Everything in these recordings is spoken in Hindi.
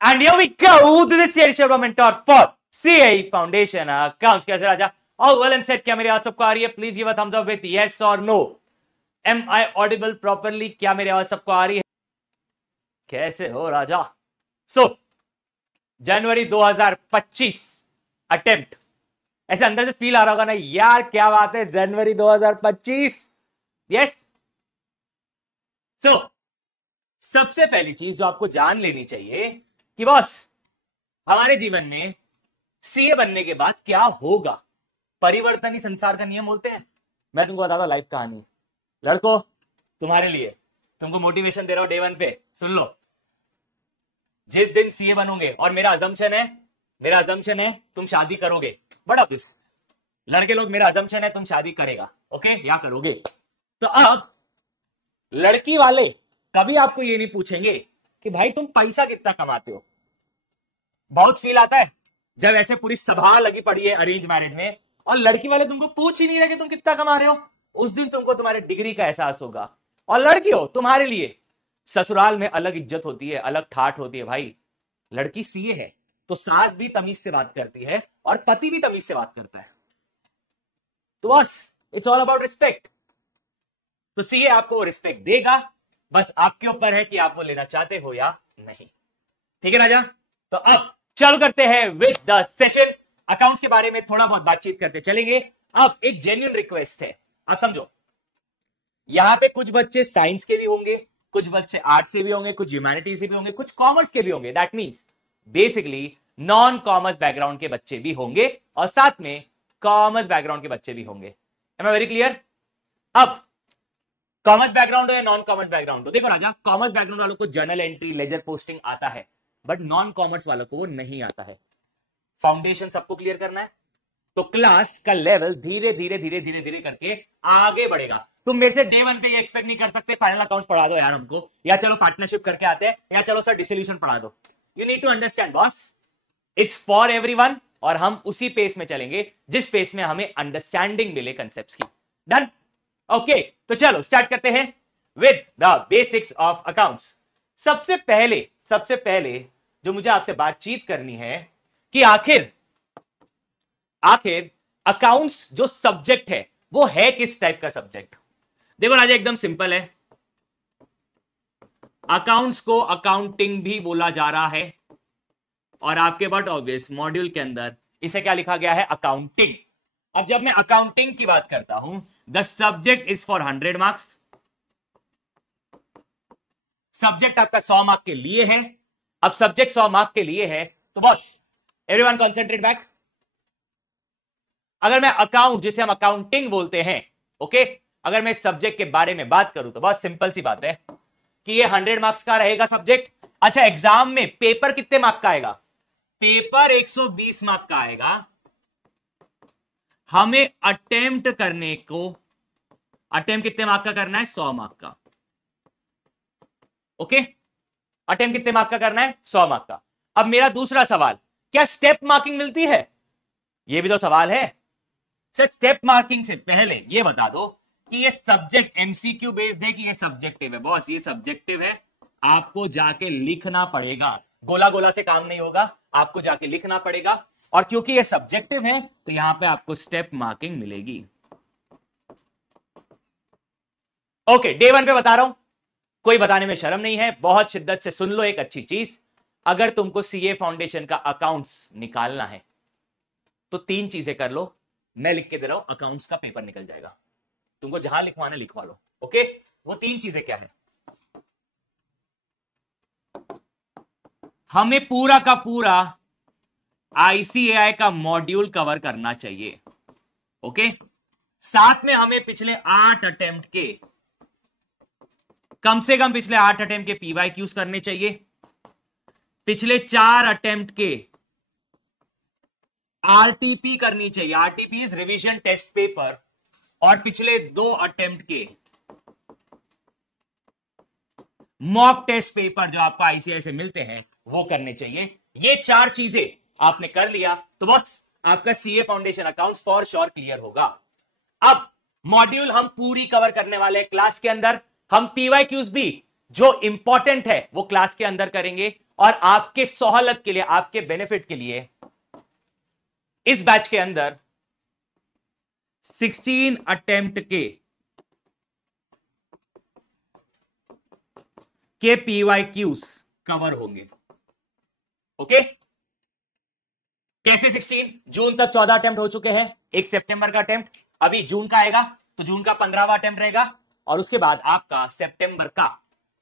And here we go. This is Sherry Sharma, mentor for CAE Foundation Accounts. कैसे राजा? All well and set. क्या मेरी आवाज सबको आ रही है? Please give a thumbs up with yes or no. Am I audible properly? क्या मेरी आवाज सबको आ रही है? कैसे हो राजा? So, जनवरी 2025 अटेम्प्ट. ऐसे अंदर से फील आ रहा होगा ना यार, क्या बात है, जनवरी 2025. यस. सो सबसे पहली चीज जो आपको जान लेनी चाहिए कि बॉस हमारे जीवन में सीए बनने के बाद क्या होगा. परिवर्तन ही संसार का नियम बोलते हैं. मैं तुमको बताता हूं लाइफ कहानी. लड़कों, तुम्हारे लिए तुमको मोटिवेशन दे रहा हूं डे 1 पे. सुन लो, जिस दिन सीए बनोगे, और मेरा अजम्पशन है तुम शादी करोगे. बड़ा ऑब्वियस, लड़के लोग, मेरा अजम्पशन है तुम शादी करेगा. ओके, या करोगे. तो अब लड़की वाले कभी आपको ये नहीं पूछेंगे कि भाई तुम पैसा कितना कमाते हो. बहुत फील आता है जब ऐसे पूरी सभा लगी पड़ी है अरेंज मैरिज में और लड़की वाले तुमको पूछ ही नहीं रहे कि तुम कितना कमा रहे हो. उस दिन तुमको तुम्हारे डिग्री का एहसास होगा. और लड़की हो, तुम्हारे लिए ससुराल में अलग इज्जत होती है, अलग ठाठ होती है. भाई लड़की सीए है तो सास भी तमीज से बात करती है और पति भी तमीज से बात करता है. तो बस इट्स ऑल अबाउट रिस्पेक्ट. तो सीए आपको वो रिस्पेक्ट देगा. बस आपके ऊपर है कि आप वो लेना चाहते हो या नहीं. ठीक है राजा. तो अब चालू करते हैं विद द सेशन. अकाउंट्स के बारे में थोड़ा बहुत बातचीत करते चलेंगे. अब एक जेन्युइन रिक्वेस्ट है, आप समझो. यहां पे कुछ बच्चे साइंस के भी होंगे, कुछ बच्चे आर्ट से भी होंगे, कुछ ह्यूमैनिटीज से भी होंगे, कुछ कॉमर्स के भी होंगे. That means basically non commerce background के बच्चे भी होंगे और साथ में कॉमर्स बैकग्राउंड के बच्चे भी होंगे. Am I very clear? अब कॉमर्स बैकग्राउंड हो या नॉन कॉमर्स बैकग्राउंड हो, देखो राजा, कॉमर्स बैकग्राउंड वालों को जर्नल एंट्री, लेजर पोस्टिंग आता है, बट नॉन कॉमर्स वालों को वो नहीं आता है. फाउंडेशन सबको क्लियर करना है. तो क्लास का लेवल धीरे धीरे धीरे धीरे धीरे करके आगे बढ़ेगा. तुम मेरे से डे 1 पे ये एक्सपेक्ट नहीं कर सकते फाइनल अकाउंट्स पढ़ा दो यार हमको, या चलो पार्टनरशिप करके आते हैं, या चलो सर डिसोल्यूशन पढ़ा दो. You need to understand boss, it's for everyone. और हम उसी पेस में चलेंगे जिस पेस में हमें अंडरस्टैंडिंग मिले कंसेप्ट्स की. डन? ओके, तो चलो स्टार्ट करते हैं with the basics of accounts. सबसे पहले जो मुझे आपसे बातचीत करनी है कि आखिर अकाउंट्स जो सब्जेक्ट है वो है किस टाइप का सब्जेक्ट. देखो राजा, एकदम सिंपल है. अकाउंट्स को अकाउंटिंग भी बोला जा रहा है और आपके बट ऑब्वियस मॉड्यूल के अंदर इसे क्या लिखा गया है, अकाउंटिंग. अब जब मैं अकाउंटिंग की बात करता हूं, the subject is for 100 marks. Subject आपका 100 मार्क के लिए है. अब सब्जेक्ट 100 मार्क के लिए है तो बॉस एवरीवन कंसंट्रेट बैक. अगर मैं अकाउंट, जिसे हम अकाउंटिंग बोलते हैं, ओके, अगर मैं इस सब्जेक्ट के बारे में बात करूं तो बहुत सिंपल सी बात है कि ये 100 मार्क्स का रहेगा सब्जेक्ट. अच्छा, एग्जाम में पेपर कितने मार्क का आएगा? पेपर 120 मार्क का आएगा. हमें अटेम्प्ट कितने मार्क का करना है? 100 मार्क का. ओके, अटेम्प्ट कितने मार्क का करना है? 100 मार्क का. अब मेरा दूसरा सवाल, क्या स्टेप मार्किंग मिलती है? यह भी तो सवाल है. सर स्टेप मार्किंग से पहले यह बता दो कि ये सब्जेक्ट एमसीक्यू बेस्ड है कि ये सब्जेक्टिव है. बॉस ये सब्जेक्टिव है, आपको जाके लिखना पड़ेगा. गोला गोला से काम नहीं होगा, आपको जाके लिखना पड़ेगा. और क्योंकि ये सब्जेक्टिव है तो यहां पे आपको स्टेप मार्किंग मिलेगी. ओके, डे 1 पे बता रहा हूं, कोई बताने में शर्म नहीं है. बहुत शिद्दत से सुन लो एक अच्छी चीज. अगर तुमको सीए फाउंडेशन का अकाउंट्स निकालना है तो 3 चीजें कर लो. मैं लिख के दे रहा हूं, अकाउंट्स का पेपर निकल जाएगा. तुमको जहां लिखवाना लिखवा लो. ओके, वो 3 चीजें क्या है? हमें पूरा का पूरा आईसीएआई का मॉड्यूल कवर करना चाहिए. ओके, साथ में हमें पिछले 8 अटेम्प्ट के, कम से कम पिछले 8 अटेम्प्ट के पीवाईक्यूज करने चाहिए. पिछले 4 अटेम्प्ट के आरटीपी करनी चाहिए. RTP is revision test paper. और पिछले 2 अटेम्प्ट के मॉक टेस्ट पेपर जो आपको आईसीआई से मिलते हैं वो करने चाहिए. ये 4 चीजें आपने कर लिया तो बस आपका CA foundation accounts for sure clear होगा. अब मॉड्यूल हम पूरी कवर करने वाले क्लास के अंदर. हम पीवाईक्यूज भी जो इंपॉर्टेंट है वो क्लास के अंदर करेंगे, और आपके सहूलत के लिए, आपके बेनिफिट के लिए इस बैच के अंदर 16 अटेम्प्ट के PYQs कवर होंगे। ओके, कैसे 16? जून तक 14 अटेम्प्ट हो चुके हैं, एक सितंबर का अटेम्प्ट, अभी जून का आएगा तो जून का 15वां अटेम्प्ट रहेगा, और उसके बाद आपका सितंबर का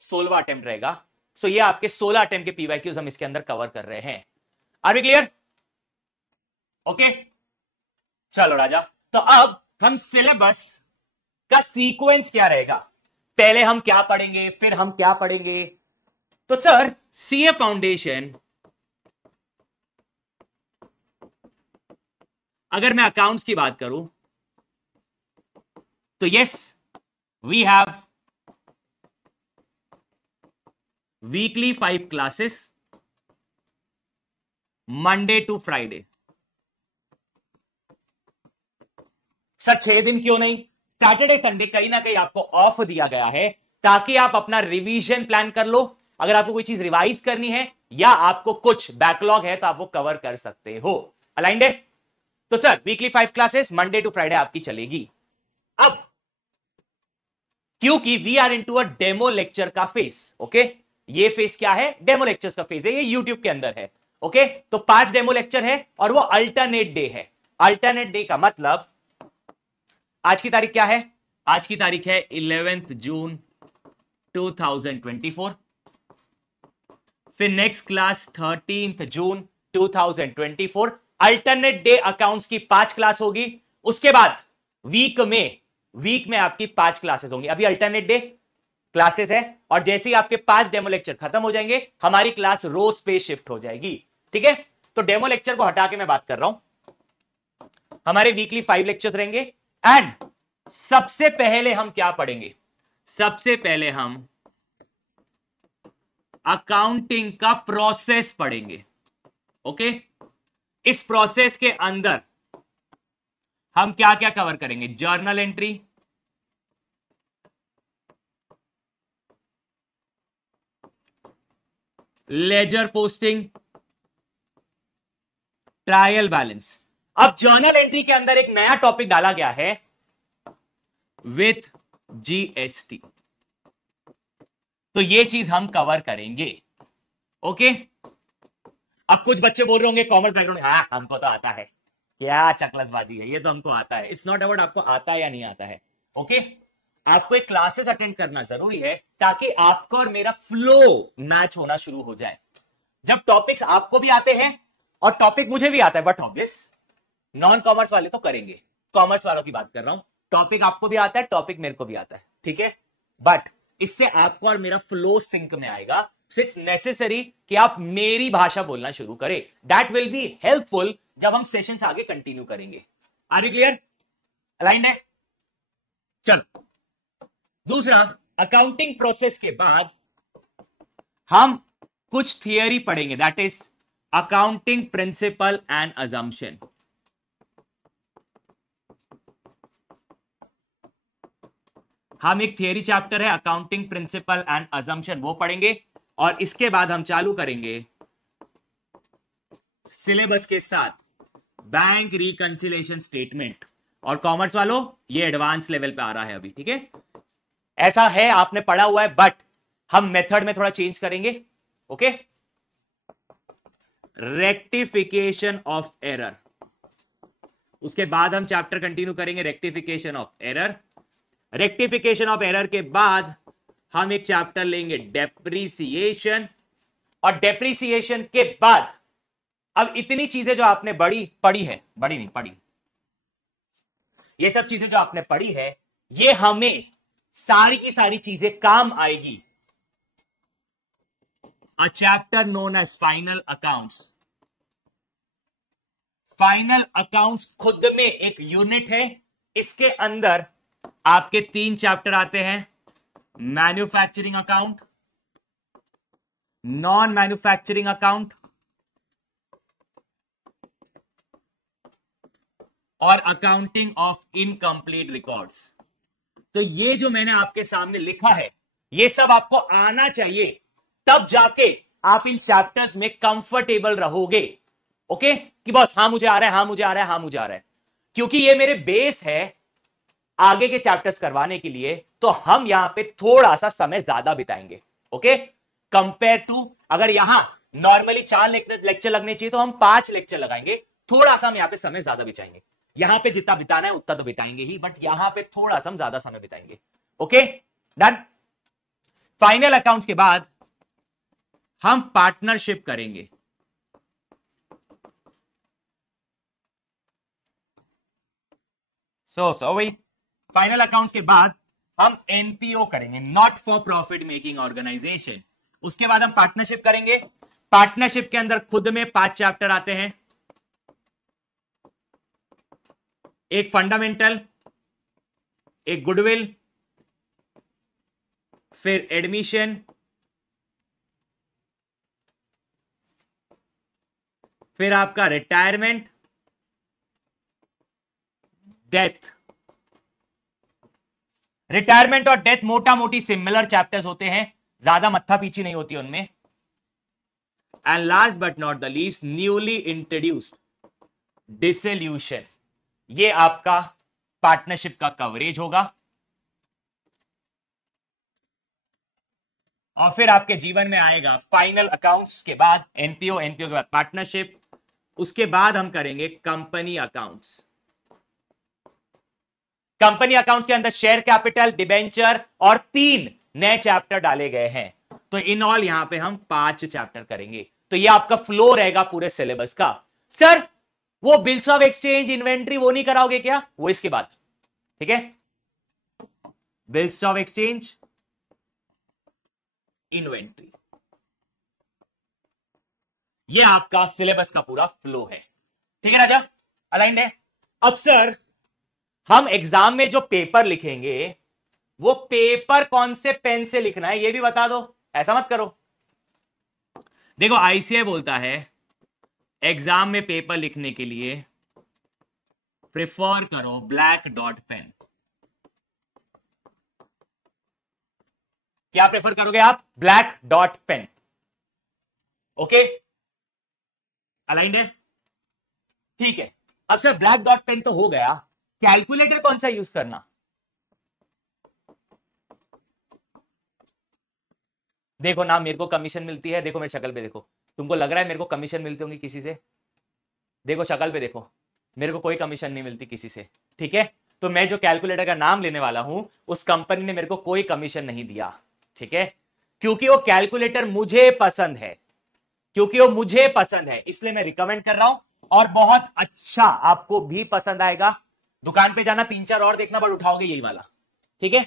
16वां अटेम्प्ट रहेगा। सो ये आपके 16 अटेम्प्ट के PYQs हम इसके अंदर कवर कर रहे हैं। Are we clear? ओके, चलो राजा, तो अब हम सिलेबस का सीक्वेंस क्या रहेगा, पहले हम क्या पढ़ेंगे फिर हम क्या पढ़ेंगे। तो सर सीए फाउंडेशन, अगर मैं अकाउंट्स की बात करूं तो yes, we have weekly 5 classes, Monday to Friday. Sir 6 दिन क्यों नहीं? सैटरडे संडे कहीं ना कहीं आपको ऑफ दिया गया है ताकि आप अपना रिवीजन प्लान कर लो। अगर आपको कोई चीज रिवाइज करनी है या आपको कुछ बैकलॉग है तो आप वो कवर कर सकते हो। अलाइंड है? तो sir weekly 5 classes Monday to Friday आपकी चलेगी। अब क्योंकि we are into a demo lecture का फेस, ओके, ये फेस क्या है? डेमो लेक्चर्स का फेस है, ये यूट्यूब के अंदर है। ओके, तो 5 डेमो लेक्चर है और वो अल्टरनेट डे है। अल्टरनेट डे का मतलब, आज की तारीख क्या है? आज की तारीख है 11 जून 2024। फिर नेक्स्ट क्लास 13 जून 2024। अल्टरनेट डे अकाउंट्स की 5 क्लास होगी। उसके बाद वीक में आपकी 5 क्लासेस होंगी। अभी अल्टरनेट डे क्लासेस है, और जैसे ही आपके 5 डेमो लेक्चर खत्म हो जाएंगे हमारी क्लास रोज पे शिफ्ट हो जाएगी। ठीक है, तो डेमो लेक्चर को हटा के मैं बात कर रहा हूं, हमारे वीकली 5 लेक्चर्स रहेंगे। एंड सबसे पहले हम क्या पढ़ेंगे? सबसे पहले हम अकाउंटिंग का प्रोसेस पढ़ेंगे। ओके, इस प्रोसेस के अंदर हम क्या क्या कवर करेंगे? Journal entry, ledger posting, trial balance. अब जर्नल एंट्री के अंदर एक नया टॉपिक डाला गया है, विथ GST, तो ये चीज हम कवर करेंगे। ओके, अब कुछ बच्चे बोल रहे होंगे कॉमर्स बैकग्राउंड, हाँ हमको तो आता है, क्या चकलसबाजी है, ये तो हमको आता है। इट्स नॉट अबाउट आपको आता है या नहीं आता है। ओके, आपको एक क्लासेस अटेंड करना जरूरी है ताकि आपका और मेरा फ्लो मैच होना शुरू हो जाए। जब टॉपिक्स आपको भी आते हैं और टॉपिक मुझे भी आता है, बट ऑब्वियस नॉन कॉमर्स वाले तो करेंगे, कॉमर्स वालों की बात कर रहा हूं। टॉपिक आपको भी आता है, टॉपिक मेरे को भी आता है, ठीक है, बट इससे आपको और मेरा फ्लो सिंक में आएगा। सो इट्स नेसेसरी कि आप मेरी भाषा बोलना शुरू करें। दैट विल बी हेल्पफुल जब हम सेशंस आगे कंटिन्यू करेंगे। Are you clear? अलाइंड है? चलो, दूसरा, अकाउंटिंग प्रोसेस के बाद हम कुछ थियरी पढ़ेंगे, that is accounting principle and assumption. हम एक थियरी चैप्टर है अकाउंटिंग प्रिंसिपल एंड अजम्पशन, वो पढ़ेंगे, और इसके बाद हम चालू करेंगे सिलेबस के साथ बैंक रिकंसिलिएशन स्टेटमेंट। और कॉमर्स वालों, ये एडवांस लेवल पे आ रहा है अभी, ठीक है, ऐसा है आपने पढ़ा हुआ है, बट हम मेथड में थोड़ा चेंज करेंगे। ओके, रेक्टिफिकेशन ऑफ एरर, उसके बाद हम चैप्टर कंटिन्यू करेंगे rectification of error. Rectification of error के बाद हम एक चैप्टर लेंगे डेप्रिसिएशन, और डेप्रिसिएशन के बाद अब इतनी चीजें जो आपने पढ़ी है, ये सब चीजें जो आपने पढ़ी है, ये हमें सारी की सारी चीजें काम आएगी। A chapter known as final accounts. Final accounts खुद में एक यूनिट है, इसके अंदर आपके 3 चैप्टर आते हैं, manufacturing account, non manufacturing account और अकाउंटिंग ऑफ इनकंप्लीट रिकॉर्ड्स। तो ये जो मैंने आपके सामने लिखा है, ये सब आपको आना चाहिए, तब जाके आप इन चैप्टर्स में कंफर्टेबल रहोगे। ओके, कि बस हाँ मुझे आ रहा है, हाँ मुझे आ रहा है, हाँ मुझे आ रहा है, क्योंकि ये मेरे बेस है आगे के चैप्टर्स करवाने के लिए, तो हम यहां पे थोड़ा सा समय ज्यादा बिताएंगे। ओके, कंपेयर टू अगर यहां नॉर्मली 4 लेक्चर लगने चाहिए तो हम 5 लेक्चर लगाएंगे, थोड़ा सा हम यहां पे समय ज्यादा बिताएंगे। यहां पे जितना बिताना है उतना तो बिताएंगे ही, बट यहां पे थोड़ा सा हम ज्यादा समय बिताएंगे। Okay done. फाइनल अकाउंट्स के बाद हम पार्टनरशिप करेंगे। सो वही फाइनल अकाउंट्स के बाद हम एनपीओ करेंगे, not for profit making organisation. उसके बाद हम पार्टनरशिप करेंगे। पार्टनरशिप के अंदर खुद में 5 चैप्टर आते हैं, एक फंडामेंटल, एक गुडविल, फिर एडमिशन, फिर आपका रिटायरमेंट, डेथ। रिटायरमेंट और डेथ मोटा मोटी सिमिलर चैप्टर्स होते हैं, ज्यादा मत्था पीछी नहीं होती उनमें। And last but not the least, newly introduced dissolution. ये आपका पार्टनरशिप का कवरेज होगा। और फिर आपके जीवन में आएगा फाइनल अकाउंट्स के बाद एनपीओ, एनपीओ के बाद पार्टनरशिप, उसके बाद हम करेंगे कंपनी अकाउंट्स। कंपनी अकाउंट्स के अंदर शेयर कैपिटल, डिबेंचर और 3 नए चैप्टर डाले गए हैं, तो इन ऑल यहां पे हम 5 चैप्टर करेंगे। तो ये आपका फ्लो रहेगा पूरे सिलेबस का। सर वो बिल्स ऑफ एक्सचेंज, इन्वेंट्री वो नहीं कराओगे क्या? वो इसके बाद, ठीक है। बिल्स ऑफ एक्सचेंज, इन्वेंट्री, ये आपका सिलेबस का पूरा फ्लो है, ठीक है राजा, अलाइंड है। अब सर हम एग्जाम में जो पेपर लिखेंगे वो पेपर कौन से पेन से लिखना है ये भी बता दो, ऐसा मत करो। देखो आईसीआई बोलता है एग्जाम में पेपर लिखने के लिए प्रेफर करो ब्लैक डॉट पेन। क्या प्रेफर करोगे आप? Black dot pen. Okay, aligned है, ठीक है। अब सर ब्लैक डॉट पेन तो हो गया, कैलकुलेटर कौन सा यूज करना? देखो ना, मेरे को कमीशन मिलती है, देखो मेरी शक्ल पे देखो, तुमको लग रहा है मेरे को कमीशन मिलती होंगी किसी से? देखो शक्ल पे देखो, मेरे को कोई कमीशन नहीं मिलती किसी से, ठीक है। तो मैं जो कैलकुलेटर का नाम लेने वाला हूं उस कंपनी ने मेरे को कोई कमीशन नहीं दिया, ठीक है, क्योंकि वो कैलकुलेटर मुझे पसंद है, क्योंकि वो मुझे पसंद है, इसलिए मैं रिकमेंड कर रहा हूं। और बहुत अच्छा, आपको भी पसंद आएगा। दुकान पे जाना 3-4 और देखना, बट उठाओगे यही वाला, ठीक है।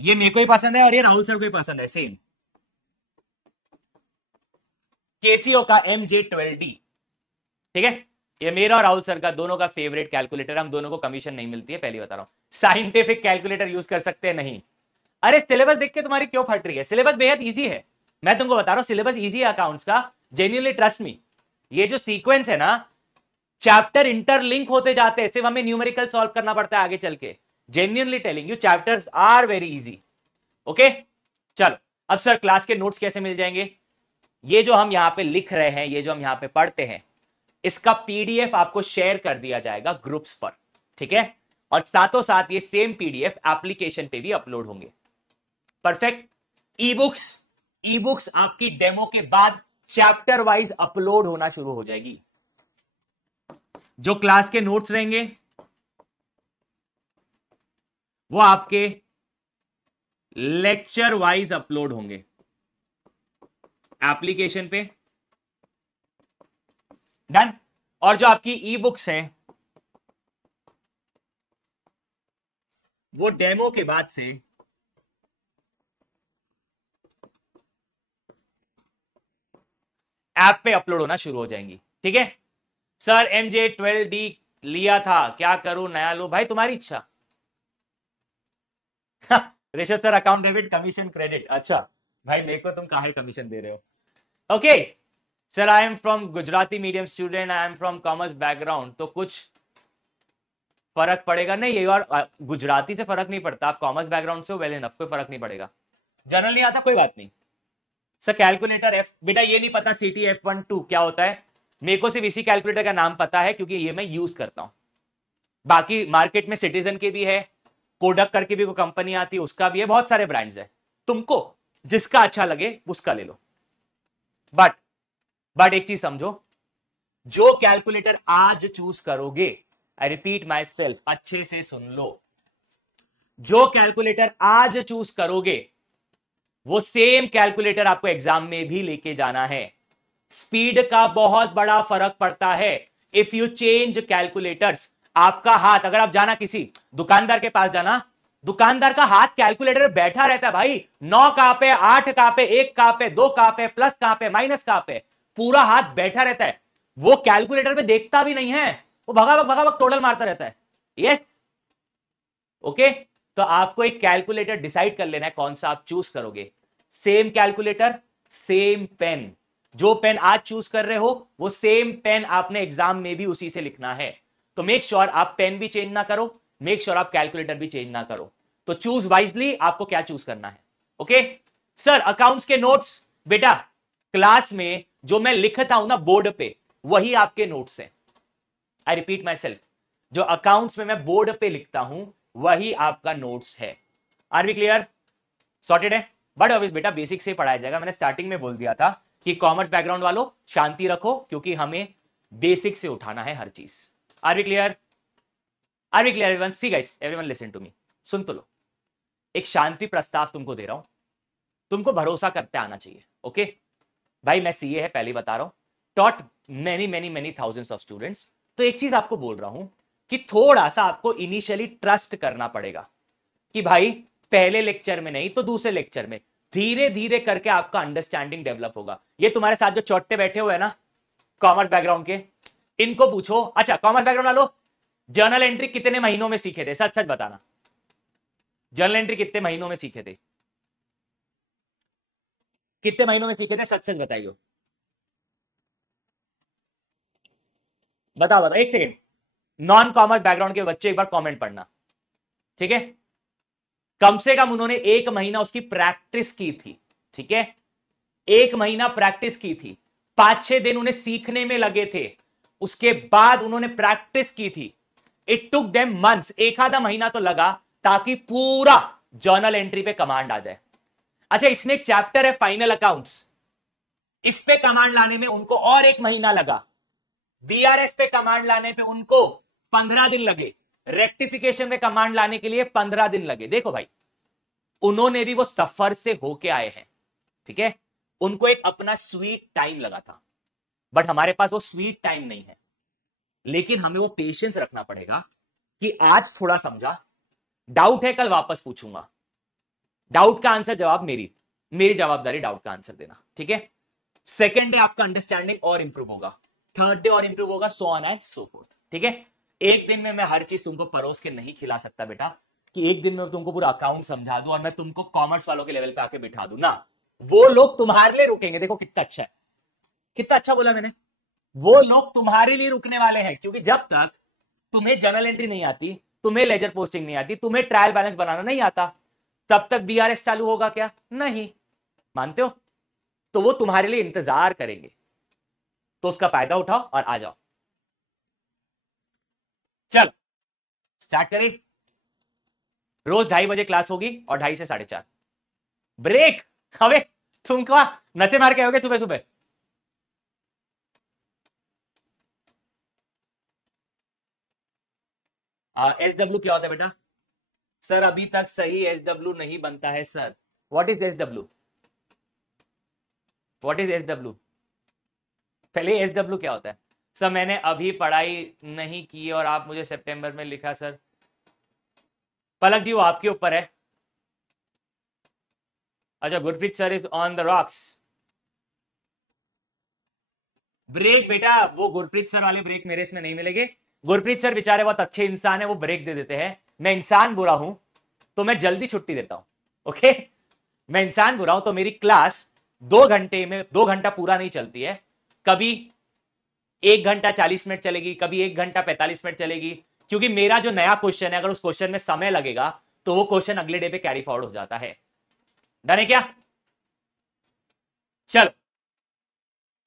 ये मेरे को ही पसंद है और ये राहुल सर को ही पसंद है, सेम केसीओ का MJ12D, ठीक है। ये मेरा और राहुल सर का दोनों का फेवरेट कैलकुलेटर, हम दोनों को कमीशन नहीं मिलती है, पहली बता रहा हूं। साइंटिफिक कैलकुलेटर यूज कर सकते हैं नहीं। अरे सिलेबस देख के तुम्हारी क्यों फट रही है? सिलेबस बेहद इजी है, मैं तुमको बता रहा हूं, सिलेबस इजी है अकाउंट्स का, जेन्युइनली ट्रस्ट मी। ये जो सीक्वेंस है ना, चैप्टर इंटरलिंक होते जाते हैं, सिर्फ हमें न्यूमेरिकल सॉल्व करना पड़ता है आगे चल के। Genuinely telling you, chapters are very easy. Okay चलो, अब सर क्लास के नोट्स कैसे मिल जाएंगे? ये जो हम यहां पे लिख रहे हैं, ये जो हम यहां पे पढ़ते हैं, इसका पीडीएफ आपको शेयर कर दिया जाएगा ग्रुप्स पर, ठीक है। और साथों साथ ये सेम पीडीएफ एप्लीकेशन पे भी अपलोड होंगे। परफेक्ट। ई बुक्स आपकी डेमो के बाद चैप्टर वाइज अपलोड होना शुरू हो जाएगी। जो क्लास के नोट्स रहेंगे वो आपके लेक्चर वाइज अपलोड होंगे एप्लीकेशन पे, डन। और जो आपकी ई बुक्स है वो डेमो के बाद से ऐप पे अपलोड होना शुरू हो जाएंगी, ठीक है। सर MJ12D लिया था, क्या करूं, नया लो? भाई तुम्हारी इच्छा। Rishabh sir account debit, commission credit, अच्छा भाई मेरे को तुम काहे कमीशन दे रहे हो? Okay sir, I am from Gujarati medium student, I am from commerce background, तो कुछ फर्क पड़ेगा नहीं, ये और गुजराती से फर्क नहीं पड़ता, आप कॉमर्स बैकग्राउंड से हो, वेल इनफ, कोई फर्क नहीं पड़ेगा। जनरल नहीं आता कोई बात नहीं। सर कैलकुलेटर एफ, बेटा ये नहीं पता सीटी F12 क्या होता है, मेरे को सिर्फ इसी कैलकुलेटर का नाम पता है क्योंकि ये मैं यूज करता हूं। बाकी मार्केट में सिटीजन के भी है, कोडक करके भी कोई कंपनी आती है उसका भी है, बहुत सारे ब्रांड्स है, तुमको जिसका अच्छा लगे उसका ले लो। बट एक चीज समझो, जो कैलकुलेटर आज चूज करोगे, आई रिपीट माई सेल्फ, अच्छे से सुन लो, जो कैलकुलेटर आज चूज करोगे वो सेम कैलकुलेटर आपको एग्जाम में भी लेके जाना है। स्पीड का बहुत बड़ा फर्क पड़ता है। इफ यू चेंज कैलकुलेटर्स, आपका हाथ, अगर आप जाना किसी दुकानदार के पास जाना, दुकानदार का हाथ कैलकुलेटर में बैठा रहता है भाई, 9 कहां पे, 8 कहां पे, 1 कहां पे, 2 कहां पे, प्लस कहां पे, माइनस कहां पे, पूरा हाथ बैठा रहता है। वो कैलकुलेटर पे देखता भी नहीं है, वो भगाभग टोटल मारता रहता है। Yes, okay. तो आपको एक कैलकुलेटर डिसाइड कर लेना है कौन सा आप चूज करोगे। सेम कैलकुलेटर, सेम पेन, जो पेन आज चूज कर रहे हो वो सेम पेन आपने एग्जाम में भी उसी से लिखना है। तो मेक श्योर आप पेन भी चेंज ना करो, मेक श्योर आप कैलकुलेटर भी चेंज ना करो। तो चूज वाइजली आपको क्या चूज करना है। ओके सर, अकाउंट्स के नोट्स, बेटा क्लास में जो मैं लिखता हूं ना बोर्ड पे, वही आपके नोट्स हैं। आई रिपीट माई सेल्फ, जो अकाउंट्स में मैं बोर्ड पे लिखता हूं वही आपका नोट्स है। Are we clear? सॉर्टेड है? बट ऑब्वियस बेटा बेसिक से पढ़ाया जाएगा, मैंने स्टार्टिंग में बोल दिया था कि कॉमर्स बैकग्राउंड वालों शांति रखो, क्योंकि हमें बेसिक से उठाना है हर चीज। Are we clear? Are we clear everyone? See guys, everyone listen to me, सुन तो लो, एक शांति प्रस्ताव तुमको दे रहा हूं, तुमको भरोसा करते आना चाहिए। ओके भाई, मैं सीए है पहले बता रहा हूं, taught many many many thousands of students. तो एक चीज आपको बोल रहा हूं कि थोड़ा सा आपको इनिशियली ट्रस्ट करना पड़ेगा कि भाई पहले लेक्चर में नहीं तो दूसरे लेक्चर में धीरे धीरे करके आपका अंडरस्टैंडिंग डेवलप होगा। ये तुम्हारे साथ जो चौटे बैठे हुए हैं ना कॉमर्स बैकग्राउंड के, इनको पूछो, अच्छा कॉमर्स बैकग्राउंड वालों जर्नल एंट्री कितने महीनों में सीखे थे? सच सच बताना, जर्नल एंट्री कितने महीनों में सीखे थे? कितने महीनों में सीखे थे? सच सच बताइए, बताओ बताओ, एक सेकेंड। नॉन कॉमर्स बैकग्राउंड के बच्चे एक बार कमेंट पढ़ना, ठीक है? कम से कम उन्होंने 1 महीना उसकी प्रैक्टिस की थी, ठीक है? 1 महीना प्रैक्टिस की थी, 5-6 दिन उन्हें सीखने में लगे थे, उसके बाद उन्होंने प्रैक्टिस की थी। इट टुक देम मंथ्स, एक आधा महीना तो लगा ताकि पूरा जर्नल एंट्री पे कमांड आ जाए। अच्छा, इसमें एक चैप्टर है फाइनल अकाउंट्स, इस पे कमांड लाने में उनको और 1 महीना लगा। बीआरएस पे कमांड लाने पे उनको 15 दिन लगे, रेक्टिफिकेशन में कमांड लाने के लिए 15 दिन लगे। देखो भाई, उन्होंने भी वो सफर से होके आए हैं, ठीक है? उनको एक अपना स्वीट टाइम लगा था, बट हमारे पास वो स्वीट टाइम नहीं है। लेकिन हमें वो पेशेंस रखना पड़ेगा कि आज थोड़ा समझा, डाउट है कल वापस पूछूंगा, डाउट का आंसर जवाब मेरी जवाबदारी डाउट का आंसर देना, ठीक है? सेकेंड डे आपका अंडरस्टैंडिंग और इंप्रूव होगा, थर्ड डे और इंप्रूव होगा, सो ऑन एंड सो फोर्थ, ठीक है? एक दिन में मैं हर चीज तुमको परोस के नहीं खिला सकता बेटा, कि एक दिन में तुमको पूरा अकाउंट समझा दूं और मैं तुमको कॉमर्स वालों के लेवल पे आके बिठा दूं ना। वो लोग तुम्हारे लिए रुकेंगे, देखो कितना अच्छा है, कितना अच्छा बोला मैंने, वो लोग तुम्हारे लिए रुकने वाले हैं। क्योंकि जब तक तुम्हें जर्नल एंट्री नहीं आती, तुम्हें लेजर पोस्टिंग नहीं आती, तुम्हें ट्रायल बैलेंस बनाना नहीं आता, तब तक बीआरएस चालू होगा क्या? नहीं। मानते हो? तो वो तुम्हारे लिए इंतजार करेंगे, तो उसका फायदा उठाओ और आ जाओ। चलो स्टार्ट करें। रोज 2:30 बजे क्लास होगी और 2:30 से 4:30 ब्रेक। अबे तुम क्या नशे मार के आओगे सुबह सुबह? SW क्या होता है बेटा? सर अभी तक सही SW नहीं बनता है sir. What is SW? What is SW? पहले SW क्या होता है? सर मैंने अभी पढ़ाई नहीं की और आप मुझे सितंबर में लिखा सर। पलक जी वो आपके ऊपर है। अच्छा, Gurpreet sir is on the rocks. Break बेटा, वो गुरप्रीत सर वाले ब्रेक मेरे इसमें नहीं मिलेंगे। गुरप्रीत सर बेचारे बहुत अच्छे इंसान है, वो ब्रेक दे देते हैं। मैं इंसान बुरा हूं तो मैं जल्दी छुट्टी देता हूं, ओके? मैं इंसान बुरा हूं तो मेरी क्लास 2 घंटे में 2 घंटा पूरा नहीं चलती है, कभी 1 घंटा 40 मिनट चलेगी, कभी 1 घंटा 45 मिनट चलेगी, क्योंकि मेरा जो नया क्वेश्चन है अगर उस क्वेश्चन में समय लगेगा तो वो क्वेश्चन अगले डे पे कैरी फॉरवर्ड हो जाता है। डन है क्या? चलो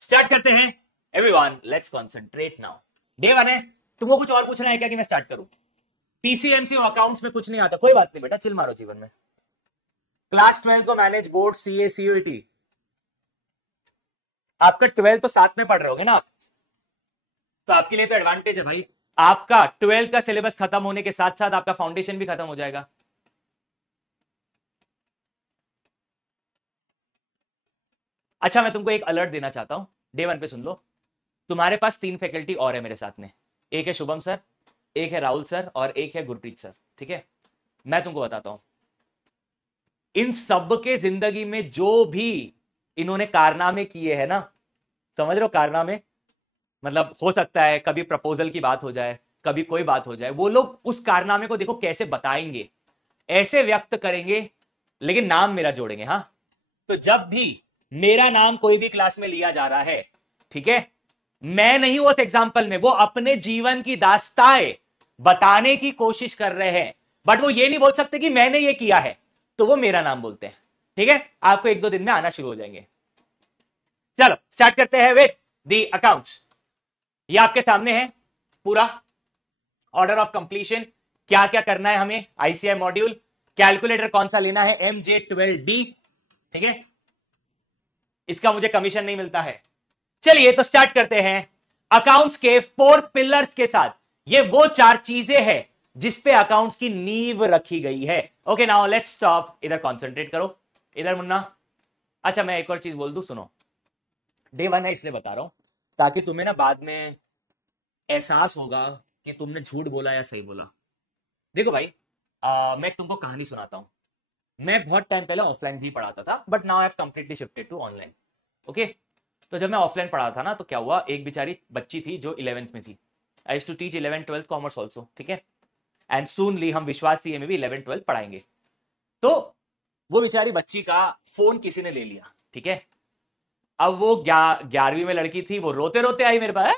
स्टार्ट करते हैं everyone, let's concentrate now. Day 1 है, तुमको कुछ और पूछना है क्या कि मैं स्टार्ट करूं? पीसीएमसी और अकाउंट्स में कुछ नहीं आता, कोई बात नहीं बेटा, चिल मारो जीवन में। क्लास 12 को मैनेज बोर्ड सीए सीयूईटी, आपका 12 तो साथ में पढ़ रहे होगे ना आप, तो आपके लिए तो एडवांटेज है भाई, आपका 12 का सिलेबस खत्म होने के साथ साथ आपका फाउंडेशन भी खत्म हो जाएगा। अच्छा मैं तुमको एक अलर्ट देना चाहता हूं, डे 1 पे सुन लो, तुम्हारे पास 3 फैकल्टी और है मेरे साथ में, एक है शुभम सर, एक है राहुल सर और एक है गुरप्रीत सर। ठीक है, मैं तुमको बताता हूं, इन सब के जिंदगी में जो भी इन्होंने कारनामे किए हैं ना, समझ रहे हो कारनामे, मतलब हो सकता है कभी प्रपोजल की बात हो जाए, कभी कोई बात हो जाए, वो लोग उस कारनामे को देखो कैसे बताएंगे, ऐसे व्यक्त करेंगे, लेकिन नाम मेरा जोड़ेंगे। हाँ, तो जब भी मेरा नाम कोई भी क्लास में लिया जा रहा है, ठीक है, मैं नहीं उस एग्जाम्पल में, वो अपने जीवन की दास्ताएं बताने की कोशिश कर रहे हैं, बट वो ये नहीं बोल सकते कि मैंने ये किया है, तो वो मेरा नाम बोलते हैं। ठीक है, आपको 1-2 दिन में आना शुरू हो जाएंगे। चलो स्टार्ट करते हैं विद द अकाउंट्स। ये आपके सामने है पूरा ऑर्डर ऑफ कंप्लीशन, क्या क्या करना है हमें, आईसीआई मॉड्यूल, कैलकुलेटर कौन सा लेना है, MJ12D। ठीक है, इसका मुझे कमीशन नहीं मिलता है। चलिए तो स्टार्ट करते हैं अकाउंट्स के 4 पिलर्स के साथ। ये वो 4 चीजें हैं जिस पे अकाउंट्स की नींव रखी गई है। ओके नाउ लेट्स स्टॉप, इधर कॉन्सेंट्रेट करो, इधर मुन्ना। अच्छा मैं एक और चीज बोल दूं, सुनो, डे 1 है इसलिए बता रहा हूं ताकि तुम्हें ना बाद में एहसास होगा कि तुमने झूठ बोला या सही बोला। देखो भाई, मैं तुमको कहानी सुनाता हूं। मैं बहुत टाइम पहले ऑफलाइन भी पढ़ाता था, but now I have completely shifted to online. Okay, तो जब मैं ऑफलाइन पढ़ा था ना, तो क्या हुआ, एक बेचारी बच्ची थी जो 11th में थी। I used to teach 11th 12th commerce also. ठीक है, एंड सूनली हम विश्वास सीए में भी 11th 12th पढ़ाएंगे। तो वो बेचारी बच्ची का फोन किसी ने ले लिया। ठीक है, अब वो 11वीं में लड़की थी, वो रोते रोते आई मेरे पास,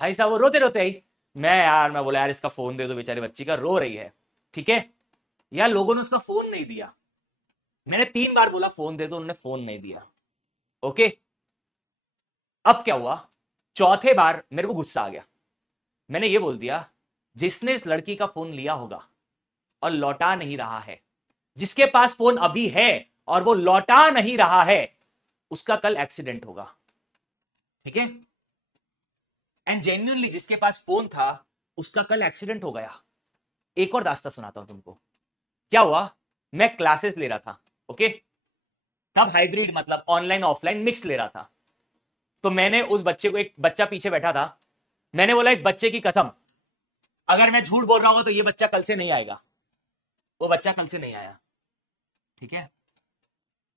भाई साहब वो रोते रोते आई। मैं बोला यार इसका फोन दे दो, बेचारी बच्ची का रो रही है। ठीक है यार, लोगों ने उसका फोन नहीं दिया, मैंने 3 बार बोला फोन दे दो, उन्होंने फोन नहीं दिया। ओके, अब क्या हुआ, चौथे बार मेरे को गुस्सा आ गया, मैंने ये बोल दिया जिसने इस लड़की का फोन लिया होगा और लौटा नहीं रहा है, जिसके पास फोन अभी है और वो लौटा नहीं रहा है, उसका कल एक्सीडेंट होगा। ठीक है, एंड जेन्युइनली जिसके पास फोन था उसका कल एक्सीडेंट हो गया। एक और दास्ता सुनाता हूं तुमको, क्या हुआ, मैं क्लासेस ले रहा था। ओके, तब हाइब्रिड मतलब ऑनलाइन ऑफलाइन मिक्स ले रहा था। तो मैंने उस बच्चे को, एक बच्चा पीछे बैठा था, मैंने बोला इस बच्चे की कसम अगर मैं झूठ बोल रहा हूं तो ये बच्चा कल से नहीं आएगा। वो बच्चा कल से नहीं आया। ठीक है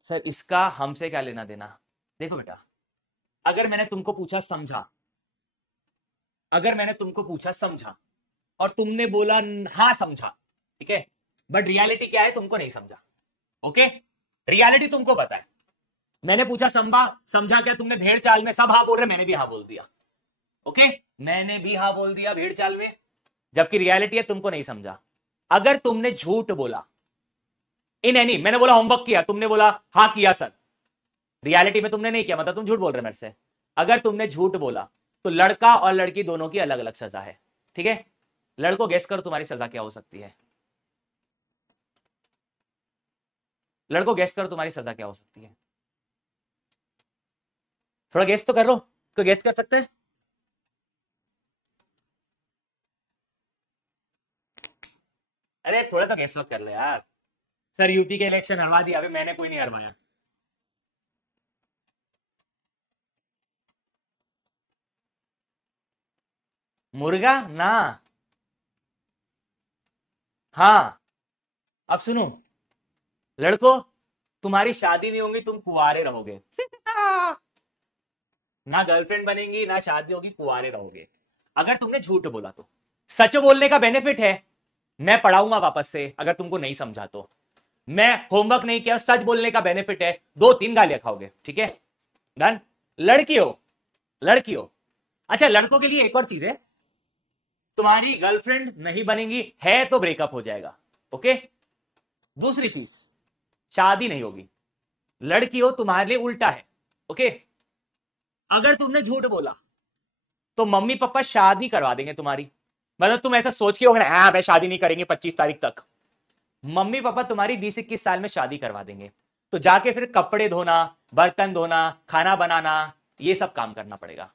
सर, इसका हमसे क्या लेना देना। देखो बेटा, अगर मैंने तुमको पूछा समझा, अगर मैंने तुमको पूछा समझा और तुमने बोला हाँ समझा, ठीक है, बट रियलिटी क्या है तुमको नहीं समझा। ओके, रियलिटी तुमको पता है, मैंने पूछा समझा क्या, तुमने भेड़ चाल में सब हाँ बोल रहे, मैंने भी हाँ बोल दिया। ओके, मैंने भी हाँ बोल दिया भेड़ चाल में, जबकि रियलिटी है तुमको नहीं समझा। अगर तुमने झूठ बोला इन एनी, मैंने बोला होमवर्क किया, तुमने बोला हाँ किया सर, रियलिटी में तुमने नहीं किया, मतलब तुम झूठ बोल रहे मेरे से। अगर तुमने झूठ बोला तो लड़का और लड़की दोनों की अलग अलग सजा है। ठीक है, लड़कों गेस करो तुम्हारी सजा क्या हो सकती है, लड़कों गेस करो तुम्हारी सजा क्या हो सकती है, थोड़ा गेस तो कर लो, कोई गेस कर सकते हैं। अरे थोड़ा तो गेस कर लो यार। सर यूपी के इलेक्शन हरवा दिया, अभी मैंने कोई नहीं हरवाया। मुर्गा ना, हाँ अब सुनो, लड़कों तुम्हारी शादी नहीं होगी, तुम कुंवारे रहोगे ना गर्लफ्रेंड बनेंगी ना शादी होगी, कुंवारे रहोगे अगर तुमने झूठ बोला तो। सच बोलने का बेनिफिट है, मैं पढ़ाऊंगा वापस से अगर तुमको नहीं समझा तो, मैं होमवर्क नहीं किया, सच बोलने का बेनिफिट है 2-3 गालियां खाओगे। ठीक है डन। लड़कियों, लड़कियों अच्छा, लड़कों के लिए एक और चीज है, तुम्हारी गर्लफ्रेंड नहीं बनेगी, है तो ब्रेकअप हो जाएगा। ओके, दूसरी चीज, शादी नहीं होगी। लड़की हो, तुम्हारे लिए उल्टा है। ओके, अगर तुमने झूठ बोला तो मम्मी पापा शादी करवा देंगे तुम्हारी। मतलब तुम ऐसा सोच के होगा, हाँ भाई शादी नहीं करेंगे 25 तारीख तक, मम्मी पापा तुम्हारी 20-21 साल में शादी करवा देंगे। तो जाके फिर कपड़े धोना, बर्तन धोना, खाना बनाना, ये सब काम करना पड़ेगा।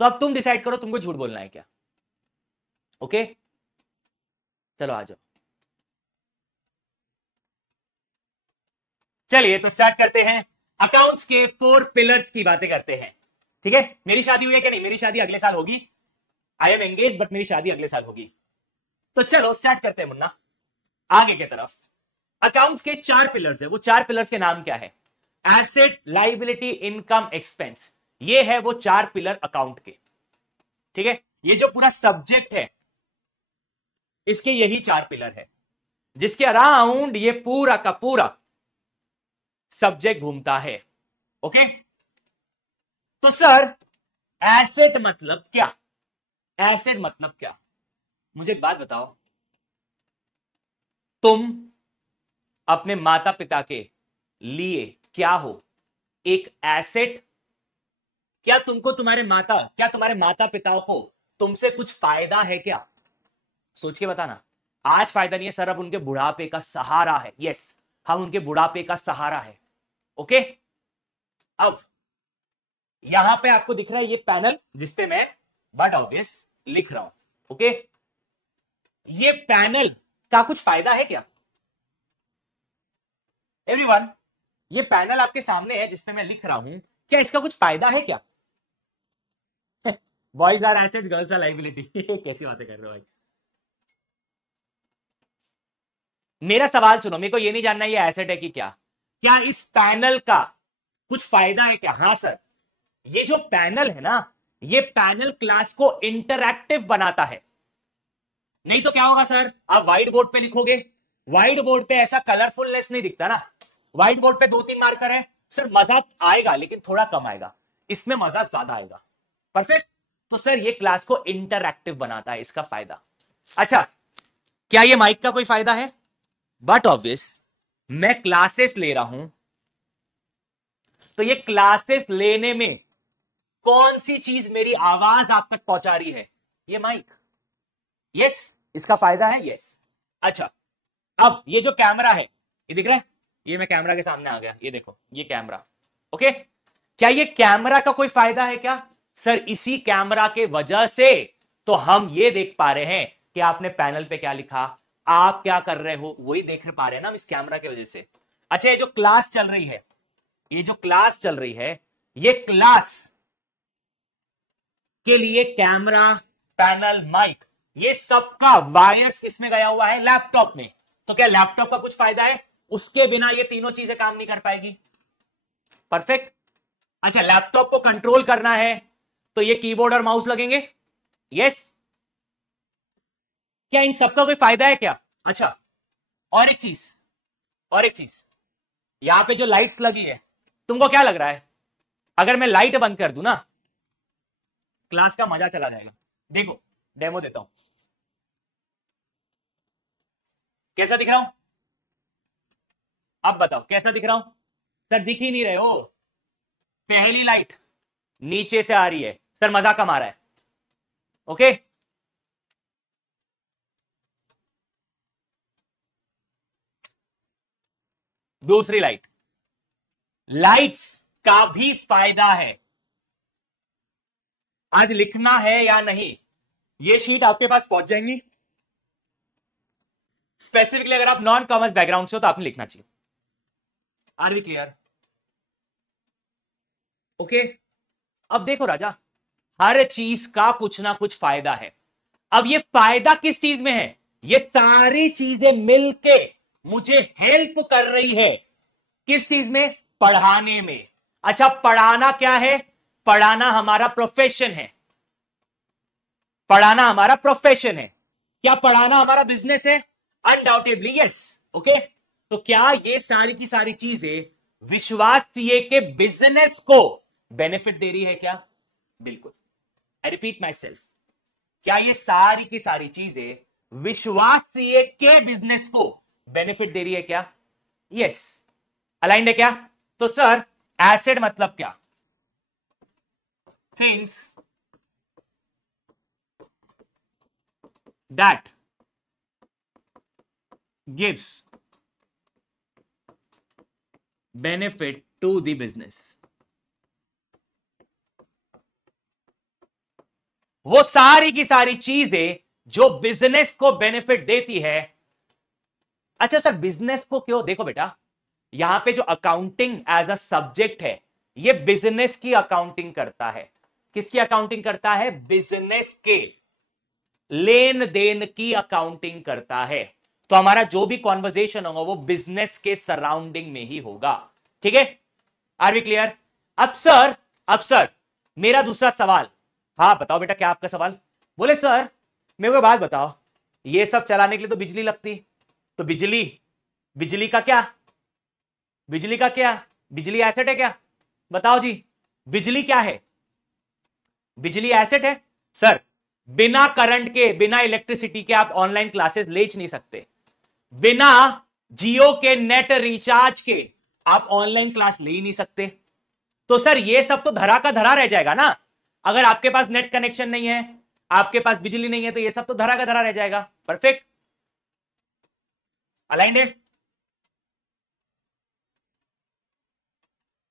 तो अब तुम डिसाइड करो तुमको झूठ बोलना है क्या। ओके, चलो आ जाओ। चलिए तो स्टार्ट करते हैं, अकाउंट्स के 4 पिलर्स की बातें करते हैं। ठीक है, मेरी शादी हुई है क्या नहीं? मेरी शादी अगले साल होगी। आई एम एंगेज, बट मेरी शादी अगले साल होगी। तो चलो स्टार्ट करते हैं मुन्ना, आगे की तरफ। अकाउंट्स के 4 पिलर्स है, वो 4 पिलर्स के नाम क्या है? Asset, liability, income, expense. ये है वो 4 पिलर अकाउंट के। ठीक है, ये जो पूरा सब्जेक्ट है इसके यही 4 पिलर है, जिसके अराउंड ये पूरा का पूरा सब्जेक्ट घूमता है। ओके, तो सर एसेट मतलब क्या? एसेट मतलब क्या? मुझे एक बात बताओ, तुम अपने माता पिता के लिए क्या हो? एक एसेट? क्या तुम्हारे माता पिताओं को तुमसे कुछ फायदा है क्या? सोच के बताना। आज फायदा नहीं है सर, अब उनके बुढ़ापे का सहारा है। यस, हम उनके बुढ़ापे का सहारा है। ओके, अब यहां पे आपको दिख रहा है ये पैनल जिसपे मैं बट ऑब्वियस लिख रहा हूं। ओके, ये पैनल का कुछ फायदा है क्या एवरीवन? ये पैनल आपके सामने है जिसपे मैं लिख रहा हूं, क्या इसका कुछ फायदा है क्या? Boys are asset, girls are liability. कैसी बातें कर रहे हो भाई? मेरा सवाल सुनो, मेरे को ये नहीं जानना ये एसेट है कि क्या इस पैनल का कुछ फायदा है क्या? हाँ सर, ये जो पैनल है ना, ये पैनल क्लास को इंटरैक्टिव बनाता है। नहीं तो क्या होगा सर, आप व्हाइट बोर्ड पे लिखोगे, व्हाइट बोर्ड पे ऐसा कलरफुलनेस नहीं दिखता ना। व्हाइट बोर्ड पे 2-3 मार्कर है सर, मजा आएगा लेकिन थोड़ा कम आएगा, इसमें मजा ज्यादा आएगा। परफेक्ट। तो सर ये क्लास को इंटरैक्टिव बनाता है, इसका फायदा। अच्छा, क्या ये माइक का कोई फायदा है? बट ऑब्वियस, मैं क्लासेस ले रहा हूं, तो ये क्लासेस लेने में कौन सी चीज मेरी आवाज आप तक पहुंचा रही है? ये माइक। यस, इसका फायदा है। यस, अच्छा, अब ये जो कैमरा है, ये दिख रहा है, ये मैं कैमरा के सामने आ गया, ये देखो ये कैमरा। ओके, क्या ये कैमरा का कोई फायदा है क्या? सर इसी कैमरा के वजह से तो हम ये देख पा रहे हैं कि आपने पैनल पे क्या लिखा, आप क्या कर रहे हो, वही देख पा रहे हैं ना हम इस कैमरा की वजह से। अच्छा, ये जो क्लास चल रही है, ये जो क्लास चल रही है, ये क्लास के लिए कैमरा, पैनल, माइक, ये सबका वायर्स किसमें गया हुआ है? लैपटॉप में। तो क्या लैपटॉप का कुछ फायदा है? उसके बिना ये तीनों चीजें काम नहीं कर पाएगी। परफेक्ट। अच्छा, लैपटॉप को कंट्रोल करना है तो ये कीबोर्ड और माउस लगेंगे। यस, क्या इन सबका कोई फायदा है क्या? अच्छा, और एक चीज, यहां पे जो लाइट्स लगी है, तुमको क्या लग रहा है अगर मैं लाइट बंद कर दूं ना, क्लास का मजा चला जाएगा। देखो डेमो देता हूं, कैसा दिख रहा हूं? अब बताओ कैसा दिख रहा हूं? सर दिख ही नहीं रहे हो, पहली लाइट नीचे से आ रही है, सर मजा कम आ रहा है। ओके, दूसरी लाइट, लाइट्स का भी फायदा है। आज लिखना है या नहीं, ये शीट आपके पास पहुंच जाएंगी। स्पेसिफिकली अगर आप नॉन कॉमर्स बैकग्राउंड से हो तो आपने लिखना चाहिए। Are we clear? ओके, अब देखो राजा, हर चीज का कुछ ना कुछ फायदा है। अब ये फायदा किस चीज में है? ये सारी चीजें मिलके मुझे हेल्प कर रही है। किस चीज में? पढ़ाने में। अच्छा, पढ़ाना क्या है? पढ़ाना हमारा प्रोफेशन है। पढ़ाना हमारा प्रोफेशन है। क्या पढ़ाना हमारा बिजनेस है? Undoubtedly yes. ओके, तो क्या ये सारी की सारी चीजें विश्वास सीए के बिजनेस को बेनिफिट दे रही है क्या? बिल्कुल। आई रिपीट माई सेल्फ, क्या ये सारी की सारी चीजें विश्वास सीए के बिजनेस को बेनिफिट दे रही है क्या? यस। अलाइंड है क्या? तो सर एसेट मतलब क्या? Things that gives benefit to the business. वो सारी की सारी चीजें जो बिजनेस को बेनिफिट देती है। अच्छा सर बिजनेस को क्यों? देखो बेटा, यहां पे जो अकाउंटिंग एज अ सब्जेक्ट है, ये बिजनेस की अकाउंटिंग करता है। किसकी अकाउंटिंग करता है? बिजनेस के लेन देन की अकाउंटिंग करता है। तो हमारा जो भी कॉन्वर्जेशन होगा वो बिजनेस के सराउंडिंग में ही होगा। ठीक है, आर वी क्लियर? अब सर मेरा दूसरा सवाल। हाँ बताओ बेटा, क्या आपका सवाल? बोले सर मेरे को बात बताओ, ये सब चलाने के लिए तो बिजली लगती, तो बिजली का क्या? बिजली एसेट है क्या? बताओ जी, बिजली क्या है? बिजली एसेट है सर। बिना करंट के, बिना इलेक्ट्रिसिटी के आप ऑनलाइन क्लासेस ले नहीं सकते। बिना जियो के नेट रिचार्ज के आप ऑनलाइन क्लास ले ही नहीं सकते। तो सर ये सब तो धरा का धरा रह जाएगा ना। अगर आपके पास नेट कनेक्शन नहीं है, आपके पास बिजली नहीं है, तो ये सब तो धरा का धरा रह जाएगा। परफेक्ट, अलाइंड है?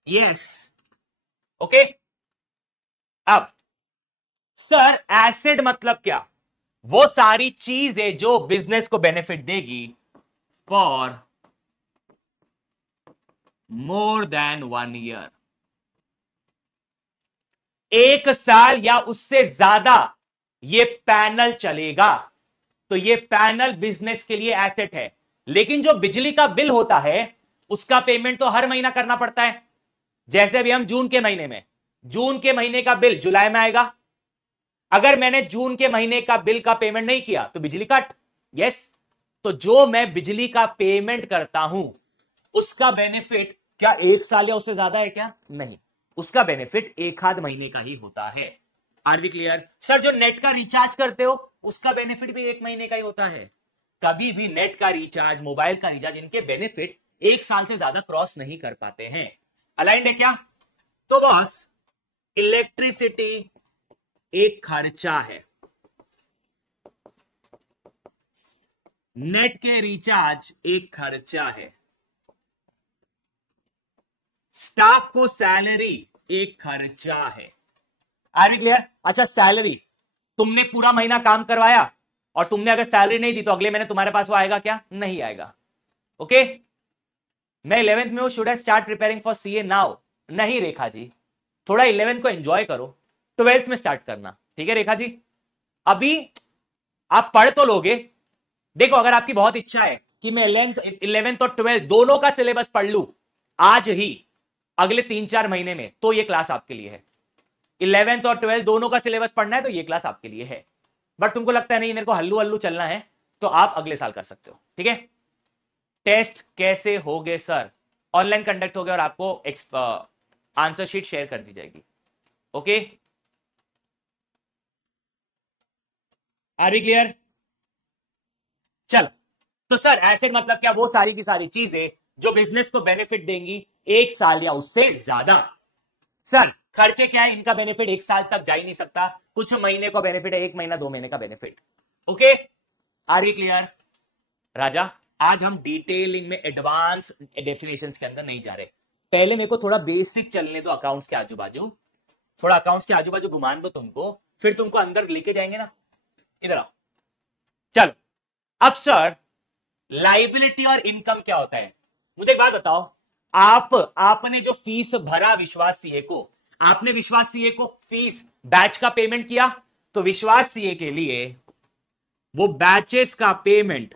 Yes, okay. अब सर एसेट मतलब क्या? वो सारी चीजें जो बिजनेस को बेनिफिट देगी फॉर मोर देन 1 ईयर, 1 साल या उससे ज्यादा ये पैनल चलेगा, तो ये पैनल बिजनेस के लिए एसेट है। लेकिन जो बिजली का बिल होता है उसका पेमेंट तो हर महीना करना पड़ता है। जैसे अभी हम जून के महीने का बिल जुलाई में आएगा। अगर मैंने जून के महीने का बिल का पेमेंट नहीं किया तो बिजली कट। यस, तो जो मैं बिजली का पेमेंट करता हूं उसका बेनिफिट क्या 1 साल या उससे ज्यादा है क्या? नहीं, उसका बेनिफिट 1 आध महीने का ही होता है। Are we clear? सर जो नेट का रिचार्ज करते हो उसका बेनिफिट भी 1 महीने का ही होता है। कभी भी नेट का रिचार्ज, मोबाइल का रिचार्ज, इनके बेनिफिट 1 साल से ज्यादा क्रॉस नहीं कर पाते हैं। अलाइंड है क्या? तो बॉस इलेक्ट्रिसिटी एक खर्चा है, नेट के रिचार्ज एक खर्चा है, स्टाफ को सैलरी एक खर्चा है। Are we clear? अच्छा सैलरी, तुमने पूरा महीना काम करवाया और तुमने अगर सैलरी नहीं दी तो अगले महीने तुम्हारे पास वो आएगा क्या? नहीं आएगा। ओके, मैं 11th में हूं, should I start preparing for CA now? नहीं रेखा जी, थोड़ा 11th को एंजॉय करो, 12th में स्टार्ट करना। ठीक है रेखा जी, अभी आप पढ़ तो लोगे। देखो अगर आपकी बहुत इच्छा है कि मैं 11th और 12th दोनों का सिलेबस पढ़ लूं आज ही अगले 3-4 महीने में, तो ये क्लास आपके लिए है। 11th और 12th दोनों का सिलेबस पढ़ना है तो ये क्लास आपके लिए है। बट तुमको लगता है नहीं मेरे को हल्लू हल्लू चलना है, तो आप अगले साल कर सकते हो। ठीक है, टेस्ट कैसे हो गए सर? ऑनलाइन कंडक्ट हो गया और आपको आंसर शीट शेयर कर दी जाएगी। Okay, are we clear? चल, तो सर एसेट मतलब क्या? वो सारी की सारी चीजें जो बिजनेस को बेनिफिट देंगी 1 साल या उससे ज्यादा। सर खर्चे क्या है? इनका बेनिफिट 1 साल तक जा ही नहीं सकता, कुछ महीने का बेनिफिट है, 1 महीना 2 महीने का benefit. Okay, are we clear? राजा आज हम डिटेलिंग में एडवांस डेफिनेशंस के अंदर नहीं जा रहे, पहले मेरे को थोड़ा बेसिक चलने दो अकाउंट्स के आजू बाजू, थोड़ा अकाउंट्स के आजू बाजू घुमान दो तुमको, फिर तुमको अंदर लेके जाएंगे ना। इधर आओ, चलो। अब सर लाइबिलिटी और इनकम क्या होता है? मुझे एक बात बताओ, आपने जो फीस भरा विश्वास सीए को, आपने विश्वास सीए को फीस बैच का पेमेंट किया, तो विश्वास सीए के लिए वो बैचेस का पेमेंट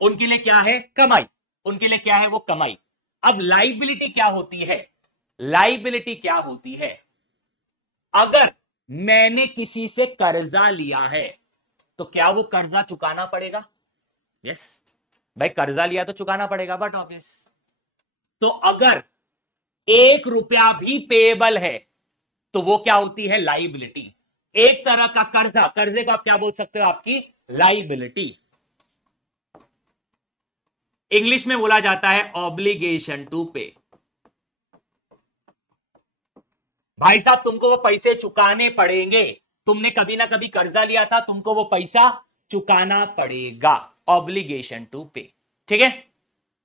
उनके लिए क्या है? कमाई। उनके लिए क्या है? वो कमाई। अब लाइबिलिटी क्या होती है? लाइबिलिटी क्या होती है? अगर मैंने किसी से कर्जा लिया है तो क्या वो कर्जा चुकाना पड़ेगा? यस भाई, कर्जा लिया तो चुकाना पड़ेगा, बट ऑब्वियस। तो अगर 1 रुपया भी पेएबल है तो वो क्या होती है? लाइबिलिटी। एक तरह का कर्जा, कर्जे को आप क्या बोल सकते हो? आपकी लाइबिलिटी। इंग्लिश में बोला जाता है ऑब्लिगेशन टू पे। भाई साहब तुमको वो पैसे चुकाने पड़ेंगे, तुमने कभी ना कभी कर्जा लिया था, तुमको वो पैसा चुकाना पड़ेगा। ऑब्लिगेशन टू पे। ठीक है,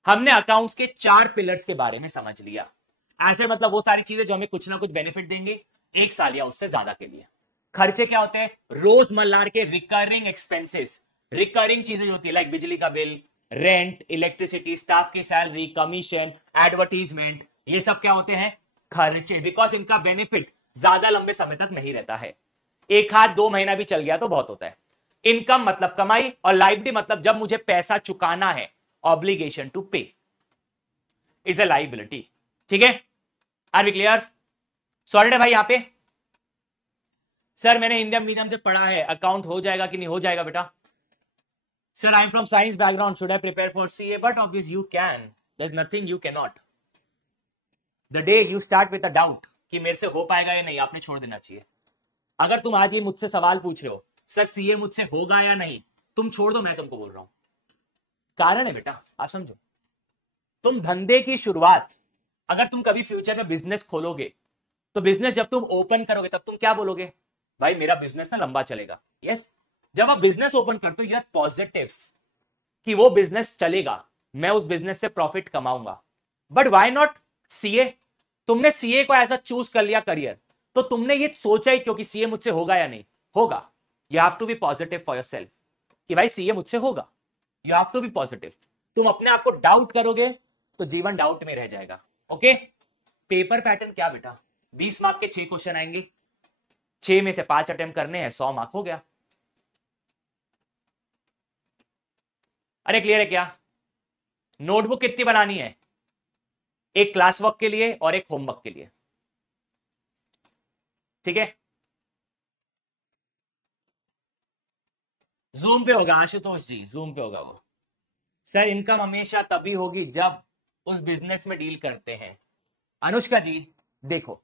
हमने अकाउंट्स के 4 पिलर्स के बारे में समझ लिया। एसेट मतलब वो सारी चीजें जो हमें कुछ ना कुछ बेनिफिट देंगे 1 साल या उससे ज्यादा के लिए। खर्चे क्या होते हैं? रोजमर्रा के रिकरिंग एक्सपेंसेस, रिकरिंग चीजें जो होती है, लाइक बिजली का बिल, रेंट, इलेक्ट्रिसिटी, स्टाफ की सैलरी, कमीशन, एडवर्टीजमेंट, ये सब क्या होते हैं? खर्चे। बिकॉज इनका बेनिफिट ज्यादा लंबे समय तक नहीं रहता है, 1 आध 2 महीना भी चल गया तो बहुत होता है। इनकम मतलब कमाई, और लाइबिलिटी मतलब जब मुझे पैसा चुकाना है, ऑब्लिगेशन टू पे इज ए लाइबिलिटी। ठीक है, आर वी क्लियर? सॉलिड है भाई यहां पे? सर मैंने इंडियन मीडियम से पढ़ा है, अकाउंट हो जाएगा कि नहीं हो जाएगा बेटा? Sir I am from science background, should I prepare for CA? But obviously you can, there is nothing you can not. The day you start with a doubt कि मेरे से हो पाएगा या नहीं, आपने छोड़ देना चाहिए। अगर तुम आज ये मुझसे सवाल पूछ रहे हो, सर सीए मुझसे होगा या नहीं, तुम छोड़ दो, मैं तुमको बोल रहा हूं। कारण है बेटा, आप समझो। तुम धंधे की शुरुआत, अगर तुम कभी फ्यूचर में बिजनेस खोलोगे, तो बिजनेस जब तुम ओपन करोगे तब तुम क्या बोलोगे? भाई मेरा बिजनेस ना लंबा चलेगा। यस, जब आप बिजनेस ओपन करते हो यू आर पॉजिटिव कि वो बिजनेस चलेगा, मैं उस बिजनेस से प्रॉफिट कमाऊंगा। But why not CA? तुमने सीए को ऐसा चूज कर लिया करियर, तो तुमने ये सोचा ही क्योंकि सीए मुझसे होगा या नहीं होगा। You have to be positive for yourself कि भाई सीए मुझसे होगा। You have to be positive. तुम अपने आप को डाउट करोगे तो जीवन डाउट में रह जाएगा। ओके, पेपर पैटर्न क्या बेटा? 20 मार्क के 6 क्वेश्चन आएंगे, 6 में से 5 अटेम्प्ट करने हैं, 100 मार्क हो गया। अरे क्लियर है क्या? नोटबुक कितनी बनानी है? एक क्लास वर्क के लिए और एक होमवर्क के लिए। ठीक है, जूम पे होगा आशुतोष जी, जूम पे होगा वो। सर इनकम हमेशा तभी होगी जब उस बिजनेस में डील करते हैं। अनुष्का जी देखो,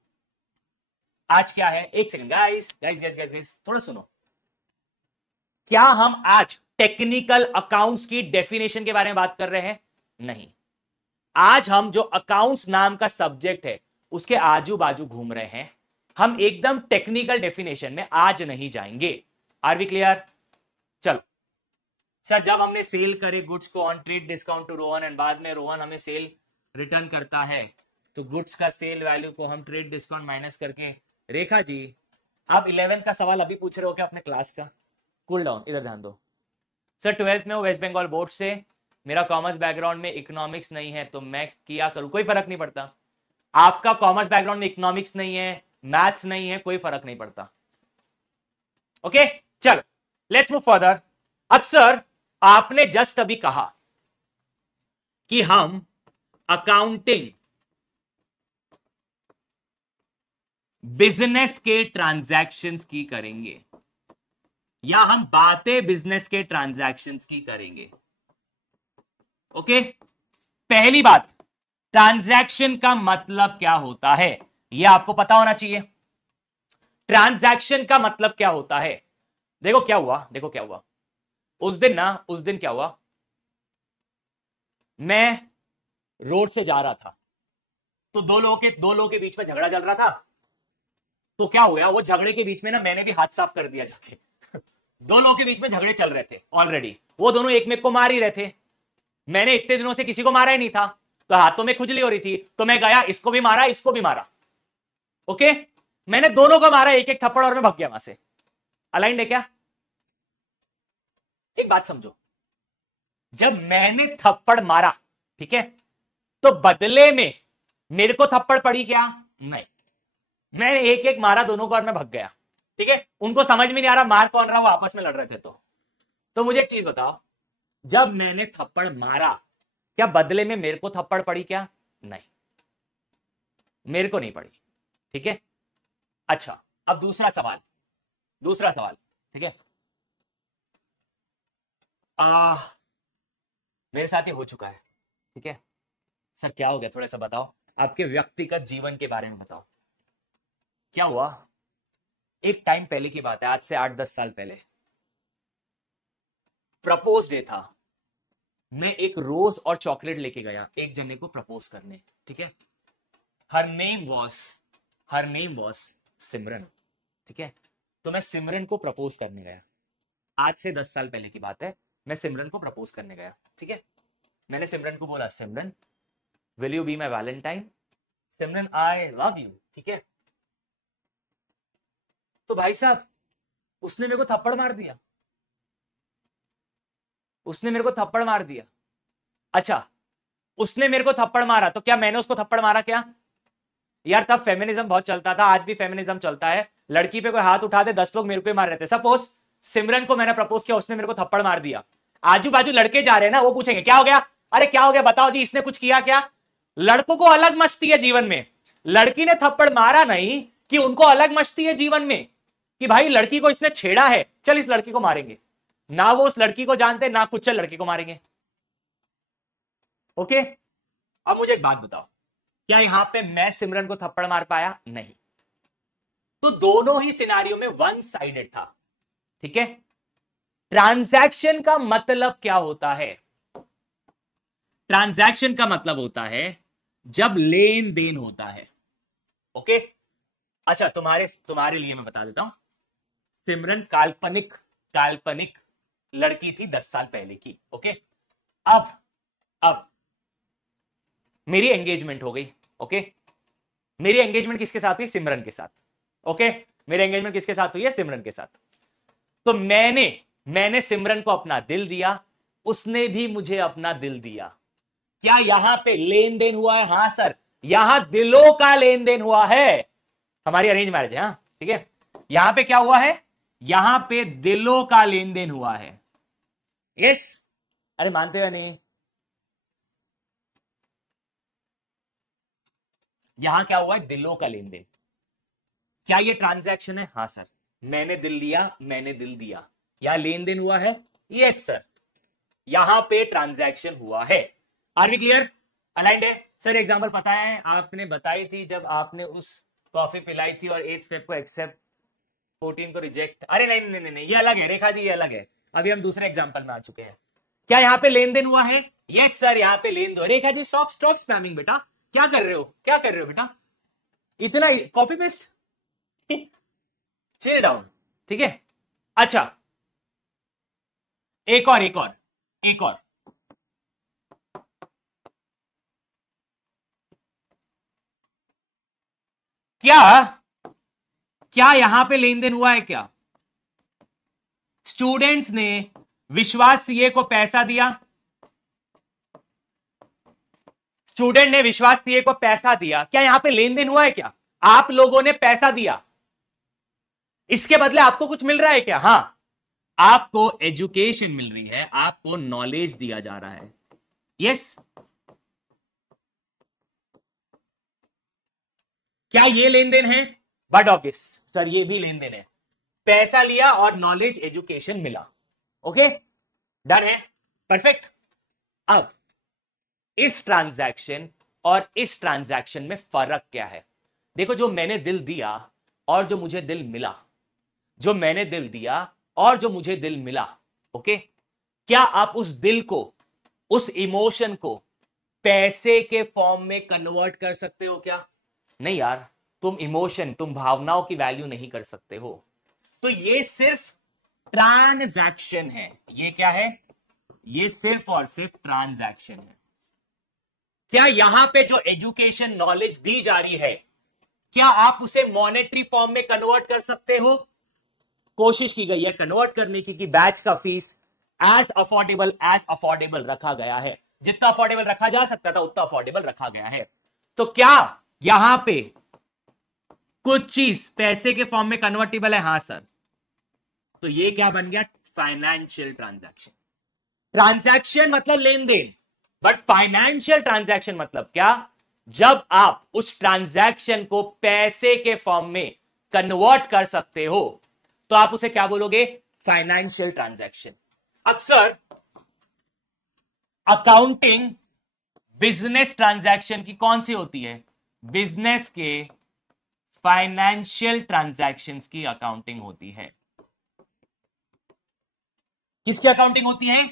आज क्या है? एक second guys guys guys guys guys, थोड़ा सुनो। क्या हम आज टेक्निकल अकाउंट्स की डेफिनेशन के बारे में बात कर रहे हैं? नहीं, आज हम जो अकाउंट्स नाम का सब्जेक्ट है उसके आजू बाजू घूम रहे हैं। हम एकदम टेक्निकल डेफिनेशन में आज नहीं जाएंगे। Are we clear? चलो सर, जब हमने सेल करे गुड्स को on trade discount to Rohan and बाद में रोहन हमें सेल रिटर्न करता है, तो गुड्स का सेल वैल्यू को हम ट्रेड डिस्काउंट माइनस करके, रेखा जी आप 11 का सवाल अभी पूछ रहे हो क्या अपने क्लास का? कूल डाउन, इधर ध्यान दो। सर 12th में हूँ वेस्ट बंगाल बोर्ड से, मेरा कॉमर्स बैकग्राउंड में इकोनॉमिक्स नहीं है, तो मैं क्या करूं? कोई फर्क नहीं पड़ता। आपका कॉमर्स बैकग्राउंड में इकोनॉमिक्स नहीं है, मैथ्स नहीं है, कोई फर्क नहीं पड़ता। ओके चलो लेट्स मूव फर्दर। अब सर आपने जस्ट अभी कहा कि हम अकाउंटिंग बिजनेस के ट्रांजैक्शंस की करेंगे, या हम बातें बिजनेस के ट्रांजैक्शंस की करेंगे। ओके, पहली बात, ट्रांजैक्शन का मतलब क्या होता है यह आपको पता होना चाहिए। ट्रांजैक्शन का मतलब क्या होता है? देखो क्या हुआ, देखो क्या हुआ उस दिन क्या हुआ, मैं रोड से जा रहा था, तो दो लोगों के बीच में झगड़ा चल रहा था। तो क्या हो गया, वो झगड़े के बीच में ना मैंने भी हाथ साफ कर दिया जाके। दो लोगों के बीच में झगड़े चल रहे थे ऑलरेडी, वो दोनों एक में को मार ही रहे थे। मैंने इतने दिनों से किसी को मारा ही नहीं था, तो हाथों में खुजली हो रही थी, तो मैं गया, इसको भी मारा, इसको भी मारा। ओके, मैंने दोनों को मारा एक एक थप्पड़ और मैं भाग गया वहां से। अलाइंड है क्या? एक बात समझो, जब मैंने थप्पड़ मारा, ठीक है, तो बदले में मेरे को थप्पड़ पड़ी क्या? नहीं, मैंने एक एक मारा दोनों को और मैं भाग गया। ठीक है, उनको समझ में नहीं आ रहा मार कौन रहा, वो आपस में लड़ रहे थे। तो मुझे एक चीज बताओ, जब मैंने थप्पड़ मारा क्या बदले में मेरे को थप्पड़ पड़ी क्या? नहीं, मेरे को नहीं पड़ी। ठीक है, अच्छा अब दूसरा सवाल, ठीक है। मेरे साथ ये हो चुका है, ठीक है। सर क्या हो गया, थोड़ा सा बताओ, आपके व्यक्तिगत जीवन के बारे में बताओ, क्या हुआ, एक टाइम पहले की बात है, आज से 8-10 साल पहले, प्रपोज डे था। मैं एक रोज और चॉकलेट लेके गया एक जने को प्रपोज करने, ठीक है। हर नेम वॉज सिमरन, ठीक है। तो मैं सिमरन को प्रपोज करने गया, आज से 10 साल पहले की बात है। मैं सिमरन को प्रपोज करने गया, ठीक है। मैंने सिमरन को बोला, Simran will you be my Valentine, Simran I love you, ठीक है। तो भाई साहब उसने मेरे को थप्पड़ मार दिया, उसने मेरे को थप्पड़ मार दिया। अच्छा, उसने मेरे को थप्पड़ मारा तो क्या मैंने उसको थप्पड़ मारा क्या? यार तब फेमिनिज्म बहुत चलता था, आज भी फेमिनिज्म चलता है। लड़की पे कोई हाथ उठा दे 10 लोग मेरे को ही मार रहे थे। सपोज सिमरन को मैंने प्रपोज किया, उसने मेरे को थप्पड़ मार दिया, आजू बाजू लड़के जा रहे हैं ना, वो पूछेंगे क्या हो गया, अरे क्या हो गया बताओ जी, इसने कुछ किया क्या? लड़कों को अलग मस्ती है जीवन में, लड़की ने थप्पड़ मारा नहीं कि उनको अलग मस्ती है जीवन में कि भाई लड़की को इसने छेड़ा है, चल इस लड़की को मारेंगे। ना वो उस लड़की को जानते ना कुछ, चल लड़की को मारेंगे। ओके, अब मुझे एक बात बताओ, क्या यहां पे मैं सिमरन को थप्पड़ मार पाया? नहीं। तो दोनों ही सिनारियो में वन साइडेड था, ठीक है। ट्रांजैक्शन का मतलब क्या होता है? ट्रांजैक्शन का मतलब होता है जब लेन देन होता है, ओके। अच्छा, तुम्हारे लिए मैं बता देता हूं, सिमरन काल्पनिक लड़की थी 10 साल पहले की, ओके। अब मेरी एंगेजमेंट हो गई, ओके। मेरी एंगेजमेंट किसके साथ हुई? सिमरन के साथ, ओके। मेरी एंगेजमेंट किसके साथ हुई है? सिमरन के साथ। तो मैंने सिमरन को अपना दिल दिया, उसने भी मुझे अपना दिल दिया। क्या यहां पे लेन देन हुआ है? हां सर, यहां दिलों का लेन देन हुआ है। हमारी अरेंज मैरिज है, हाँ ठीक है। यहां पे क्या हुआ है? यहां पे दिलों का लेन देन हुआ है। यस, अरे मानते हो नहीं? यहां क्या हुआ है? दिलों का लेन देन। क्या ये ट्रांजैक्शन है? हाँ सर, मैंने दिल लिया, मैंने दिल दिया, यहां लेन देन हुआ है। यस सर, यहां पे ट्रांजैक्शन हुआ है। Are we clear? अलाइंड है सर? एग्जांपल पता है आपने बताई थी जब आपने उस कॉफी पिलाई थी और 8 फेब को एक्सेप्ट, 14 को रिजेक्ट। अरे नहीं नहीं नहीं नहीं, ये अलग है रेखा जी, ये अलग है। अभी हम दूसरे एग्जांपल में आ चुके हैं। क्या यहाँ पे लेन देन हुआ है? यस सर, यहाँ पे लेन दो। रेखा जी स्टॉप स्पैमिंग बेटा, क्या कर रहे हो, क्या कर रहे हो बेटा, इतना कॉपी पेस्ट, चिल डाउन, ठीक है। अच्छा, एक और क्या यहां पे लेन देन हुआ है? क्या स्टूडेंट्स ने विश्वास सीए को पैसा दिया? स्टूडेंट ने विश्वास सीए को पैसा दिया, क्या यहां पे लेन देन हुआ है? क्या आप लोगों ने पैसा दिया, इसके बदले आपको कुछ मिल रहा है क्या? हां, आपको एजुकेशन मिल रही है, आपको नॉलेज दिया जा रहा है। यस, क्या ये लेन देन है? बट ऑब्वियस सर, ये भी लेन देन है। पैसा लिया और नॉलेज एजुकेशन मिला, ओके, डन है, परफेक्ट। अब इस ट्रांजैक्शन और इस ट्रांजैक्शन में फर्क क्या है? देखो, जो मैंने दिल दिया और जो मुझे दिल मिला, जो मैंने दिल दिया और जो मुझे दिल मिला, ओके, क्या आप उस दिल को, उस इमोशन को पैसे के फॉर्म में कन्वर्ट कर सकते हो क्या? नहीं यार, तुम इमोशन, तुम भावनाओं की वैल्यू नहीं कर सकते हो। तो ये सिर्फ ट्रांजैक्शन है। ये क्या है? ये सिर्फ और सिर्फ ट्रांजैक्शन है। क्या यहां पे जो एजुकेशन नॉलेज दी जा रही है, क्या आप उसे मॉनेटरी फॉर्म में कन्वर्ट कर सकते हो? कोशिश की गई है कन्वर्ट करने की कि बैच का फीस एज अफोर्डेबल रखा गया है। जितना अफोर्डेबल रखा जा सकता था उतना अफोर्डेबल रखा गया है। तो क्या यहां पे कुछ चीज पैसे के फॉर्म में कन्वर्टेबल है? हां सर। तो ये क्या बन गया? Financial transaction. ट्रांजैक्शन मतलब लेन देन, बट फाइनेंशियल ट्रांजैक्शन मतलब क्या? जब आप उस ट्रांजैक्शन को पैसे के फॉर्म में कन्वर्ट कर सकते हो तो आप उसे क्या बोलोगे? Financial transaction. अक्सर अकाउंटिंग बिजनेस ट्रांजैक्शन की कौन सी होती है? बिजनेस के फाइनेंशियल ट्रांजैक्शंस की अकाउंटिंग होती है। किसकी अकाउंटिंग होती है?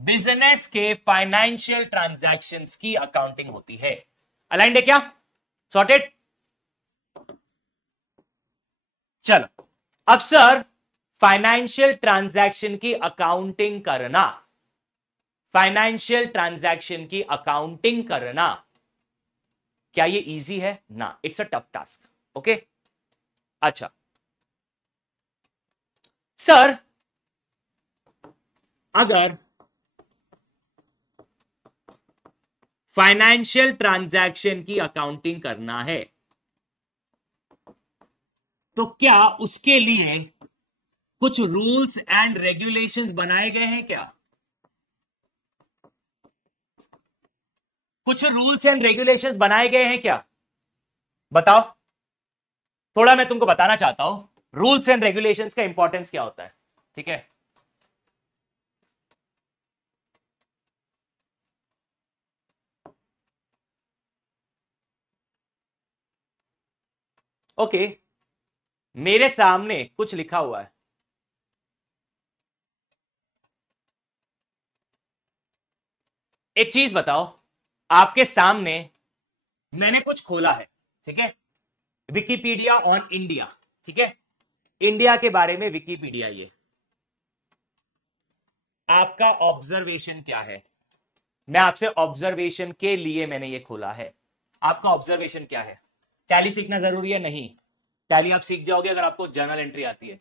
बिजनेस के फाइनेंशियल ट्रांजैक्शंस की अकाउंटिंग होती है। अलाइंड है क्या? सॉर्टेड? चलो अब सर, फाइनेंशियल ट्रांजैक्शन की अकाउंटिंग करना, फाइनेंशियल ट्रांजैक्शन की अकाउंटिंग करना, क्या ये इजी है? ना, it's a tough task. Okay, अच्छा सर, अगर फाइनेंशियल ट्रांजैक्शन की अकाउंटिंग करना है तो क्या उसके लिए कुछ रूल्स एंड रेगुलेशंस बनाए गए हैं क्या? कुछ रूल्स एंड रेगुलेशंस बनाए गए हैं क्या? बताओ, थोड़ा मैं तुमको बताना चाहता हूं रूल्स एंड रेगुलेशंस का इंपॉर्टेंस क्या होता है। ठीक है, ओके, मेरे सामने कुछ लिखा हुआ है। एक चीज बताओ, आपके सामने मैंने कुछ खोला है, ठीक है, विकिपीडिया ऑन इंडिया, ठीक है, इंडिया के बारे में विकिपीडिया। ये आपका ऑब्जर्वेशन क्या है? मैं आपसे ऑब्जर्वेशन के लिए मैंने ये खोला है। आपका ऑब्जर्वेशन क्या है? टैली सीखना जरूरी है? नहीं, टैली आप सीख जाओगे अगर आपको जर्नल एंट्री आती है।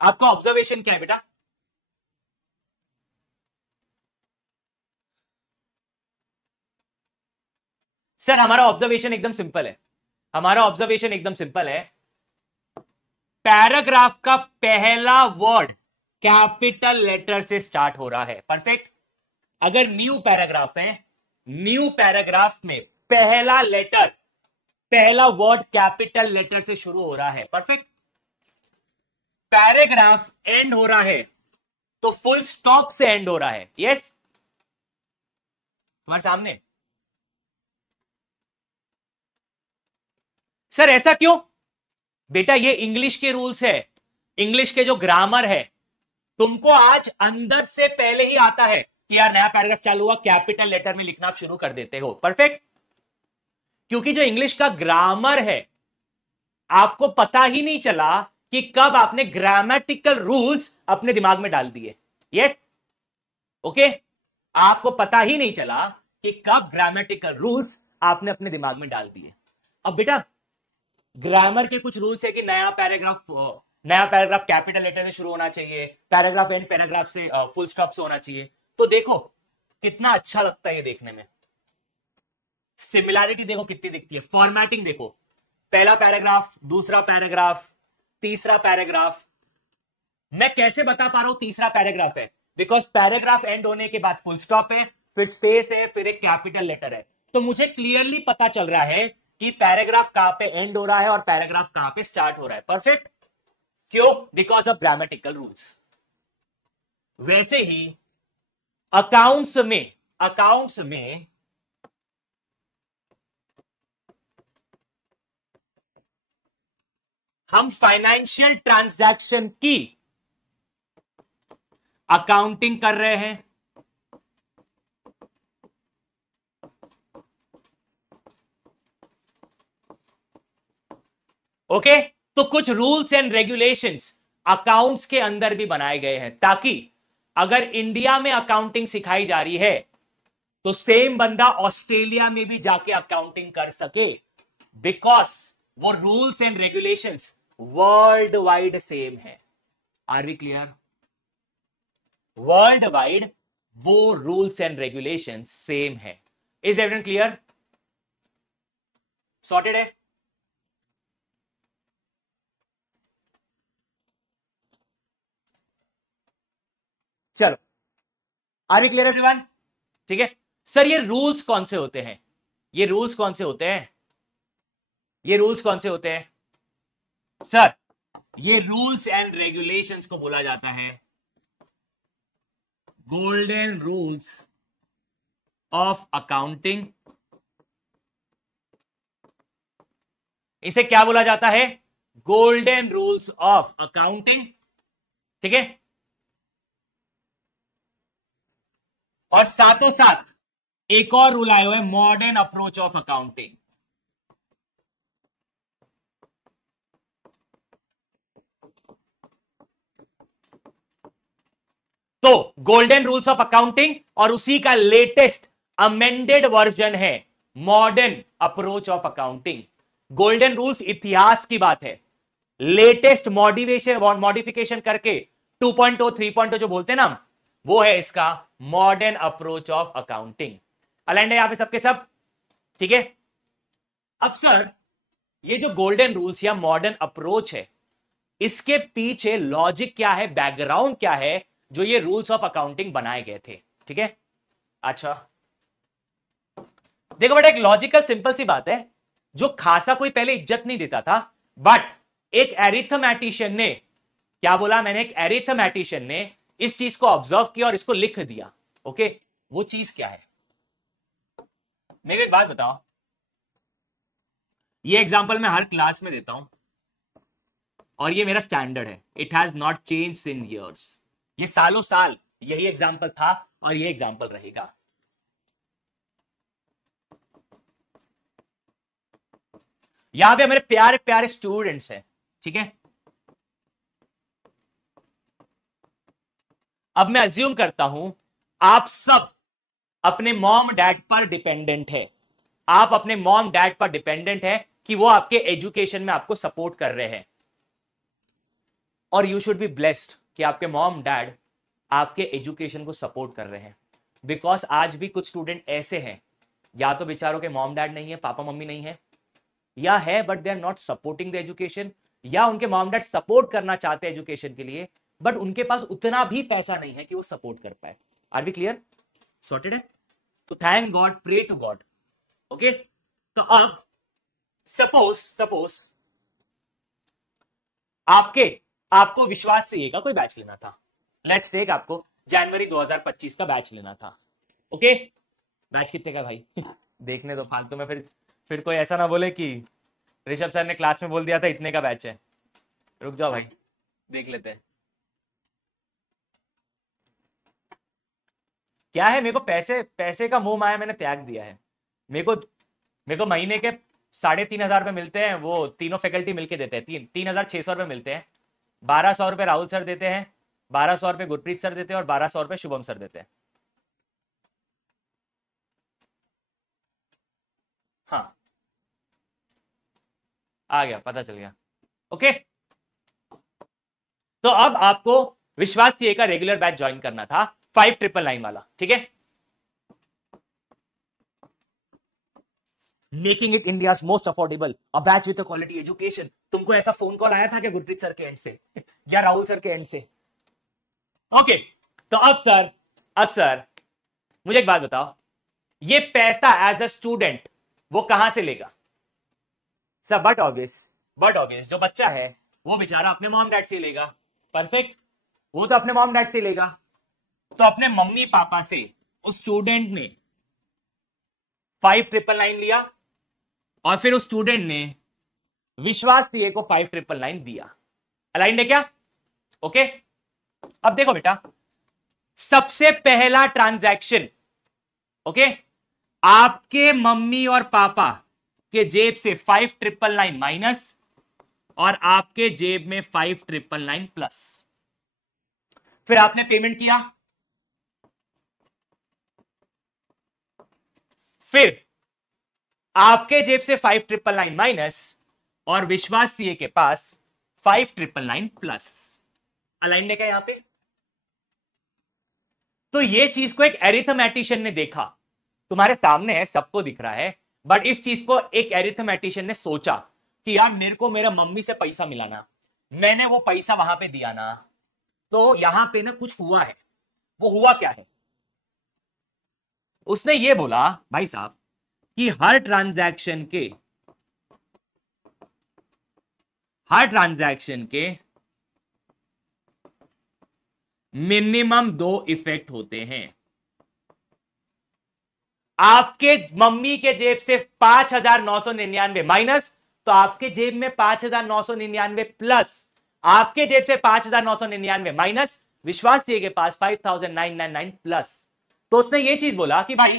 आपका ऑब्जर्वेशन क्या है बेटा? सर हमारा ऑब्जर्वेशन एकदम सिंपल है, हमारा ऑब्जर्वेशन एकदम सिंपल है। पैराग्राफ का पहला वर्ड कैपिटल लेटर से स्टार्ट हो रहा है। परफेक्ट। अगर न्यू पैराग्राफ है, न्यू पैराग्राफ में पहला लेटर, पहला वर्ड कैपिटल लेटर से शुरू हो रहा है। परफेक्ट। पैराग्राफ एंड हो रहा है तो फुल स्टॉप से एंड हो रहा है। यस, तुम्हारे सामने। सर ऐसा क्यों? बेटा ये इंग्लिश के रूल्स है, इंग्लिश के जो ग्रामर है, तुमको आज अंदर से पहले ही आता है कि यार नया पैराग्राफ चालू हुआ, कैपिटल लेटर में लिखना आप शुरू कर देते हो। परफेक्ट। क्योंकि जो इंग्लिश का ग्रामर है, आपको पता ही नहीं चला कि कब आपने ग्रामेटिकल रूल्स अपने दिमाग में डाल दिए। यस, ओके, आपको पता ही नहीं चला कि कब ग्रामेटिकल रूल्स आपने अपने दिमाग में डाल दिए। अब बेटा ग्रामर के कुछ रूल्स है कि नया पैराग्राफ कैपिटल लेटर से शुरू होना चाहिए, पैराग्राफ एंड पैराग्राफ से फुल स्टॉप से होना चाहिए। तो देखो कितना अच्छा लगता है ये देखने में, सिमिलैरिटी देखो कितनी दिखती है। फॉर्मेटिंग देखो, पहला पैराग्राफ, दूसरा पैराग्राफ, तीसरा पैराग्राफ। मैं कैसे बता पा रहा हूं तीसरा पैराग्राफ है? बिकॉज पैराग्राफ एंड होने के बाद फुल स्टॉप है, फिर स्पेस है, फिर एक कैपिटल लेटर है। तो मुझे क्लियरली पता चल रहा है कि पैराग्राफ कहां पे एंड हो रहा है और पैराग्राफ कहां पे स्टार्ट हो रहा है। परफेक्ट। क्यों? Because of grammatical rules. वैसे ही अकाउंट्स में हम फाइनेंशियल ट्रांजैक्शन की अकाउंटिंग कर रहे हैं। ओके, तो कुछ रूल्स एंड रेगुलेशंस अकाउंट्स के अंदर भी बनाए गए हैं, ताकि अगर इंडिया में अकाउंटिंग सिखाई जा रही है तो सेम बंदा ऑस्ट्रेलिया में भी जाके अकाउंटिंग कर सके, बिकॉज वो rules and regulations world wide same है। Are we clear? World wide वो रूल्स एंड रेगुलेशंस सेम है। Is everyone clear? सॉर्टेड है? चलो, आर वी क्लियर एवरीवन? ठीक है सर, ये रूल्स कौन से होते हैं? ये रूल्स कौन से होते हैं? ये रूल्स कौन से होते हैं सर? ये रूल्स एंड रेगुलेशंस को बोला जाता है गोल्डन रूल्स ऑफ अकाउंटिंग। इसे क्या बोला जाता है? Golden rules of accounting. ठीक है, और साथों साथ एक और रूल आया हुआ है मॉडर्न अप्रोच ऑफ अकाउंटिंग। तो गोल्डन रूल्स ऑफ अकाउंटिंग और उसी का लेटेस्ट अमेंडेड वर्जन है modern approach of accounting. Golden rules इतिहास की बात है, लेटेस्ट मॉडिफिकेशन करके 2.0 3.0 जो बोलते हैं ना, वो है इसका modern approach of accounting. Aligned है यहां पे सबके सब? ठीक है। अब सर, ये जो गोल्डन रूल्स या मॉडर्न अप्रोच है, इसके पीछे लॉजिक क्या है, बैकग्राउंड क्या है जो ये रूल्स ऑफ अकाउंटिंग बनाए गए थे? ठीक है, अच्छा देखो बेटा, एक लॉजिकल सिंपल सी बात है, जो खासा कोई पहले इज्जत नहीं देता था, बट एक एरिथमेटिशियन ने, क्या बोला मैंने, एक एरिथमेटिशियन ने इस चीज को ऑब्जर्व किया और इसको लिख दिया। ओके, वो चीज क्या है? मेरे एक बात बताओ, ये एग्जांपल मैं हर क्लास में देता हूं और ये मेरा स्टैंडर्ड है, it has not change in years. ये सालों साल यही एग्जांपल था और ये एग्जांपल रहेगा। यहां पे मेरे प्यारे प्यारे स्टूडेंट्स हैं, ठीक है। अब मैं अज्यूम करता हूं आप सब अपने मॉम डैड पर डिपेंडेंट है, आप अपने मॉम डैड पर डिपेंडेंट है कि वो आपके एजुकेशन में आपको सपोर्ट कर रहे हैं, और यू शुड बी ब्लेस्ड कि आपके मॉम डैड आपके एजुकेशन को सपोर्ट कर रहे हैं। बिकॉज आज भी कुछ स्टूडेंट ऐसे हैं, या तो बेचारों के मॉम डैड नहीं है, पापा मम्मी नहीं है, या है but they are not supporting the education, या उनके मॉम डैड सपोर्ट करना चाहते हैं एजुकेशन के लिए, बट उनके पास उतना भी पैसा नहीं है कि वो सपोर्ट कर पाए। Are we clear? सॉर्टेड है? तो thank God, pray to God. Okay, तो अब सपोज आपको विश्वास से का कोई बैच लेना था, लेट्स टेक आपको जनवरी 2025 का बैच लेना था। ओके, बैच कितने का भाई? देखने दो, फालतू में फिर कोई ऐसा ना बोले कि ऋषभ सर ने क्लास में बोल दिया था इतने का बैच है। रुक जाओ भाई, देख लेते हैं क्या है। मेरे को पैसे का मोह माया मैंने त्याग दिया है। मेरे को महीने के 3,500 रुपए मिलते हैं, वो तीनों फैकल्टी मिलके देते हैं, 3,600 रुपए मिलते हैं। 1,200 रुपए राहुल सर देते हैं, 1,200 रुपए गुरप्रीत सर देते हैं और 1,200 रुपए शुभम सर देते हैं। हाँ, आ गया, पता चल गया। ओके, तो अब आपको विश्वास सीए का रेगुलर बैच ज्वाइन करना था, 5,999 वाला। ठीक है, making it India's most affordable, a batch with quality education. तुमको ऐसा फोन कॉल आया था क्या गुरप्रीत सर के एंड से या राहुल सर के एंड से? ओके, तो अब सर मुझे एक बात बताओ, ये पैसा एज अ स्टूडेंट वो कहां से लेगा सर? बट ऑब्वियस जो बच्चा है वो बेचारा अपने मॉम डैड से लेगा। परफेक्ट, वो तो अपने मॉम डैड से लेगा। तो अपने मम्मी पापा से उस स्टूडेंट ने 5,999 लिया और फिर उस स्टूडेंट ने विश्वास सीए को 5,999 दिया। अलाइंड है क्या? ओके, अब देखो बेटा, सबसे पहला ट्रांजैक्शन, ओके, आपके मम्मी और पापा के जेब से 5,999 माइनस और आपके जेब में 5,999 प्लस। फिर आपने पेमेंट किया, फिर आपके जेब से 5,999 माइनस और विश्वास सीए के पास 5,999 प्लस। अलाइंड है क्या यहां पे? तो ये चीज को एक एरिथमेटिशियन ने देखा, तुम्हारे सामने है, सबको दिख रहा है, बट इस चीज को एक एरिथमेटिशियन ने सोचा कि यार मेरे को मेरा मम्मी से पैसा मिला ना, मैंने वो पैसा वहां पे दिया ना, तो यहां पे ना कुछ हुआ है। वो हुआ क्या है? उसने ये बोला भाई साहब कि हर ट्रांजैक्शन के मिनिमम 2 इफेक्ट होते हैं। आपके मम्मी के जेब से 5,999 माइनस, तो आपके जेब में 5,999 प्लस, आपके जेब से 5,999 माइनस, विश्वास जी के पास 5,999 प्लस। तो उसने ये चीज बोला कि भाई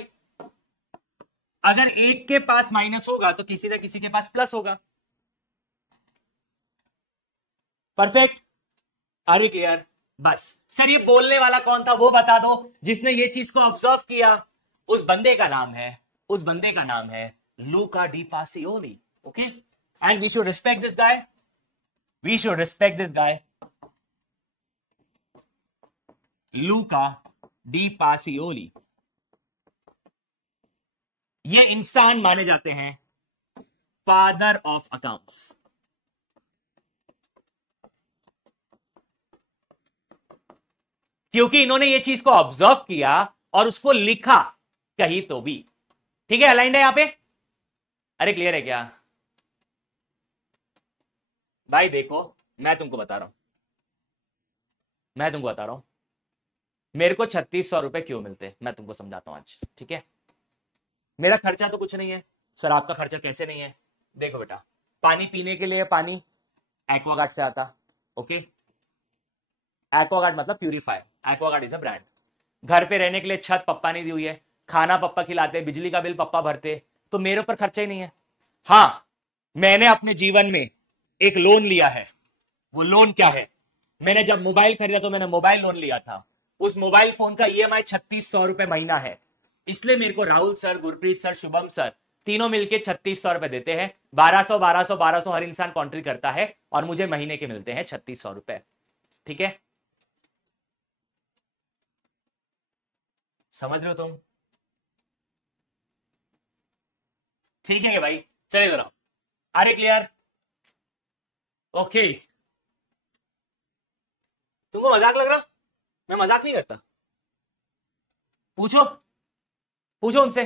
अगर एक के पास माइनस होगा तो किसी न किसी के पास प्लस होगा। Perfect, are we clear? बस सर ये बोलने वाला कौन था वो बता दो, जिसने ये चीज को ऑब्जर्व किया। उस बंदे का नाम है Luca de Pacioli. Okay, and we should respect this guy, Luca de पासियोली। ये इंसान माने जाते हैं फादर ऑफ अकाउंट्स। क्योंकि इन्होंने ये चीज को ऑब्जर्व किया और उसको लिखा कहीं तो भी। ठीक है, अलाइंड है यहां पे? अरे क्लियर है क्या भाई? देखो मैं तुमको बता रहा हूं, मेरे को 3600 रुपए क्यों मिलते, मैं तुमको समझाता हूं आज। ठीक है, मेरा खर्चा तो कुछ नहीं है। सर आपका खर्चा कैसे नहीं है? देखो बेटा, पानी पीने के लिए पानी एक्वागार्ड से आता। ओके, एक्वागार्ड मतलब purifier, Aquaguard is a brand. घर पे रहने के लिए छत पप्पा ने दी हुई है, खाना पप्पा खिलाते, बिजली का बिल पप्पा भरते, तो मेरे ऊपर खर्चा ही नहीं है। हाँ, मैंने अपने जीवन में एक लोन लिया है। वो लोन क्या है? मैंने जब मोबाइल खरीदा तो मैंने मोबाइल लोन लिया था। उस मोबाइल फोन का ईएमआई 3600 रुपए महीना है। इसलिए मेरे को Rahul sir, Gurpreet sir, Shubham sir तीनों मिलके 3600 रुपए देते हैं। 1200 हर इंसान कॉन्ट्री करता है और मुझे महीने के मिलते हैं 3600 रुपए। ठीक है, समझ रहे हो तुम? ठीक है भाई, चले जरा, अरे क्लियर? ओके, तुमको मजाक लग रहा? मैं मजाक नहीं करता। पूछो उनसे।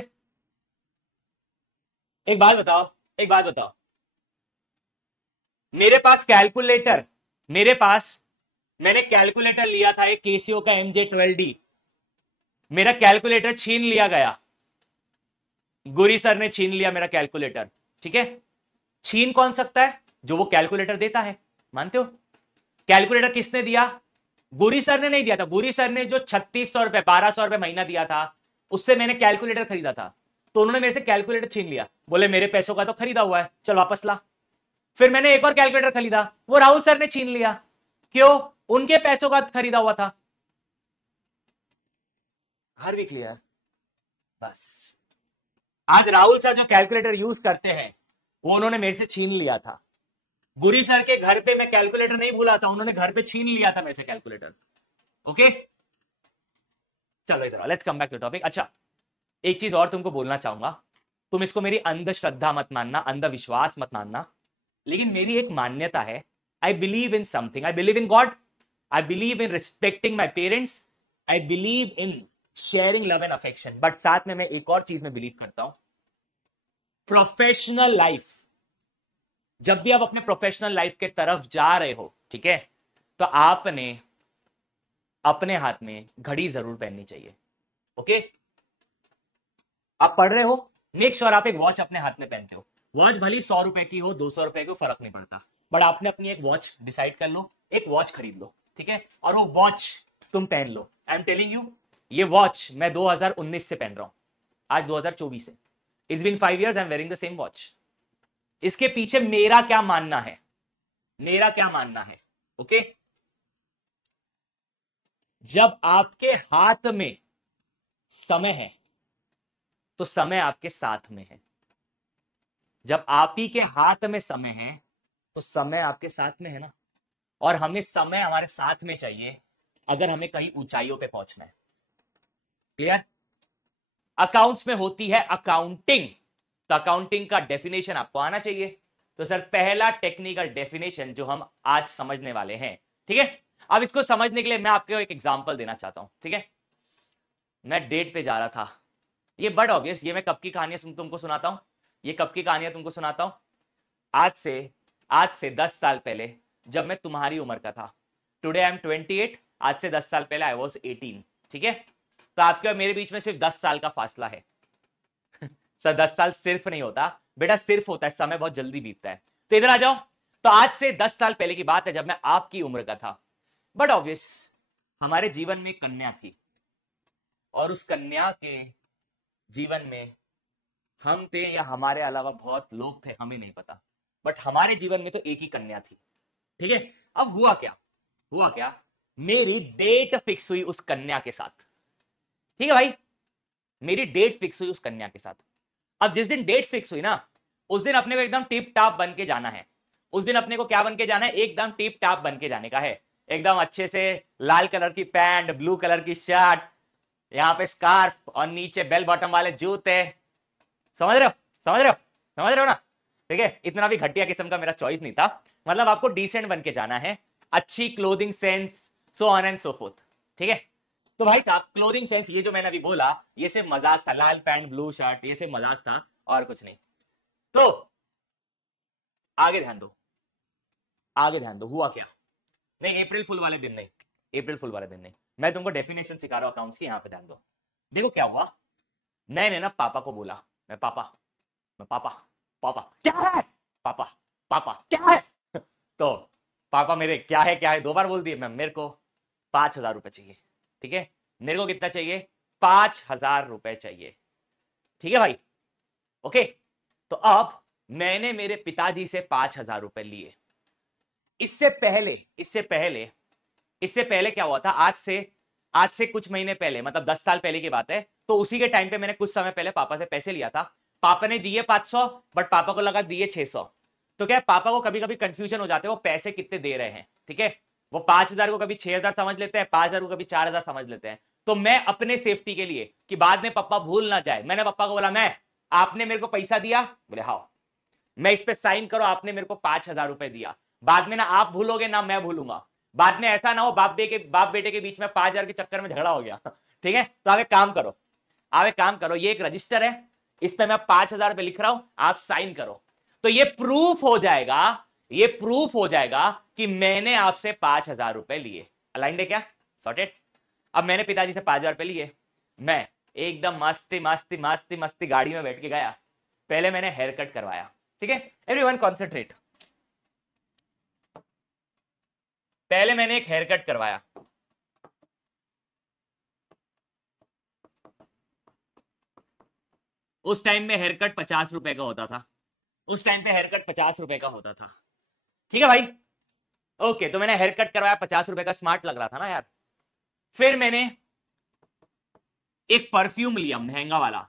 एक बात बताओ, मेरे पास मैंने कैलकुलेटर लिया था एक केसीओ का MJ12D। मेरा कैलकुलेटर छीन लिया गया, गुरी सर ने छीन लिया मेरा कैलकुलेटर। ठीक है, छीन कौन सकता है? जो वो कैलकुलेटर देता है। मानते हो? कैलकुलेटर किसने दिया? गुरी सर ने नहीं दिया था। गुरी सर ने जो 3600 रुपए 1200 रुपए महीना दिया था, उससे मैंने कैलकुलेटर खरीदा था। तो उन्होंने मेरे से कैलकुलेटर छीन लिया, बोले मेरे पैसों का तो खरीदा हुआ है, चल वापस ला। फिर मैंने एक और कैलकुलेटर खरीदा, वो राहुल सर ने छीन लिया। क्यों? उनके पैसों का खरीदा हुआ था। हर वी क्लियर? बस आज राहुल सर जो कैलकुलेटर यूज करते हैं वो उन्होंने मेरे से छीन लिया था। गुरी सर के घर पे मैं कैलकुलेटर नहीं भूला था, उन्होंने घर पे छीन लिया था मेरे से कैलकुलेटर। ओके, चलो इधर let's come back to topic. अच्छा, एक चीज और तुमको बोलना चाहूंगा, तुम इसको मेरी अंधश्रद्धा मत मानना, अंधविश्वास मत मानना, लेकिन मेरी एक मान्यता है। I believe in something, I believe in God, I believe in respecting my parents, I believe in sharing love and affection, but साथ में मैं एक और चीज में बिलीव करता हूं, प्रोफेशनल लाइफ। जब भी आप अपने प्रोफेशनल लाइफ के तरफ जा रहे हो, ठीक है, तो आपने अपने हाथ में घड़ी जरूर पहननी चाहिए। ओके, आप पढ़ रहे हो, मेक श्योर आप एक वॉच अपने हाथ में पहनते हो। वॉच भली 100 रुपए की हो, 200 रुपए की, फर्क नहीं पड़ता, बट आपने अपनी एक वॉच डिसाइड कर लो, एक वॉच खरीद लो। ठीक है, और वो वॉच तुम पहन लो। आई एम टेलिंग यू, ये वॉच मैं 2019 से पहन रहा हूं, आज 2024 है। It's been 5 years, I am wearing the same watch. इसके पीछे मेरा क्या मानना है? ओके, जब आपके हाथ में समय है तो समय आपके साथ में है। जब आप ही के हाथ में समय है तो समय आपके साथ में है ना। और हमें समय हमारे साथ में चाहिए अगर हमें कहीं ऊंचाइयों पे पहुंचना है। क्लियर? अकाउंट्स में होती है अकाउंटिंग, तो अकाउंटिंग का डेफिनेशन आपको आना चाहिए। तो सर पहला टेक्निकल डेफिनेशन जो हम आज समझने वाले हैं, ठीक है, अब इसको समझने के लिए मैं आपको एक एग्जांपल देना चाहता हूं। ठीक है, मैं डेट पे जा रहा था, ये बट ऑब्वियस, ये मैं कब की कहानियां तुमको सुनाता हूं, ये कब की कहानियां तुमको सुनाता हूं, आज से 10 साल पहले, जब मैं तुम्हारी उम्र का था। टुडे आई एम 28, आज से 10 साल पहले आई वॉज 18, ठीक है। तो आपके और मेरे बीच में सिर्फ 10 साल का फासला है। सर 10 साल सिर्फ नहीं होता बेटा, सिर्फ होता है, समय बहुत जल्दी बीतता है। तो इधर आ जाओ। तो आज से 10 साल पहले की बात है जब मैं आपकी उम्र का था। बट ऑब्वियस हमारे जीवन में कन्या थी और उस कन्या के जीवन में हम थे या हमारे अलावा बहुत लोग थे, हमें नहीं पता, बट हमारे जीवन में तो एक ही कन्या थी, ठीक है। अब हुआ क्या, मेरी डेट फिक्स हुई उस कन्या के साथ, ठीक है भाई, मेरी डेट फिक्स हुई उस कन्या के साथ। अब जिस दिन डेट फिक्स हुई ना, उस दिन अपने को एकदम टिप टाप बन के जाना है। उस दिन अपने को क्या बन के जाना है, एकदम टिप टाप बन के जाने का है। एकदम अच्छे से लाल कलर की पैंट, ब्लू कलर की शर्ट, यहां पे स्कार्फ और नीचे बेल बॉटम वाले जूते। समझ रहे हो ना, ठीक है। इतना भी घटिया किस्म का मेरा चॉइस नहीं था, मतलब आपको डिसेंट बन के जाना है, अच्छी clothing sense, so on and so fourth, ठीक है। तो भाई साहब क्लोथिंग सेंस ये जो मैंने अभी बोला ये सिर्फ मजाक था, लाल पैंट ब्लू शर्ट ये सिर्फ मजाक था और कुछ नहीं। तो आगे ध्यान दो हुआ क्या। नहीं अप्रैल फुल वाले दिन नहीं, मैं तुमको डेफिनेशन सिखा रहा हूं अकाउंट्स की, यहां पे ध्यान दो। देखो क्या हुआ, मैंने ना पापा को बोला, मैं पापा क्या है, पापा क्या है। तो पापा मेरे क्या है 2 बार बोल दिए। मैं मेरे को 5,000 रुपए चाहिए, ठीक है। मेरे को कितना चाहिए, 5,000 रुपए चाहिए, ठीक है भाई, ओके। तो अब मैंने मेरे पिताजी से 5,000 रुपए लिए। इससे पहले क्या हुआ था, आज से कुछ महीने पहले, मतलब 10 साल पहले की बात है, तो उसी के टाइम पे मैंने कुछ समय पहले पापा से पैसे लिया था। पापा ने दिए 500, बट पापा को लगा दिए 600। तो क्या पापा को कभी कभी कंफ्यूजन हो जाते हैं वो पैसे कितने दे रहे हैं, ठीक है। वो 5,000 को कभी 6,000 समझ लेते हैं, 5,000 को कभी 4,000 समझ लेते हैं। तो मैं अपने सेफ्टी के लिए कि बाद में पापा भूल ना जाए, मैंने पापा को बोला, आपने मेरे को पैसा दिया, बोले हाँ, मैं इस पे साइन करो, आपने मेरे को 5,000 रुपए दिया। बाद में ना आप भूलोगे ना मैं भूलूंगा, बाद में ऐसा ना हो बाप बेटे के बीच में 5,000 के चक्कर में झगड़ा हो गया, ठीक है। तो आप एक काम करो, ये एक रजिस्टर है, इस पे मैं 5,000 रुपए लिख रहा हूं, आप साइन करो। तो ये प्रूफ हो जाएगा कि मैंने आपसे 5,000 रुपए लिए। अलाइंड है क्या, सॉर्टेड। अब मैंने पिताजी से 5,000 रुपए लिए, मैं एकदम मस्ती गाड़ी में बैठ के गया। पहले मैंने हेयर कट करवाया, ठीक है। Everyone concentrate. पहले मैंने एक हेयर कट करवाया, उस टाइम में हेयर कट 50 रुपए का होता था, ठीक है भाई, ओके। तो मैंने हेयर कट करवाया, 50 रुपए का, स्मार्ट लग रहा था ना यार। फिर मैंने एक परफ्यूम लिया महंगा वाला।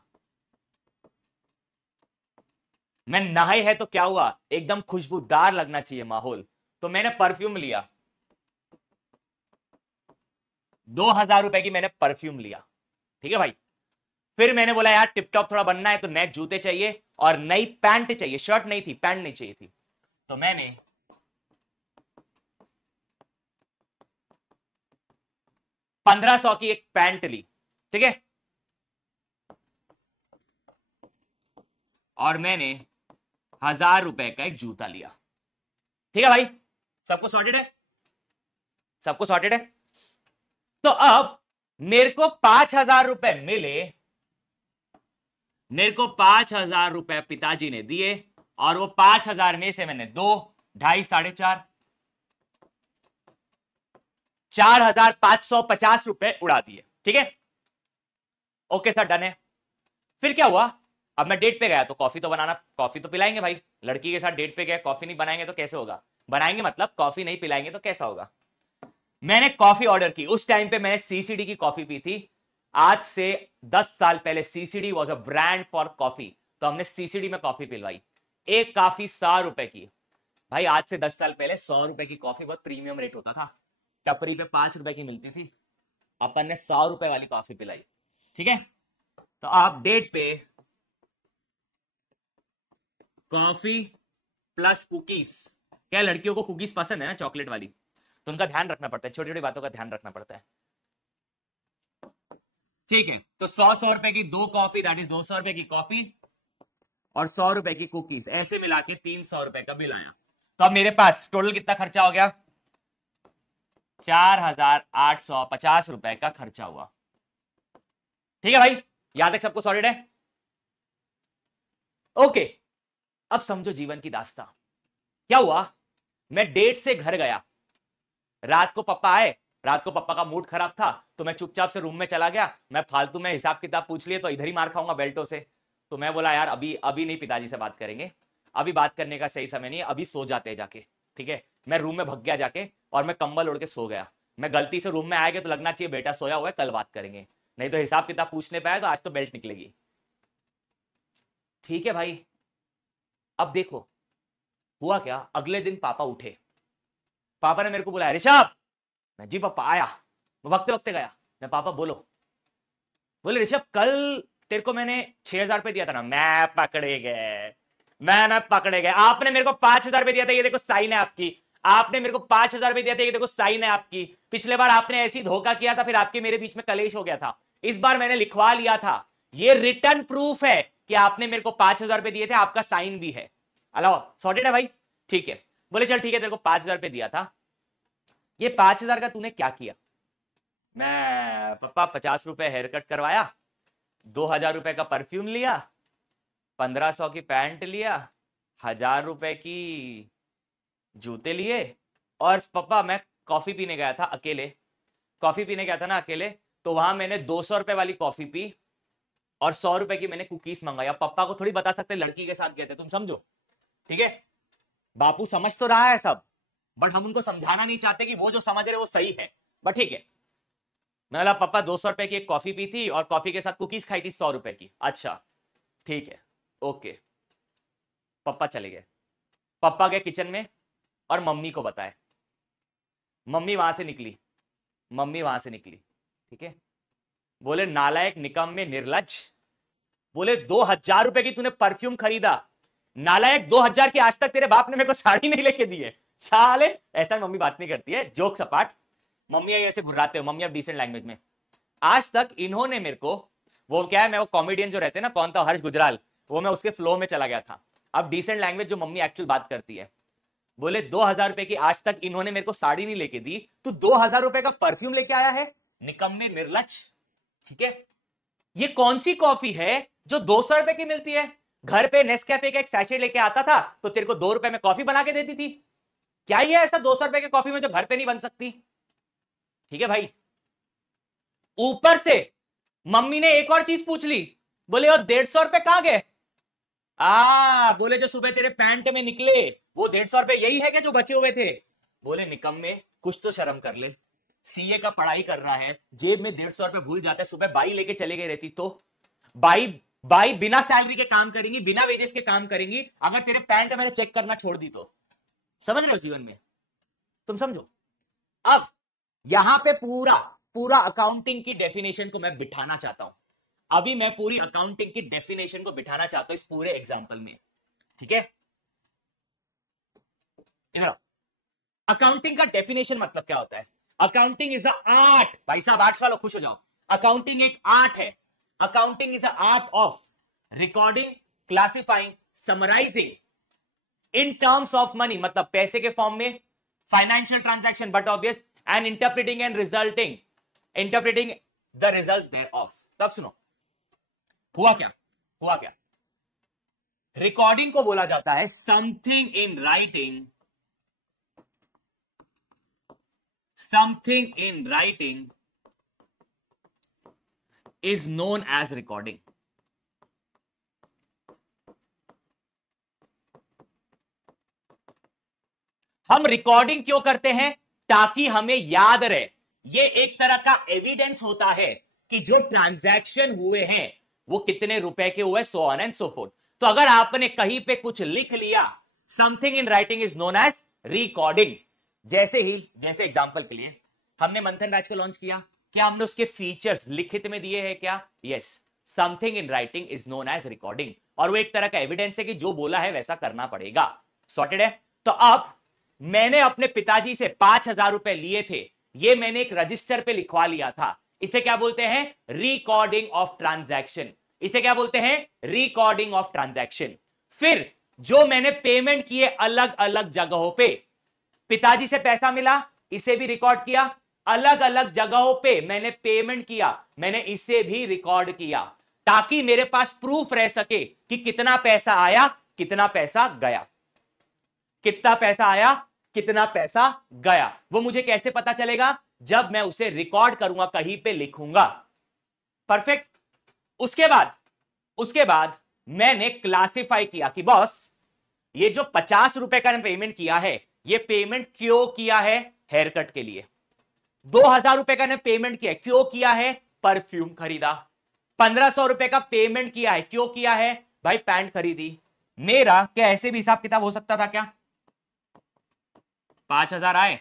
मैं नहाए है तो क्या हुआ, एकदम खुशबूदार लगना चाहिए माहौल, तो मैंने परफ्यूम लिया, 2,000 रुपए की मैंने परफ्यूम लिया, ठीक है भाई। फिर मैंने बोला यार टिप टॉप थोड़ा बनना है, तो नए जूते चाहिए और नई पैंट चाहिए, शर्ट नहीं थी, पैंट नहीं चाहिए थी। तो मैंने 1,500 की एक पैंट ली, ठीक है, और मैंने 1,000 रुपए का एक जूता लिया, ठीक है भाई। सबको सॉर्टेड है। तो अब मेरे को 5,000 रुपए मिले, मेरे को 5,000 रुपए पिताजी ने दिए, और वो 5,000 में से मैंने 2, 2.5, 4.5, 4,550 रुपए उड़ा दिए, ठीक है। ओके सर, डन है। फिर क्या हुआ, अब मैं डेट पे गया तो कॉफी तो पिलाएंगे भाई, लड़की के साथ डेट पे गया, कॉफी नहीं बनाएंगे तो कैसे होगा, बनाएंगे मतलब कॉफी नहीं पिलाएंगे तो कैसा होगा। मैंने कॉफी ऑर्डर की, उस टाइम पे मैंने सीसीडी की कॉफी पी थी। आज से 10 साल पहले CCD was a brand for coffee, तो हमने सीसीडी में कॉफी पिलवाई। एक कॉफी 100 रुपए की भाई। आज से 10 साल पहले 100 रुपए की कॉफी बहुत प्रीमियम रेट होता था, टपरी पे 5 रुपए की मिलती थी, अपन ने 100 रुपए वाली कॉफी पिलाई, ठीक है। तो आप डेट पे कॉफी प्लस कुकीज, क्या लड़कियों को कुकीज पसंद है ना, चॉकलेट वाली, तो उनका ध्यान रखना पड़ता है, छोटी छोटी बातों का ध्यान रखना पड़ता है, ठीक है। तो 100 रुपए की 2 कॉफी, दैट इज 200 रुपए की कॉफी, और 100 रुपए की कुकीज, ऐसे मिला के 300 रुपए का बिल आया। तो अब मेरे पास टोटल कितना खर्चा हो गया, 4,850 रुपए का खर्चा हुआ। ठीक है भाई, यहां तक सबको सॉलिड है? ओके, अब समझो जीवन की दास्तां। क्या हुआ, मैं डेट से घर गया, रात को पप्पा आए, रात को पप्पा का मूड खराब था तो मैं चुपचाप से रूम में चला गया। मैं फालतू में हिसाब किताब पूछ लिए तो इधर ही मार खाऊंगा बेल्टों से। तो मैं बोला यार अभी अभी नहीं, पिताजी से बात करेंगे, अभी बात करने का सही समय नहीं है, अभी सो जाते हैं जाके। ठीक है, मैं रूम में भग गया जाके और मैं कंबल ओढ़ के सो गया। मैं गलती से रूम में आ गया तो लगना चाहिए बेटा सोया हुआ है, कल बात करेंगे, नहीं तो हिसाब किताब पूछने पे आए तो आज तो बेल्ट निकलेगी। ठीक है भाई, अब देखो हुआ क्या, अगले दिन पापा उठे, पापा ने मेरे को बुलाया, ऋषभ। मैं जी पापा आया, मैं वक्त वक्त गया। मैं पापा बोलो। बोले ऋषभ कल तेरे को मैंने 6,000 रुपए दिया था ना। मैं पकड़े गए, मैंने पकड़े गए, आपने मेरे को 5,000 रुपए दिया था, ये देखो साइन है आपकी। आपने मेरे को 5,000 रुपए दिया था, ये देखो साइन है आपकी। पिछले बार आपने ऐसी धोखा किया था, फिर आपके मेरे बीच में कलेश हो गया था। इस बार मैंने लिखवा लिया था, ये रिटर्न प्रूफ है कि आपने मेरे को 5,000 रुपए दिए थे, आपका साइन भी है। अलावा सॉर्टेड है भाई? ठीक है। बोले चल ठीक है, तेरे को 5,000 रुपए दिया था, ये 5,000 का तूने क्या किया? मैं पापा 50 रुपए हेयर कट करवाया, 2,000 रुपए का परफ्यूम लिया, 1,500 की पैंट लिया, 1,000 रुपए की जूते लिए, और पापा मैं कॉफी पीने गया था अकेले, कॉफी पीने गया था ना अकेले, तो वहां मैंने 200 रुपए वाली कॉफी पी और 100 रुपए की मैंने कुकीज मंगाया। पापा को थोड़ी बता सकते लड़की के साथ गए थे, तुम समझो। ठीक है, बापू समझ तो रहा है सब, बट हम उनको समझाना नहीं चाहते कि वो जो समझ रहे वो सही है, बट ठीक है। मैं बोला पापा 200 रुपए की एक कॉफी पी थी और कॉफी के साथ कुकीज खाई थी 100 रुपए की। अच्छा ठीक है, ओके। पापा चले गए, पापा गए किचन में और मम्मी को बताए। मम्मी वहां से निकली, मम्मी वहां से निकली, ठीक है। बोले नालायक, निकम्मे, निर्लज, बोले 2,000 रुपए की तूने परफ्यूम खरीदा, नालायक, 2,000 की आज तक तेरे बाप ने मेरे को साड़ी नहीं लेके दी है, साले। ऐसा मम्मी बात नहीं करती है, जोक सपाट। मम्मी ऐसे घुराते हो, मम्मी अब डिसेंट लैंग्वेज में। आज तक इन्होंने मेरे को, वो क्या है, मैं वो कॉमेडियन जो रहते हैं ना, कौन था, हर्ष गुजराल, वो मैं उसके फ्लो में चला गया था। अब डिसेंट लैंग्वेज जो मम्मी एक्चुअल बात करती है। बोले 2,000 रुपए की आज तक इन्होंने मेरे को साड़ी नहीं लेके दी, तू 2,000 रुपए का परफ्यूम लेके आया है, निकम्मे, निर्लज। ठीक है, ये कौन सी कॉफी है जो 200 रुपए की मिलती है? घर पे नेस्कैफे का एक सैशे लेके आता था तो तेरे को 2 रुपए में कॉफी बना के देती थी। क्या ये ऐसा 200 रुपए की कॉफी में जो घर पे नहीं बन सकती? ठीक है भाई, ऊपर से मम्मी ने एक और चीज पूछ ली, बोले और 150 रुपए कहां गए? बोले जो सुबह तेरे पैंट में निकले वो 150 रुपए यही है क्या जो बचे हुए थे? बोले निकम्मे, कुछ तो शर्म कर ले, सीए का पढ़ाई कर रहा है, जेब में 150 रुपए भूल जाता है, सुबह बाई लेके चले गई रहती तो। बाई बिना सैलरी के काम करेंगी, बिना वेजेस के काम करेंगी, अगर तेरे पैंट मैंने चेक करना छोड़ दी तो। समझ रहे हो जीवन में? तुम समझो। अब यहां पे पूरा अकाउंटिंग की डेफिनेशन को मैं बिठाना चाहता हूं। अभी मैं पूरी अकाउंटिंग की डेफिनेशन को बिठाना चाहता हूं इस पूरे एग्जांपल में। ठीक है, इधर अकाउंटिंग का डेफिनेशन मतलब क्या होता है? Accounting is a art. भाई साहब आर्ट्स वालों खुश हो जाओ। अकाउंटिंग एक आर्ट है। Accounting is a art of recording, classifying, summarising in terms of money, मतलब पैसे के फॉर्म में, financial transaction but obvious, and interpreting the results there of. तब सुनो हुआ क्या, रिकॉर्डिंग को बोला जाता है something in writing, is known as recording. हम रिकॉर्डिंग क्यों करते हैं? ताकि हमें याद रहे। ये एक तरह का एविडेंस होता है कि जो ट्रांजैक्शन हुए हैं वो कितने रुपए के हुए, so on and so forth. तो अगर आपने कहीं पे कुछ लिख लिया, something in writing is known as recording. जैसे एग्जांपल के लिए हमने मंथन राज को लॉन्च किया, क्या हमने उसके फीचर्स लिखित में दिए हैं क्या? Yes, something in writing is known as recording, और वो एक तरह का एविडेंस है कि जो बोला है वैसा करना पड़ेगा। सॉर्टेड है? तो अब मैंने अपने पिताजी से 5,000 रुपए लिए थे, ये मैंने एक रजिस्टर पे लिखवा लिया था। इसे क्या बोलते हैं? Recording of transaction. इसे क्या बोलते हैं? Recording of transaction. फिर जो मैंने पेमेंट किए अलग अलग जगहों पे, पिताजी से पैसा मिला, इसे भी रिकॉर्ड किया, अलग अलग जगहों पे मैंने पेमेंट किया, मैंने इसे भी रिकॉर्ड किया, ताकि मेरे पास प्रूफ रह सके कि कितना पैसा आया, कितना पैसा गया, कितना पैसा आया, कितना पैसा गया। वो मुझे कैसे पता चलेगा? जब मैं उसे रिकॉर्ड करूंगा, कहीं पे लिखूंगा। परफेक्ट। उसके बाद मैंने क्लासिफाई किया कि बॉस ये जो 50 रुपए का पेमेंट किया है, ये पेमेंट क्यों किया है? हेयर कट के लिए। 2000 रुपए का पेमेंट किया है, क्यों किया है? परफ्यूम खरीदा। 1500 रुपए का पेमेंट किया है, क्यों किया है? भाई पैंट खरीदी। मेरा क्या ऐसे भी हिसाब किताब हो सकता था क्या? 5000 आए,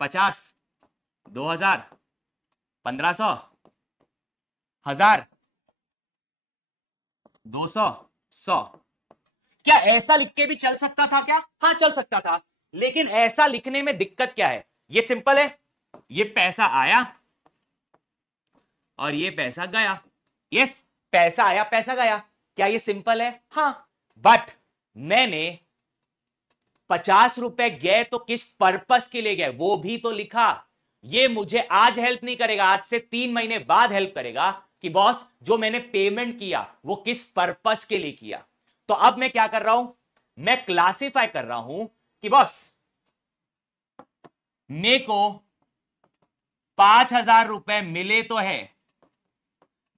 50, 2000, 1500, 1000, 200, 100। क्या ऐसा लिख के भी चल सकता था क्या? हाँ चल सकता था, लेकिन ऐसा लिखने में दिक्कत क्या है? ये सिंपल है, ये पैसा आया और ये पैसा गया। यस, पैसा आया पैसा गया। क्या ये सिंपल है? हाँ, बट मैंने 50 रुपए गए तो किस पर्पस के लिए गए वो भी तो लिखा। ये मुझे आज हेल्प नहीं करेगा, आज से 3 महीने बाद हेल्प करेगा कि बॉस जो मैंने पेमेंट किया वो किस पर्पस के लिए किया। तो अब मैं क्या कर रहा हूं? मैं क्लासिफाई कर रहा हूं कि बॉस मेरे को 5000 रुपए मिले तो है,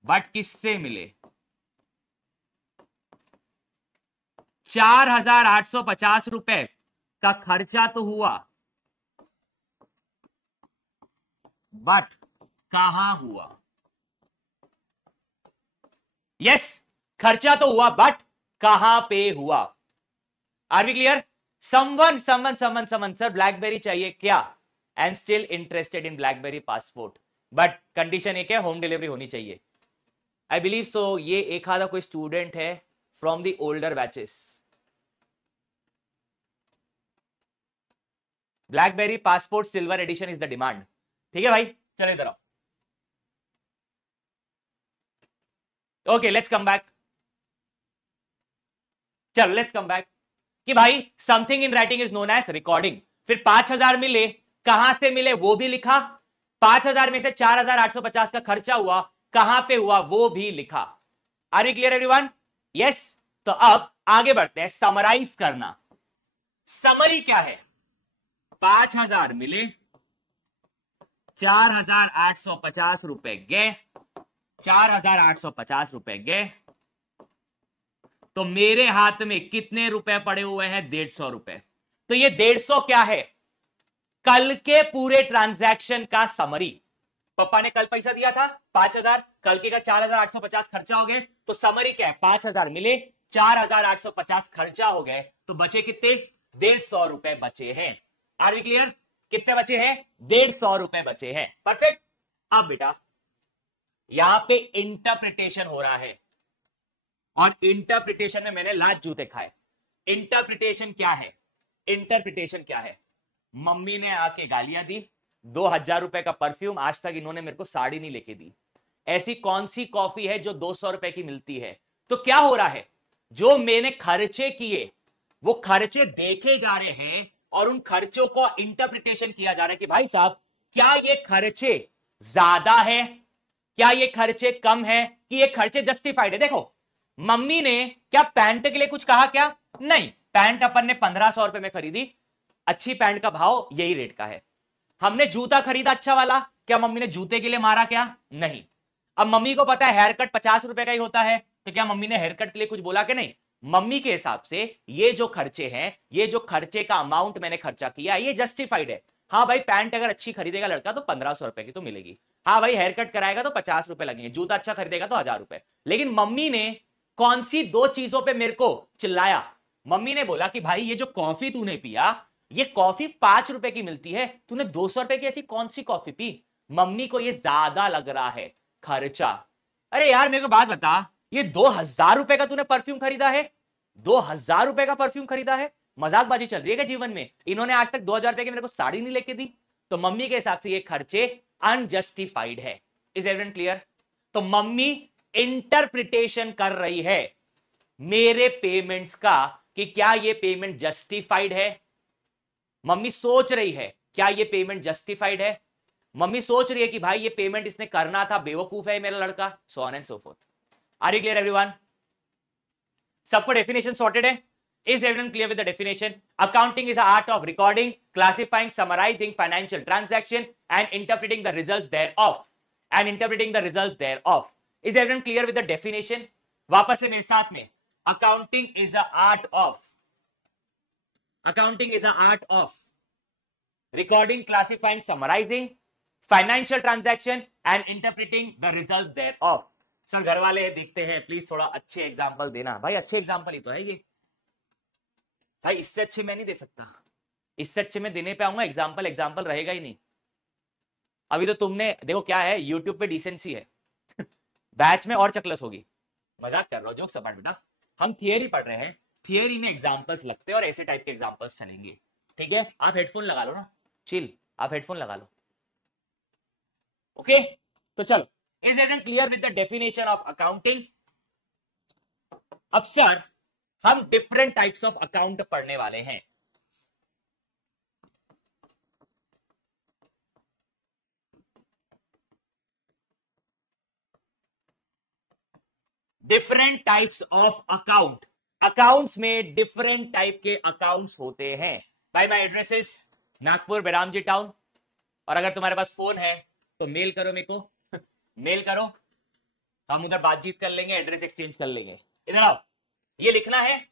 बट किससे मिले? 4850 रुपए का खर्चा तो हुआ, बट कहां हुआ? यस, खर्चा तो हुआ, बट कहां पे हुआ? Are we clear? Someone sir BlackBerry चाहिए क्या? I am still interested in BlackBerry passport, but condition एक है, होम डिलीवरी होनी चाहिए। आई बिलीव सो ये एक आधा कोई स्टूडेंट है from the older batches. BlackBerry passport silver edition is the demand. ठीक है भाई, चलो इधर आओ। Okay let's come back. चलो लेट्स कम बैक कि भाई something in writing is known as recording. फिर 5000 मिले, कहां से मिले वो भी लिखा। 5000 में से 4850 का खर्चा हुआ, कहां पे हुआ वो भी लिखा। Are you clear everyone? Yes. तो अब आगे बढ़ते हैं, समराइज करना। समरी क्या है? 5000 मिले, 4850 रुपए गए, 4850 रुपए गए, तो मेरे हाथ में कितने रुपए पड़े हुए हैं? 150 रुपए। तो ये 150 क्या है? कल के पूरे ट्रांजैक्शन का समरी। पापा ने कल पैसा दिया था 5000, कल के का 4850 खर्चा हो गए, तो समरी क्या है? 5000 मिले, 4850 खर्चा हो गए, तो बचे कितने? 150 रुपए बचे हैं। Are we clear? कितने बचे हैं? 150 रुपए बचे हैं। परफेक्ट। अब बेटा यहां पे इंटरप्रिटेशन हो रहा है, और इंटरप्रिटेशन में मैंने लात जूते खाए। इंटरप्रिटेशन क्या है? इंटरप्रिटेशन क्या है? मम्मी ने आके गालियां दी, 2000 रुपए का परफ्यूम, आज तक इन्होंने मेरे को साड़ी नहीं लेके दी। ऐसी कौन सी कॉफी है जो 200 रुपए की मिलती है? तो क्या हो रहा है? जो मैंने खर्चे किए वो खर्चे देखे जा रहे हैं, और उन खर्चों को इंटरप्रिटेशन किया जा रहा है कि भाई साहब क्या ये खर्चे ज्यादा है, क्या ये खर्चे कम है, कि ये खर्चे जस्टिफाइड है। देखो मम्मी ने क्या पैंट के लिए कुछ कहा क्या? नहीं, पैंट अपन ने 1500 रुपए में खरीदी, अच्छी पैंट का भाव यही रेट का है। हमने जूता खरीदा अच्छा वाला, क्या मम्मी ने जूते के लिए मारा क्या? नहीं। अब मम्मी को पता है हेयर कट 50 रुपए का ही होता है, तो क्या मम्मी ने हेयर कट के लिए कुछ बोला कि नहीं? मम्मी के हिसाब से ये जो खर्चे हैं, ये जो खर्चे का अमाउंट मैंने खर्चा किया, ये जस्टिफाइड है। हाँ भाई पैंट अगर अच्छी खरीदेगा लड़का तो 1500 रुपए की तो मिलेगी। हाँ भाई हेयर कट कराएगा तो 50 रुपए लगेंगे, जूता अच्छा खरीदेगा तो 1000 रुपए। लेकिन मम्मी ने कौन सी दो चीजों पे मेरे को चिल्लाया? मम्मी ने बोला कि भाई ये जो कॉफी तूने पिया, ये कॉफी 5 रुपए की मिलती है, तूने 200 रुपए की ऐसी कौन सी कॉफी पी? मम्मी को ये ज्यादा लग रहा है खर्चा। अरे यार मेरे को बात बता, ये 2000 रुपए का तूने परफ्यूम खरीदा है, 2000 रुपए का परफ्यूम खरीदा है, मजाकबाजी चल रही है क्या जीवन में? इन्होंने आज तक 2000 रुपए की मेरे को साड़ी नहीं लेके दी, तो मम्मी के हिसाब से ये खर्चे अनजस्टिफाइड है। Is everyone clear? तो मम्मी इंटरप्रिटेशन कर रही है मेरे पेमेंट्स का कि क्या ये पेमेंट जस्टिफाइड है। मम्मी सोच रही है क्या ये पेमेंट जस्टिफाइड है? मम्मी सोच रही है कि भाई ये पेमेंट इसने करना था, बेवकूफ है मेरा लड़का, so on and so forth. Are you clear everyone? सबको डेफिनेशन सॉर्टेड है? Is everyone clear with the definition? Accounting is the art of recording, classifying, summarizing financial transaction and interpreting the results thereof. Is everyone clear with the definition? वापस से मेरे साथ में, accounting is the art of recording, classifying, summarizing financial transaction and interpreting the results thereof. Sir घर वाले देखते हैं, प्लीज थोड़ा अच्छे एग्जाम्पल देना। भाई अच्छे एग्जाम्पल ही तो है ये भाई, इससे अच्छे मैं नहीं दे सकता, इससे अच्छे मैं देने पे आऊंगा एग्जाम्पल रहेगा ही नहीं। अभी तो तुमने देखो क्या है, यूट्यूब पे डिसेंसी है बैच में और चकलस होगी। मजाक कर रहा हूं, जोक्स अपार्ट बेटा, हम थियरी पढ़ रहे हैं, थियरी में एग्जाम्पल्स लगते हैं और ऐसे टाइप के एग्जाम्पल्स चलेंगे, ठीक है? आप हेडफोन लगा लो ना, चिल, आप हेडफोन लगा लो, ओके? तो चलो, is everyone clear with the definition of accounting? अब सर हम डिफरेंट टाइप्स ऑफ अकाउंट पढ़ने वाले हैं। Different types of account, accounts में डिफरेंट टाइप के अकाउंट्स होते हैं। भाई my address is Nagpur Beramji town, और अगर तुम्हारे पास फोन है तो मेल करो मेरे को मेल करो, हम उधर बातचीत कर लेंगे, एड्रेस एक्सचेंज कर लेंगे। इधर आओ, ये लिखना है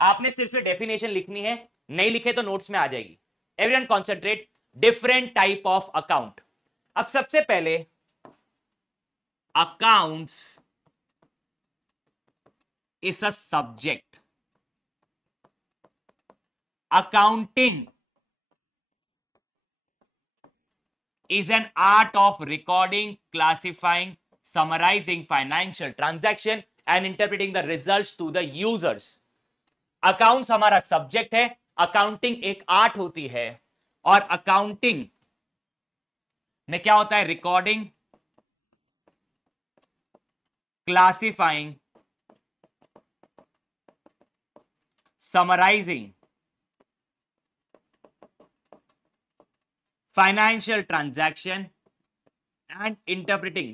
आपने, सिर्फ डेफिनेशन लिखनी है, नहीं लिखे तो नोट्स में आ जाएगी। Everyone concentrate, different type of account. अब सबसे पहले accounts is a subject, accounting is an art of recording, classifying, summarizing financial transaction and interpreting the results to the users. Accounts हमारा सब्जेक्ट है, अकाउंटिंग एक आर्ट होती है, और अकाउंटिंग में क्या होता है? Recording, classifying, summarising financial transaction and interpreting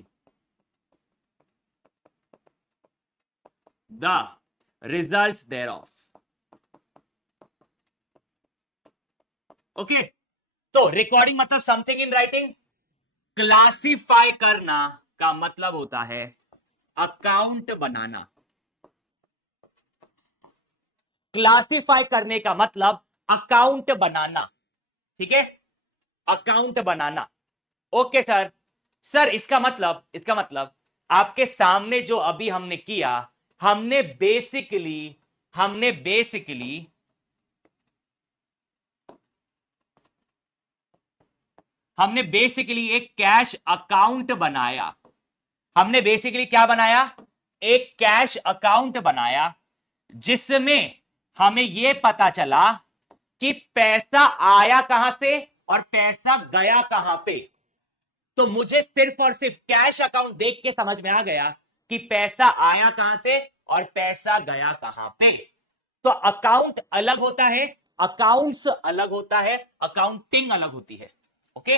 the results thereof. Okay, तो रिकॉर्डिंग मतलब समथिंग इन राइटिंग, क्लासिफाई करना का मतलब होता है अकाउंट बनाना, क्लासिफाई करने का मतलब अकाउंट बनाना, ठीक है? अकाउंट बनाना। ओके सर, सर इसका मतलब आपके सामने जो अभी हमने किया, हमने बेसिकली एक कैश अकाउंट बनाया। हमने बेसिकली क्या बनाया? एक कैश अकाउंट बनाया, जिसमें हमें यह पता चला कि पैसा आया कहां से और पैसा गया कहां पे। तो मुझे सिर्फ और सिर्फ कैश अकाउंट देख के समझ में आ गया कि पैसा आया कहां से और पैसा गया कहां पे। तो अकाउंट अलग होता है, अकाउंट्स अलग होता है, अकाउंटिंग अलग होती है। ओके,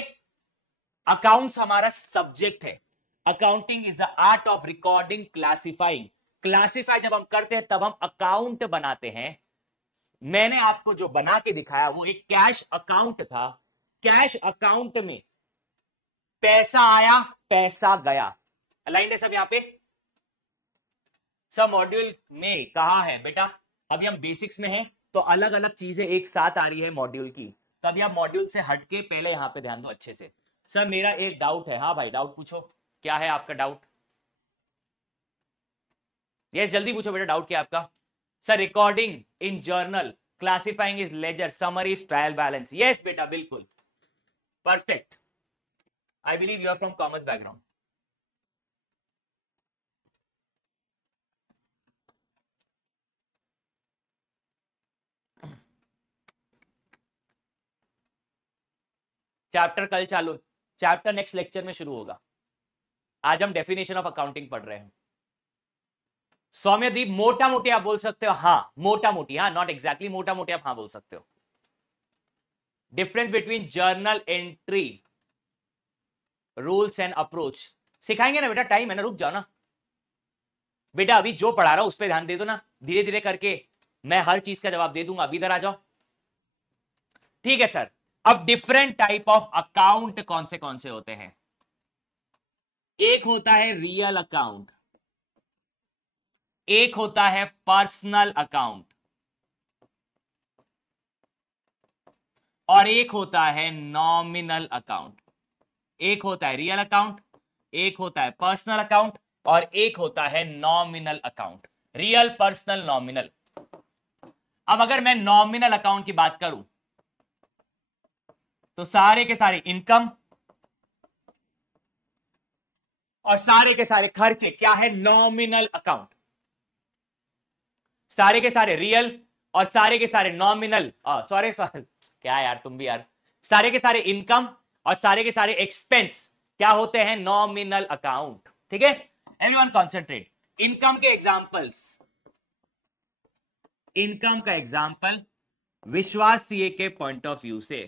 अकाउंट्स हमारा सब्जेक्ट है, accounting is the art of recording, classifying. Classify जब हम करते हैं तब हम अकाउंट बनाते हैं। मैंने आपको जो बना के दिखाया वो एक कैश अकाउंट था। कैश अकाउंट में पैसा आया, पैसा गया। अलाइंड है सब यहां पे? सब मॉड्यूल में कहा है बेटा, अभी हम बेसिक्स में हैं तो अलग अलग चीजें एक साथ आ रही है मॉड्यूल की, तभी आप मॉड्यूल से हटके पहले यहां पे ध्यान दो अच्छे से। सर मेरा एक डाउट है। हाँ भाई, डाउट पूछो, क्या है आपका डाउट? यस जल्दी पूछो बेटा, डाउट क्या है आपका? Sir recording in journal, classifying is ledger, summary is trial balance. Yes बेटा बिल्कुल perfect. I believe you are from commerce background. Chapter कल चालू, चैप्टर नेक्स्ट लेक्चर में शुरू होगा। आज हम डेफिनेशन ऑफ अकाउंटिंग पढ़ रहे हैं। सौम्यदीप मोटा मोटी आप बोल सकते हो हाँ, मोटा मोटी, हाँ नॉट एग्जैक्टली मोटा मोटी आप हाँ बोल सकते हो। Difference between journal entry rules and approach सिखाएंगे ना बेटा, टाइम है ना, रुक जाओ ना बेटा, अभी जो पढ़ा रहा हूं उस पर ध्यान दे दो ना, धीरे धीरे करके मैं हर चीज का जवाब दे दूंगा, अभी इधर आ जाओ। ठीक है सर, अब डिफरेंट टाइप ऑफ अकाउंट कौन से होते हैं? एक होता है रियल अकाउंट, एक होता है पर्सनल अकाउंट, और एक होता है नॉमिनल अकाउंट। एक होता है रियल अकाउंट, एक होता है पर्सनल अकाउंट, और एक होता है nominal account. Real, personal, nominal. अब अगर मैं नॉमिनल अकाउंट की बात करूं तो सारे के सारे इनकम और सारे के सारे खर्चे क्या है? Nominal account. सारे के सारे रियल और सारे के सारे नॉमिनल, सॉरी क्या यार तुम भी यार, सारे के सारे इनकम और सारे के सारे एक्सपेंस क्या होते हैं? Nominal account. ठीक है, एवरीवन कॉन्सेंट्रेट। इनकम के एग्जांपल्स, इनकम का एग्जांपल विश्वास सीए के पॉइंट ऑफ व्यू से,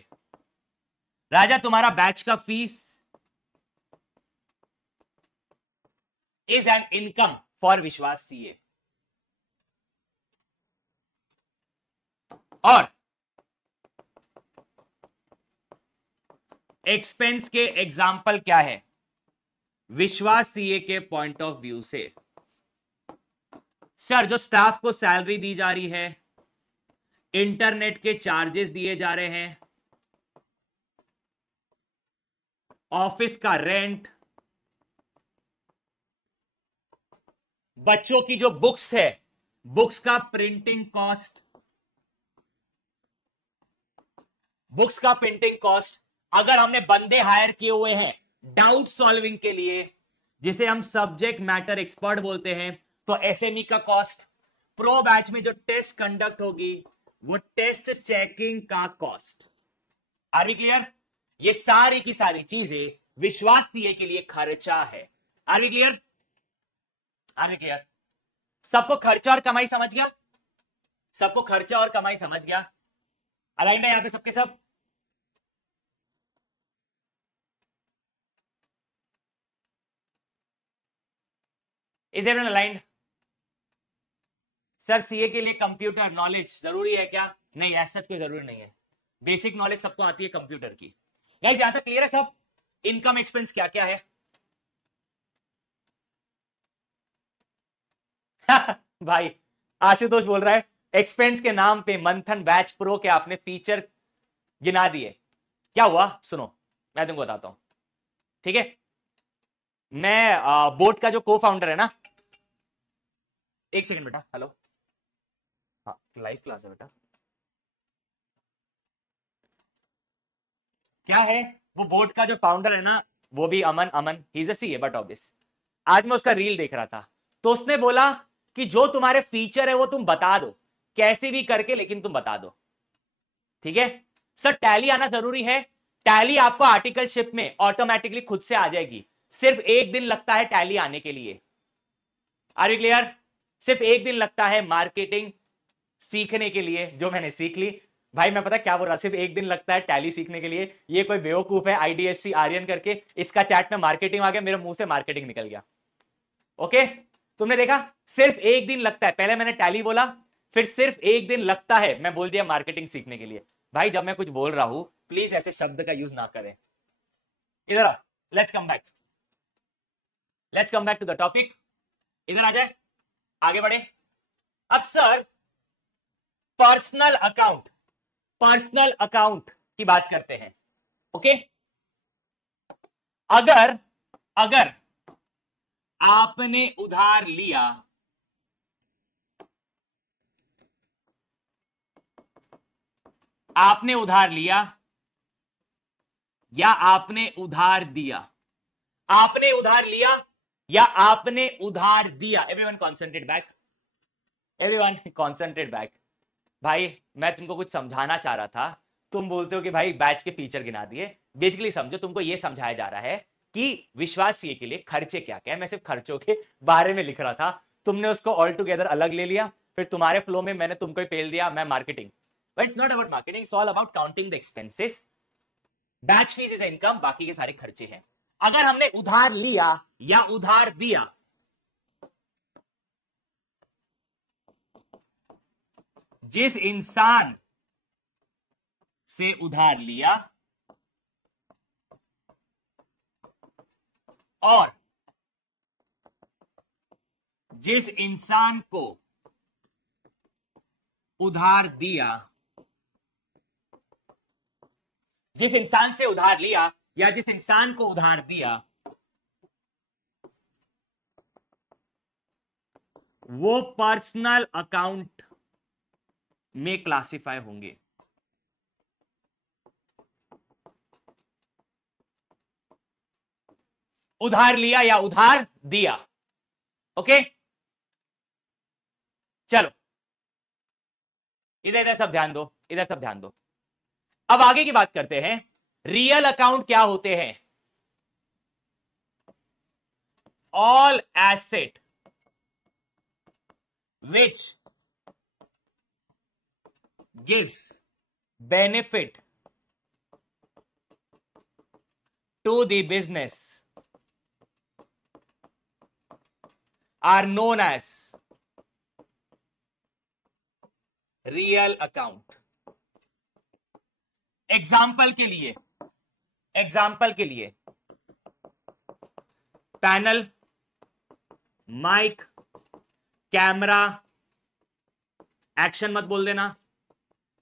राजा तुम्हारा बैच का fees is an income for विश्वास सीए, और एक्सपेंस के एग्जाम्पल क्या है विश्वास सीए के पॉइंट ऑफ व्यू से? सर जो स्टाफ को सैलरी दी जा रही है, इंटरनेट के चार्जेस दिए जा रहे हैं, ऑफिस का रेंट, बच्चों की जो बुक्स है, बुक्स का प्रिंटिंग कॉस्ट, बुक्स का प्रिंटिंग कॉस्ट, अगर हमने बंदे हायर किए हुए हैं डाउट सॉल्विंग के लिए, जिसे हम सब्जेक्ट मैटर एक्सपर्ट बोलते हैं, तो एसएमई का कॉस्ट, प्रो बैच में जो टेस्ट कंडक्ट होगी वो टेस्ट चेकिंग का कॉस्ट। Are we clear? ये सारी की सारी चीजें विश्वास सीए के लिए खर्चा है। Are we clear? Are we clear? सबको खर्चा और कमाई समझ गया? सबको खर्चा और कमाई समझ गया? अलाइंड है यहां पे सबके सब? Is everyone aligned? Sir CA के लिए कंप्यूटर नॉलेज जरूरी है क्या? नहीं, ऐसा कोई जरूरी नहीं है, बेसिक नॉलेज सबको आती है कंप्यूटर की। गाइस यहां तक क्लियर है सब? इनकम एक्सपेंस क्या क्या है? भाई आशुतोष बोल रहा है एक्सपेंस के नाम पे मंथन बैच प्रो के आपने फीचर गिना दिए, क्या हुआ? सुनो मैं तुमको बताता हूं, ठीक है? मैं बोट का जो को फाउंडर है ना, एक सेकंड बेटा, हेलो, हाँ लाइव क्लास है बेटा, क्या है वो बोट का जो फाउंडर है ना, वो भी अमन ही is a CA but obvious. आज मैं उसका रील देख रहा था, तो उसने बोला कि जो तुम्हारे फीचर है वो तुम बता दो कैसे भी करके, लेकिन तुम बता दो। ठीक है सर, टैली आना जरूरी है। टैली आपको आर्टिकलशिप में ऑटोमेटिकली खुद से आ जाएगी, सिर्फ एक दिन लगता है टैली आने के लिए। Are you clear? सिर्फ एक दिन लगता है मार्केटिंग सीखने के लिए, जो मैंने सीख ली। भाई मैं पता क्या बोल रहा, सिर्फ एक दिन लगता है टैली सीखने के लिए। ये कोई बेवकूफ है आईडीएससी आर्यन करके, इसका चैट में मार्केटिंग आ गया, मेरे मुंह से मार्केटिंग निकल गया। ओके, तुमने देखा सिर्फ एक दिन लगता है, पहले मैंने टैली बोला, फिर सिर्फ एक दिन लगता है मैं बोल दिया मार्केटिंग सीखने के लिए। भाई जब मैं कुछ बोल रहा हूं प्लीज ऐसे शब्द का यूज ना करें। इधर आ, let's come back, let's come back to the topic. इधर आ जाए, आगे बढ़े। अब sir personal account, personal account की बात करते हैं। ओके, अगर अगर आपने उधार लिया, आपने उधार लिया या आपने उधार दिया, आपने उधार लिया या आपने उधार दिया, everyone concentrate back, everyone concentrate back. भाई मैं तुमको कुछ समझाना चाह रहा था, तुम बोलते हो कि भाई बैच के फीचर गिना दिए। बेसिकली समझो, तुमको यह समझाया जा रहा है कि विश्वास सीए के लिए खर्चे क्या क्या है। मैं सिर्फ खर्चों के बारे में लिख रहा था, तुमने उसको ऑल टुगेदर अलग ले लिया, फिर तुम्हारे फ्लो में मैंने तुमको ही पेल दिया मैं marketing. But it's not about marketing, it's all about counting the expenses. Batch fees is income, बाकी के सारे खर्चे हैं। अगर हमने उधार लिया या उधार दिया, जिस इंसान से उधार लिया और जिस इंसान को उधार दिया, जिस इंसान से उधार लिया या जिस इंसान को उधार दिया, वो पर्सनल अकाउंट में क्लासिफाई होंगे। उधार लिया या उधार दिया, ओके। चलो इधर इधर सब ध्यान दो, इधर सब ध्यान दो। अब आगे की बात करते हैं। रियल अकाउंट क्या होते हैं? All asset which gives benefit to the business are known as real account. Example के लिए पैनल, माइक, कैमरा, एक्शन मत बोल देना,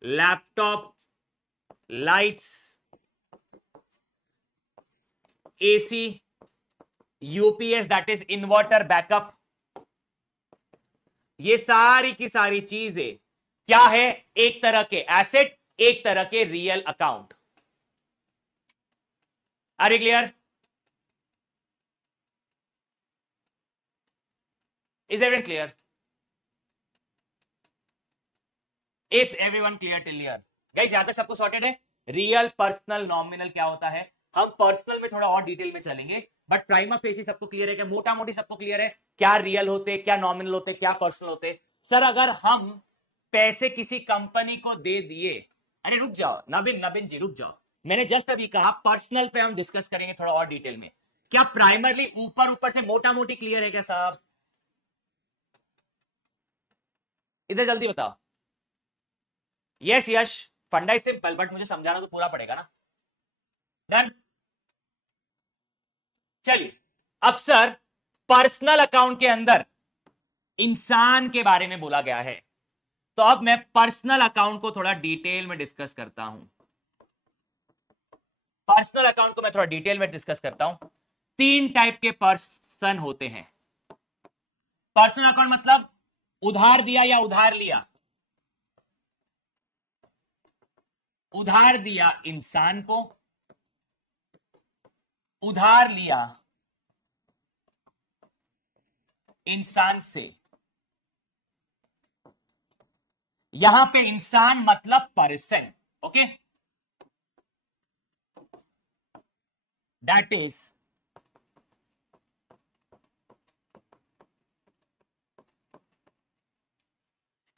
laptop, lights, AC, UPS that is inverter backup, ये सारी की सारी चीजें क्या है? एक तरह के एसेट, एक तरह के real account. Are you clear? Is everyone clear? Is everyone clear till here? Guys यहां तक सबको सॉर्टेड है? रियल, पर्सनल, नॉमिनल क्या होता है? हम पर्सनल में थोड़ा और डिटेल में चलेंगे, बट प्राइमा फेसी सबको क्लियर है? क्या मोटा मोटी सबको क्लियर है? क्या रियल होते, क्या नॉमिनल होते, क्या पर्सनल होते? सर अगर हम पैसे किसी कंपनी को दे दिए, अरे रुक जाओ नवीन जी रुक जाओ, मैंने जस्ट अभी कहा पर्सनल पे हम डिस्कस करेंगे थोड़ा और डिटेल में। क्या प्राइमरली ऊपर ऊपर से मोटा मोटी क्लियर है क्या साहब? इधर जल्दी बताओ। यस यश, फंडा इज सिंपल, बट मुझे समझाना तो पूरा पड़ेगा ना। डन? चलिए अब सर पर्सनल अकाउंट के अंदर इंसान के बारे में बोला गया है, तो अब मैं पर्सनल अकाउंट को थोड़ा डिटेल में डिस्कस करता हूं। पर्सनल अकाउंट को मैं थोड़ा डिटेल में डिस्कस करता हूं। 3 टाइप के पर्सन होते हैं। पर्सनल अकाउंट मतलब उधार दिया या उधार लिया। उधार दिया इंसान को, उधार लिया इंसान से। यहां पे इंसान मतलब पर्सन, ओके, दैट इज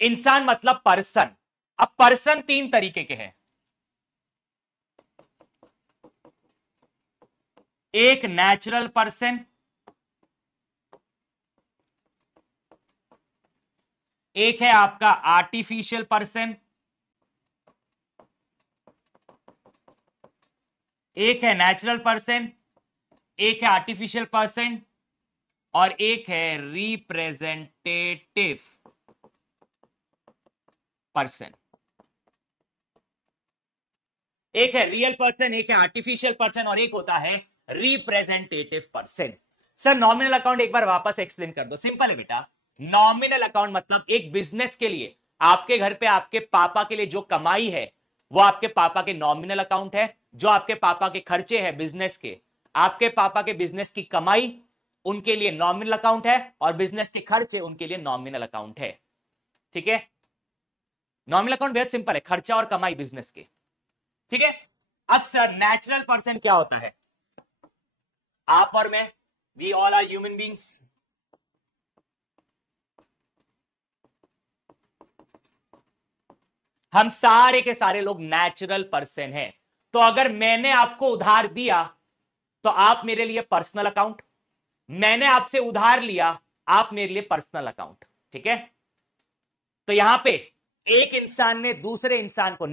इंसान मतलब पर्सन। अब पर्सन 3 तरीके के हैं। एक नेचुरल पर्सन, एक है आपका आर्टिफिशियल पर्सन, एक है नेचुरल पर्सन, एक है आर्टिफिशियल पर्सन, और एक है रिप्रेजेंटेटिव पर्सन। एक है रियल पर्सन, एक है आर्टिफिशियल पर्सन, और एक होता है representative person. Sir nominal account एक बार वापस एक्सप्लेन कर दो। सिंपल है बेटा, नॉमिनल अकाउंट मतलब एक बिजनेस के लिए, आपके घर पे आपके पापा के लिए जो कमाई है वो आपके पापा के नॉमिनल अकाउंट है। जो आपके पापा के खर्चे हैं बिजनेस के, आपके पापा के बिजनेस की कमाई उनके लिए नॉमिनल अकाउंट है, और बिजनेस के खर्चे उनके लिए नॉमिनल अकाउंट है। ठीक है, नॉमिनल अकाउंट बहुत सिंपल है, खर्चा और कमाई बिजनेस के। ठीक है। अक्सर नेचुरल पर्सन क्या होता है? आप और मैं, we all are human beings. हम सारे के सारे लोग नेचुरल पर्सन हैं। तो अगर मैंने आपको उधार दिया तो आप मेरे लिए पर्सनल अकाउंट, मैंने आपसे उधार लिया आप मेरे लिए पर्सनल अकाउंट। ठीक है, तो यहां पे एक इंसान ने दूसरे इंसान को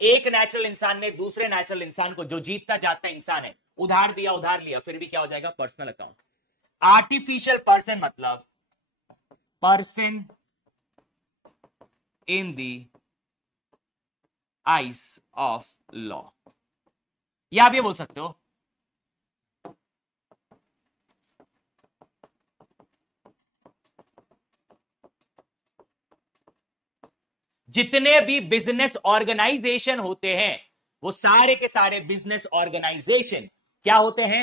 एक नेचुरल इंसान ने दूसरे नेचुरल इंसान को, जो जीतता जागता इंसान है, उधार दिया, उधार लिया, फिर भी क्या हो जाएगा? Personal account. आर्टिफिशियल पर्सन मतलब person in the eyes of law, या आप ये बोल सकते हो जितने भी बिजनेस ऑर्गेनाइजेशन होते हैं वो सारे के सारे बिजनेस ऑर्गेनाइजेशन क्या होते हैं?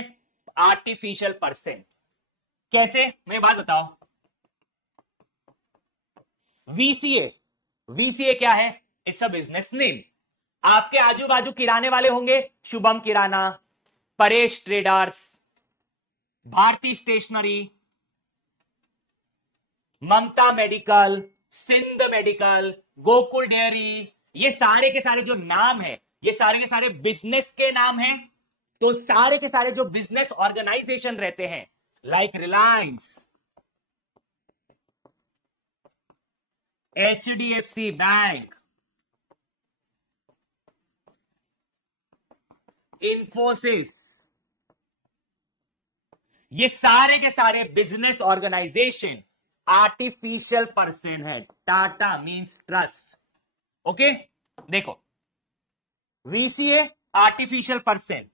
Artificial person. कैसे? मेरी बात बताओ। V C A? It's a business name. आपके आजू बाजू किराने वाले होंगे, Shubham Kirana, Paresh traders, Bharati stationery, Mamta medical, Sindh medical, Gokul dairy, ये सारे के सारे जो नाम है, ये सारे के सारे बिजनेस के नाम हैं। तो सारे के सारे जो बिजनेस ऑर्गेनाइजेशन रहते हैं, like Reliance, HDFC bank, Infosys, ये सारे के सारे बिजनेस ऑर्गेनाइजेशन आर्टिफिशियल पर्सन है। Tata means trust. ओके, देखो, वीसीए artificial person,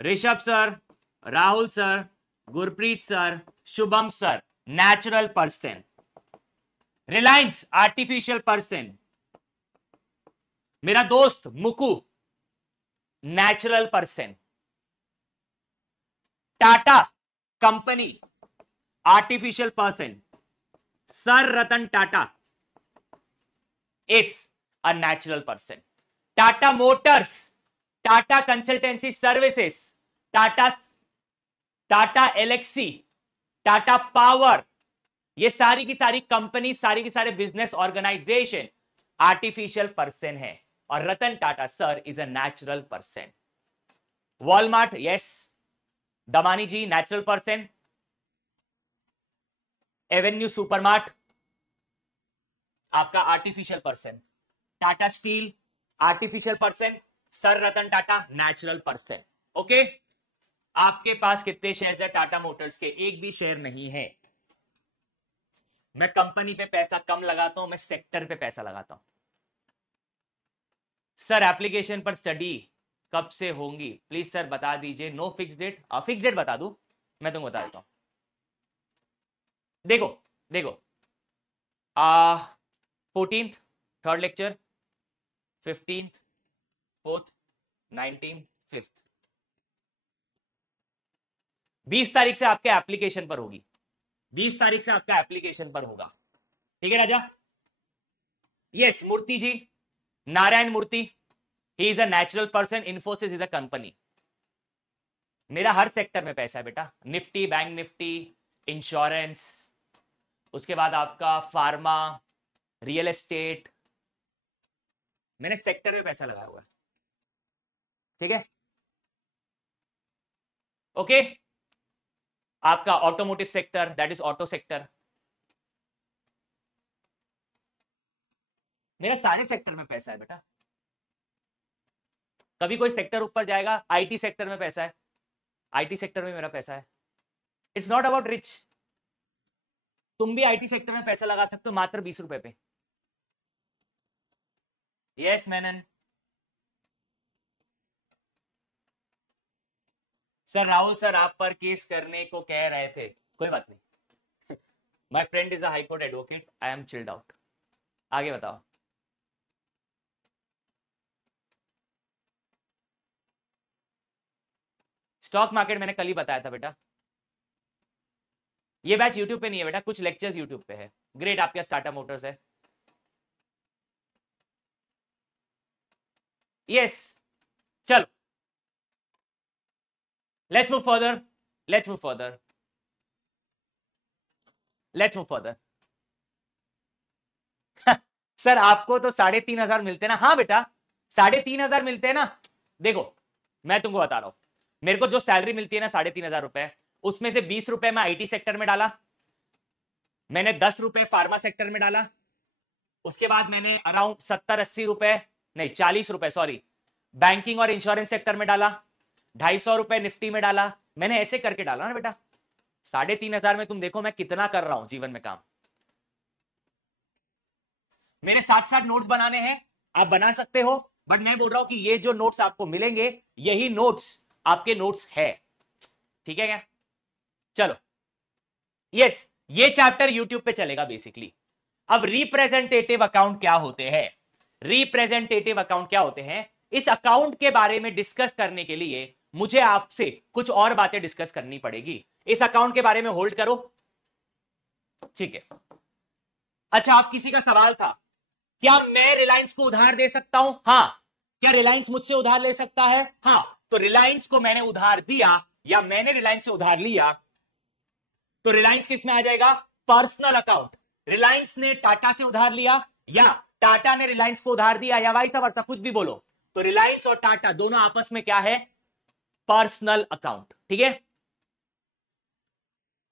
Rishabh sir, Rahul sir, Gurpreet sir, Shubham sir natural person. Reliance artificial person, मेरा दोस्त Muku natural person. Tata company artificial person, sir Ratan Tata is a natural person. Tata motors, Tata consultancy services, Tata Elxsi, Tata power, ये सारी की सारी कंपनी, सारी की सारे बिजनेस ऑर्गेनाइजेशन आर्टिफिशियल पर्सन है। और Ratan Tata sir is a natural person. Walmart, yes, Damani ji natural person. Avenue Supermart आपका artificial person. Tata steel artificial person, sir Ratan Tata natural person. Okay, आपके पास कितने शेयर्स है टाटा मोटर्स के? एक भी शेयर नहीं है। मैं कंपनी पे पैसा कम लगाता हूं, मैं सेक्टर पे पैसा लगाता हूं। सर एप्लीकेशन पर स्टडी कब से होंगी, प्लीज सर बता दीजिए। No fix date? Fix date बता दूं? मैं तुमको बता देता हूं। देखो देखो, 14th third lecture, 15th fourth, 19th fifth, 20 तारीख से आपके एप्लीकेशन पर होगी। 20 तारीख से आपका एप्लीकेशन पर होगा। ठीक है राजा? Yes, Murthy ji, Narayana Murthy, he is a natural person, Infosys is a company. मेरा हर सेक्टर में पैसा है बेटा, निफ्टी, बैंक निफ्टी, इंश्योरेंस, उसके बाद आपका फार्मा, रियल एस्टेट, मैंने सेक्टर में पैसा लगाया हुआ है। ठीक है, ओके। आपका automotive sector, that is auto sector. मेरा सारे सेक्टर में पैसा है बेटा। कभी कोई सेक्टर ऊपर जाएगा, आईटी सेक्टर में पैसा है, आईटी सेक्टर में मेरा पैसा है। It's not about rich. तुम भी आईटी सेक्टर में पैसा लगा सकते हो मात्र 20 रुपए पे। यस मैनन सर, राहुल सर आप पर केस करने को कह रहे थे, कोई बात नहीं। My friend is a high court advocate, I am chilled out. आगे बताओ। स्टॉक मार्केट मैंने कल ही बताया था बेटा। ये बैच यूट्यूब पे नहीं है बेटा, कुछ लेक्चर्स यूट्यूब पे है। ग्रेट, आपके टाटा मोटर्स है। यस, चलो let's move further, let's move further, let's move further. Sir आपको तो 3,500 मिलते ना। हाँ बेटा 3,500 मिलते हैं ना। देखो मैं तुमको बता रहा हूं, मेरे को जो सैलरी मिलती है ना 3,500 रुपए, उसमें से 20 रुपए मैं आईटी सेक्टर में डाला, मैंने 10 रुपए फार्मा सेक्टर में डाला, उसके बाद मैंने अराउंड 70-80 रुपए, नहीं 40 रुपए सॉरी, बैंकिंग और इंश्योरेंस सेक्टर में डाला, 250 रुपए निफ्टी में डाला। मैंने ऐसे करके डाला ना बेटा। 3,500 में तुम देखो मैं कितना कर रहा हूं जीवन में काम। मेरे साथ साथ नोट्स बनाने हैं, आप बना सकते हो, बट मैं बोल रहा हूं कि ये जो नोट्स आपको मिलेंगे यही नोट्स आपके नोट्स है। ठीक है क्या? चलो यस, ये चैप्टर यूट्यूब पे चलेगा बेसिकली। अब रिप्रेजेंटेटिव अकाउंट क्या होते हैं, रिप्रेजेंटेटिव अकाउंट क्या होते हैं, इस अकाउंट के बारे में डिस्कस करने के लिए मुझे आपसे कुछ और बातें डिस्कस करनी पड़ेगी। इस अकाउंट के बारे में होल्ड करो, ठीक है। अच्छा, आप किसी का सवाल था, क्या मैं रिलायंस को उधार दे सकता हूं? हाँ। क्या रिलायंस मुझसे उधार ले सकता है? हाँ। तो रिलायंस को मैंने उधार दिया या मैंने रिलायंस से उधार लिया, तो रिलायंस किस में आ जाएगा? Personal account. रिलायंस ने टाटा से उधार लिया या टाटा ने रिलायंस को उधार दिया या वाइस वर्सा, कुछ भी बोलो, तो रिलायंस और टाटा दोनों आपस में क्या है? Personal account. ठीक है।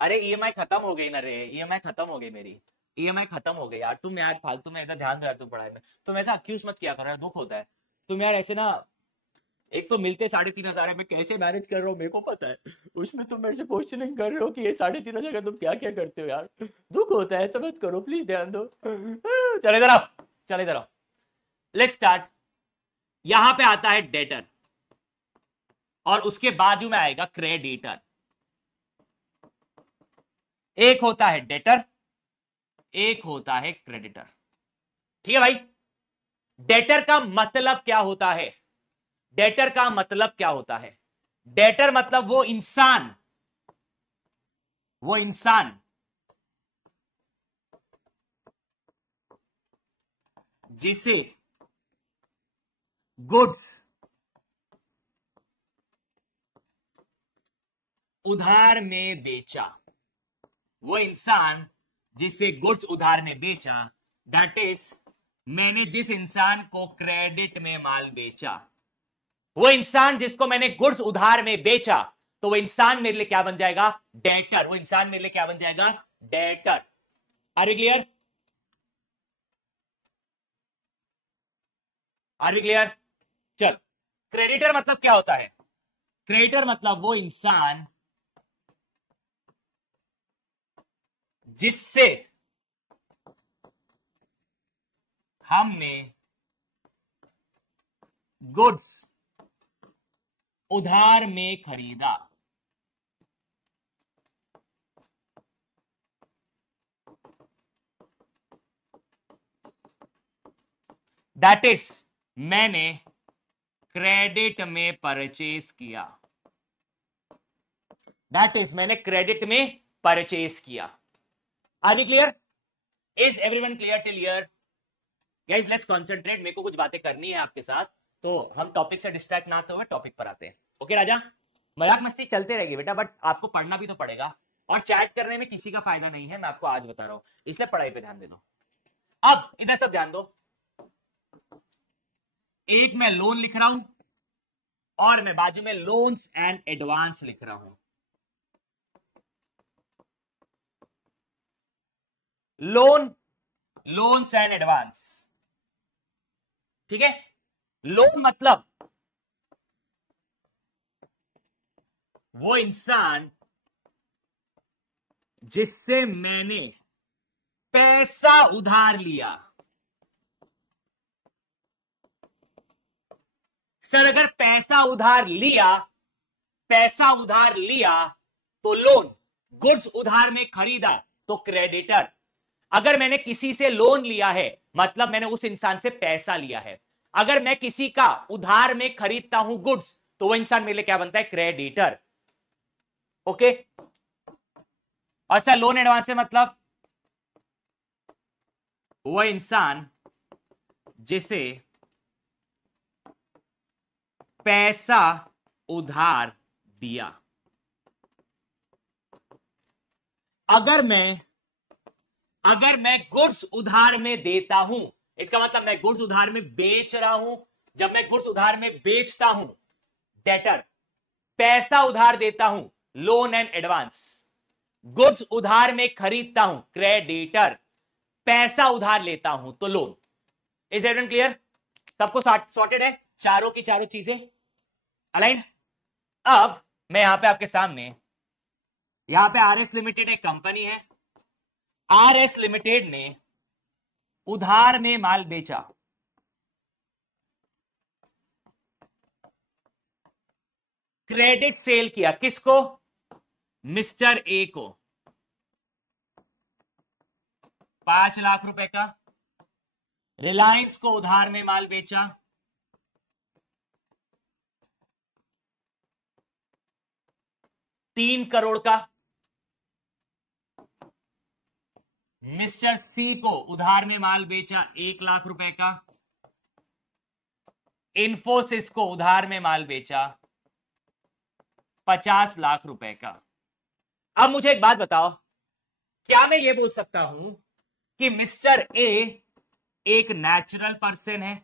अरे ईएमआई खत्म हो गई ना रे, ईएमआई खत्म हो गई, मेरी ईएमआई खत्म हो गई यार। तुम यार फालतू में ऐसा ध्यान दे, तुम पढ़ाई में तुम ऐसा अक्यूज मत किया करो यार, दुख होता है। तुम यार ऐसे ना, एक तो मिलते 3,500 है, मैं कैसे मैनेज कर रहा हूँ मेरे को पता है, उसमें तुम मेरे से क्वेश्चनिंग कर रहे हो कि ये 3,500 का तुम क्या क्या करते हो यार, दुख होता है। ऐसा मत करो प्लीज, ध्यान दो। चले इधर आओ, चले इधर आओ, लेट्स स्टार्ट। यहां पे आता है डेटर और उसके बाजू में आएगा क्रेडिटर। एक होता है डेटर, एक होता है क्रेडिटर। ठीक है भाई। डेटर का मतलब क्या होता है? डेटर का मतलब क्या होता है? डेटर मतलब वो इंसान जिसे गुड्स उधार में बेचा, वो इंसान जिसे गुड्स उधार में बेचा, दैट इज, मैंने जिस इंसान को क्रेडिट में माल बेचा, वो इंसान जिसको मैंने गुड्स उधार में बेचा, तो वो इंसान मेरे लिए क्या बन जाएगा? डेटर। वो इंसान मेरे लिए क्या बन जाएगा? Debtor. Are we clear? Are we clear? चल, क्रेडिटर मतलब क्या होता है? क्रेडिटर मतलब वो इंसान जिससे हमने गुड्स उधार में खरीदा। दैट इज, मैंने क्रेडिट में परचेस किया। दैट इज, मैंने क्रेडिट में परचेस किया। Are we clear? Is everyone clear till here? Guys let's concentrate, मेरे को कुछ बातें करनी है आपके साथ, तो हम टॉपिक से डिस्ट्रैक्ट ना होते हुए टॉपिक पर आते हैं। ओके राजा, मजाक मस्ती चलते रहेगी बेटा, बट आपको पढ़ना भी तो पड़ेगा, और चैट करने में किसी का फायदा नहीं है, मैं आपको आज बता रहा हूं, इसलिए पढ़ाई पे ध्यान दे दो। अब इधर सब ध्यान दो, एक मैं लोन लिख रहा हूं और मैं बाजू में लोन्स एंड एडवांस लिख रहा हूं। Loans and advance. ठीक है। लोन मतलब वो इंसान जिससे मैंने पैसा उधार लिया। सर अगर पैसा उधार लिया तो लोन, गुड्स उधार में खरीदा तो क्रेडिटर। अगर मैंने किसी से लोन लिया है मतलब मैंने उस इंसान से पैसा लिया है। अगर मैं किसी का उधार में खरीदता हूं गुड्स, तो वो इंसान मेरे लिए क्या बनता है? क्रेडिटर। ओके। और सर लोन एडवांस से मतलब वो इंसान जिसे पैसा उधार दिया। अगर मैं गुड्स उधार में देता हूं इसका मतलब मैं गुड्स उधार में बेच रहा हूं। जब मैं गुड्स उधार में बेचता हूं, डेटर। पैसा उधार देता हूं, लोन एंड एडवांस। गुड्स उधार में खरीदता हूं, क्रेडिटर। पैसा उधार लेता हूं तो लोन। Is everyone clear? सबको सॉर्टेड है? चारों की चारों चीजें अलाइंड? अब मैं यहां पे आपके सामने, यहां पे आरएस लिमिटेड एक कंपनी है। आरएस लिमिटेड ने उधार में माल बेचा। क्रेडिट सेल किया किसको? मिस्टर ए को 5 लाख रुपए का। रिलायंस को उधार में माल बेचा 3 करोड़ का। मिस्टर सी को उधार में माल बेचा 1 लाख रुपए का। इन्फोसिस को उधार में माल बेचा 50 लाख रुपए का। अब मुझे एक बात बताओ, क्या मैं ये बोल सकता हूं कि मिस्टर ए एक नेचुरल पर्सन है?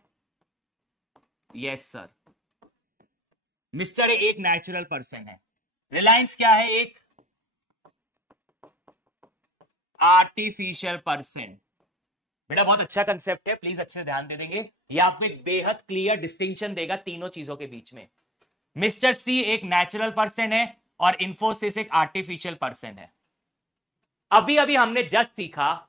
यस सर, मिस्टर ए एक नेचुरल पर्सन है। रिलायंस क्या है? एक आर्टिफिशियल पर्सन। बेटा बहुत अच्छा कंसेप्ट है, प्लीज अच्छे से ध्यान दे देंगे। ये आपको एक बेहद क्लियर डिस्टिंक्शन देगा तीनों चीजों के बीच में। मिस्टर सी एक नेचुरल पर्सन है और इन्फोसिस एक आर्टिफिशियल पर्सन है। अभी अभी हमने जस्ट सीखा,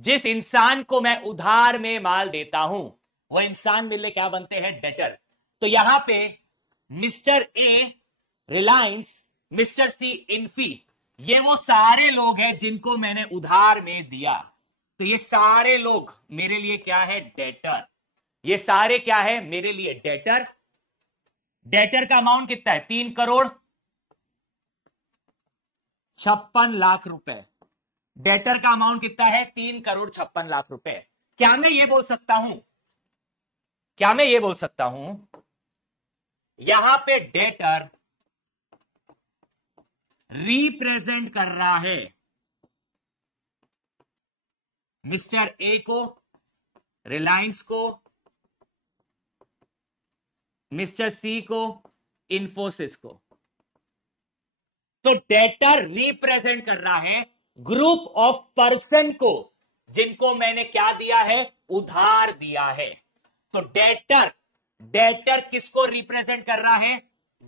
जिस इंसान को मैं उधार में माल देता हूं वो इंसान मेरे लिए क्या बनते हैं? डेटर। तो यहां पे mister A Reliance, mister C Infy, ये वो सारे लोग हैं जिनको मैंने उधार में दिया। तो ये सारे लोग मेरे लिए क्या है? डेटर। ये सारे क्या है मेरे लिए? डेटर। डेटर का अमाउंट कितना है? 3 करोड़ 56 लाख रुपए। डेटर का अमाउंट कितना है? 3 करोड़ 56 लाख रुपए। क्या मैं ये बोल सकता हूं, क्या मैं ये बोल सकता हूं यहां पे डेटर रिप्रेजेंट कर रहा है मिस्टर ए को, रिलायंस को, मिस्टर सी को, इन्फोसिस को? तो डेटर रिप्रेजेंट कर रहा है ग्रुप ऑफ पर्सन को जिनको मैंने क्या दिया है? उधार दिया है। तो डेटर, डेटर किसको रिप्रेजेंट कर रहा है?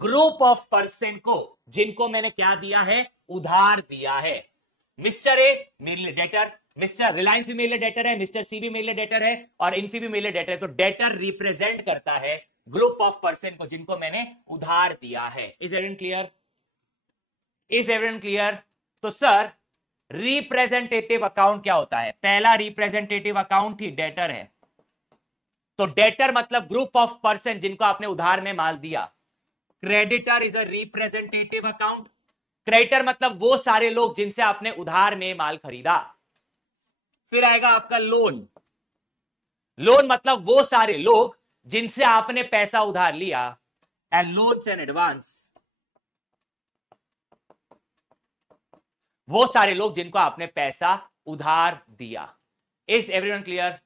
ग्रुप ऑफ पर्सन को जिनको मैंने क्या दिया है? उधार दिया है। मिस्टर ए मेरे लिए डेटर, मिस्टर रिलायंस भी मेरे लिए डेटर है, मिस्टर सी भी मेरे लिए डेटर है और इन्फी भी मेरे लिए डेटर है। तो डेटर रिप्रेजेंट करता है ग्रुप ऑफ पर्सन को जिनको मैंने उधार दिया है। Is everyone clear? Is everyone clear? तो सर रिप्रेजेंटेटिव अकाउंट क्या होता है? पहला रिप्रेजेंटेटिव अकाउंट ही डेटर है। तो डेटर मतलब ग्रुप ऑफ पर्सन जिनको आपने उधार में माल दिया। Creditor is a representative account. Creditor मतलब वो सारे लोग जिनसे आपने उधार में माल खरीदा। फिर आएगा आपका लोन। लोन मतलब वो सारे लोग जिनसे आपने पैसा उधार लिया। एंड लोन्स एंड एडवांस, वो सारे लोग जिनको आपने पैसा उधार दिया। Is everyone clear?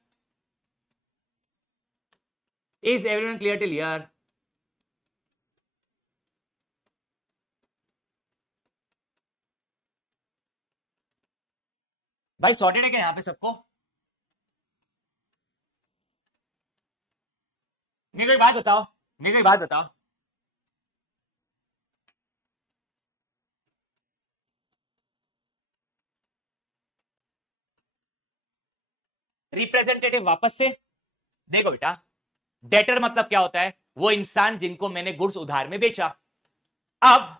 Is everyone clear till here? भाई सॉर्टेड है क्या यहां पे सबको? मेरे को एक बात बताओ, मेरे को एक बात बताओ, रिप्रेजेंटेटिव वापस से देखो बेटा। डेटर मतलब क्या होता है? वो इंसान जिनको मैंने गुड्स उधार में बेचा। अब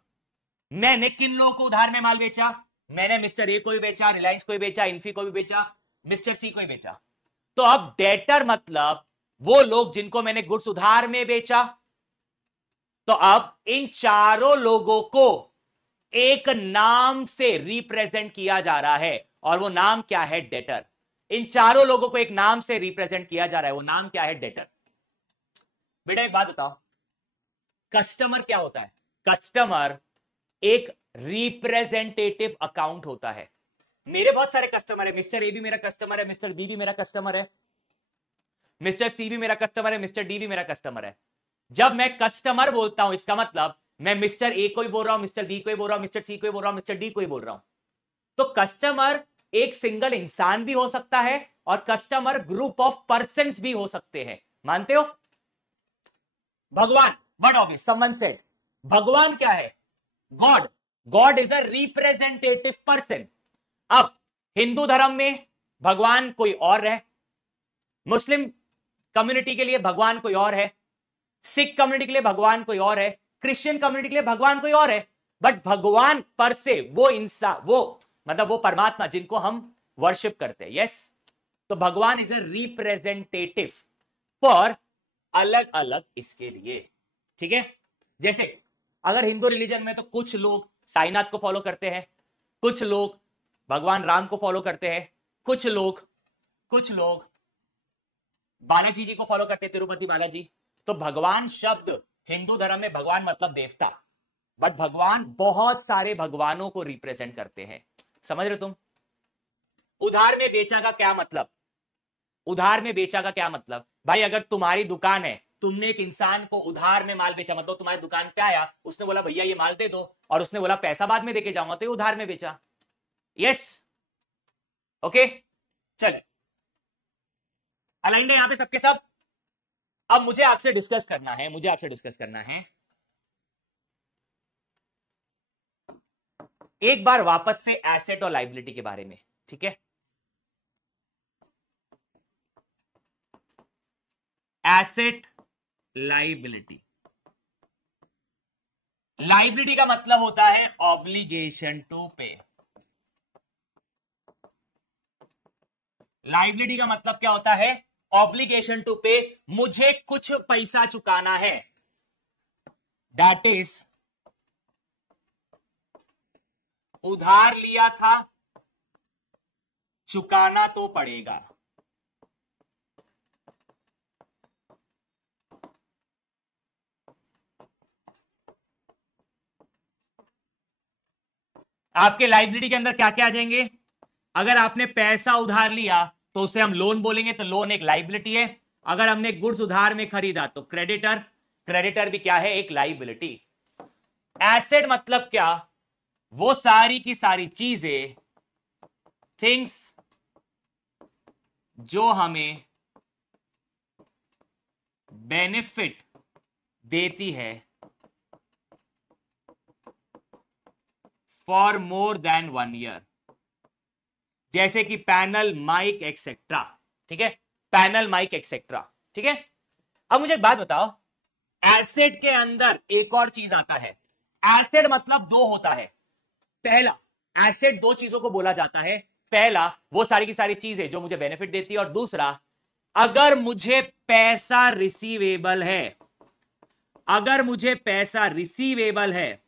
मैंने किन लोगों को उधार में माल बेचा? मैंने मिस्टर ए को भी बेचा, रिलायंस को भी बेचा, इन्फी को भी बेचा, मिस्टर सी को भी बेचा। तो अब डेटर मतलब वो लोग जिनको मैंने गुड्स उधार में बेचा। तो अब इन चारों लोगों को एक नाम से रिप्रेजेंट किया जा रहा है और वो नाम क्या है? डेटर। इन चारों लोगों को एक नाम से रिप्रेजेंट किया जा रहा है, वो नाम क्या है? डेटर। बेटा एक बात बताओ, कस्टमर क्या होता है? कस्टमर एक रिप्रेजेंटेटिव अकाउंट होता है। मेरे बहुत सारे कस्टमर है, मिस्टर ए भी मेरा कस्टमर है, मिस्टर बी भी मेरा कस्टमर है। मिस्टर सी भी मेरा कस्टमर है, मिस्टर डी भी मेरा कस्टमर है। जब मैं कस्टमर बोलता हूं इसका मतलब मैं मिस्टर ए को ही बोल रहा हूं, मिस्टर बी को ही बोल रहा हूं, मिस्टर सी को ही बोल रहा हूं, मिस्टर डी को ही बोल रहा हूं। तो कस्टमर एक सिंगल इंसान भी हो सकता है और कस्टमर ग्रुप ऑफ पर्सन्स भी हो सकते हैं, मानते हो? भगवान, what of it, someone said भगवान क्या है? God. God is a representative person. अब हिंदू धर्म में भगवान कोई और है, मुस्लिम कम्युनिटी के लिए भगवान कोई और है, सिख कम्युनिटी के लिए भगवान कोई और है, क्रिश्चियन कम्युनिटी के लिए भगवान कोई और है। बट भगवान पर से वो इंसान, वो मतलब वो परमात्मा जिनको हम वर्शिप करते हैं, यस, तो भगवान इज अ रिप्रेजेंटेटिव फॉर अलग अलग इसके लिए, ठीक है? जैसे अगर हिंदू रिलीजन में तो कुछ लोग साईनाथ को फॉलो करते हैं, कुछ लोग भगवान राम को फॉलो करते हैं, कुछ लोग बालाजी जी को फॉलो करते हैं, तिरुपति बालाजी। तो भगवान शब्द हिंदू धर्म में भगवान मतलब देवता, बट भगवान बहुत सारे भगवानों को रिप्रेजेंट करते हैं, समझ रहे तुम? उधार में बेचा का क्या मतलब? उधार में बेचा का क्या मतलब? भाई अगर तुम्हारी दुकान है, तुमने एक इंसान को उधार में माल बेचा, मतलब तुम्हारी दुकान पे आया, उसने बोला भैया ये माल दे दो, और उसने बोला पैसा बाद में देके जाऊंगा, तो ये उधार में बेचा। यस, ओके, चल अलाइंड है यहां पे सबके सब। अब मुझे आपसे डिस्कस करना है एक बार वापस से एसेट और लायबिलिटी के बारे में, ठीक है? Asset, liability. लायबिलिटी का मतलब होता है ऑब्लिगेशन टू पे। लायबिलिटी का मतलब क्या होता है? ऑब्लिगेशन टू पे, मुझे कुछ पैसा चुकाना है, दैट इज उधार लिया था, चुकाना तो पड़ेगा। आपके लायबिलिटी के अंदर क्या क्या आ जाएंगे? अगर आपने पैसा उधार लिया तो उसे हम लोन बोलेंगे, तो लोन एक लायबिलिटी है। अगर हमने गुड्स उधार में खरीदा तो क्रेडिटर, क्रेडिटर भी क्या है? एक लायबिलिटी। एसेट मतलब क्या? वो सारी की सारी चीजें, थिंग्स जो हमें बेनिफिट देती है फॉर मोर देन 1 ईयर, जैसे कि पैनल, माइक एक्सेट्रा, ठीक है? पैनल, माइक एक्सेट्रा, ठीक है? अब मुझे एक बात बताओ, एसेट के अंदर एक और चीज आता है। एसेट मतलब दो होता है। पहला, एसेट दो चीजों को बोला जाता है। पहला, वो सारी की सारी चीजें जो मुझे बेनिफिट देती है, और दूसरा, अगर मुझे पैसा रिसीवेबल है, अगर मुझे पैसा रिसीवेबल है,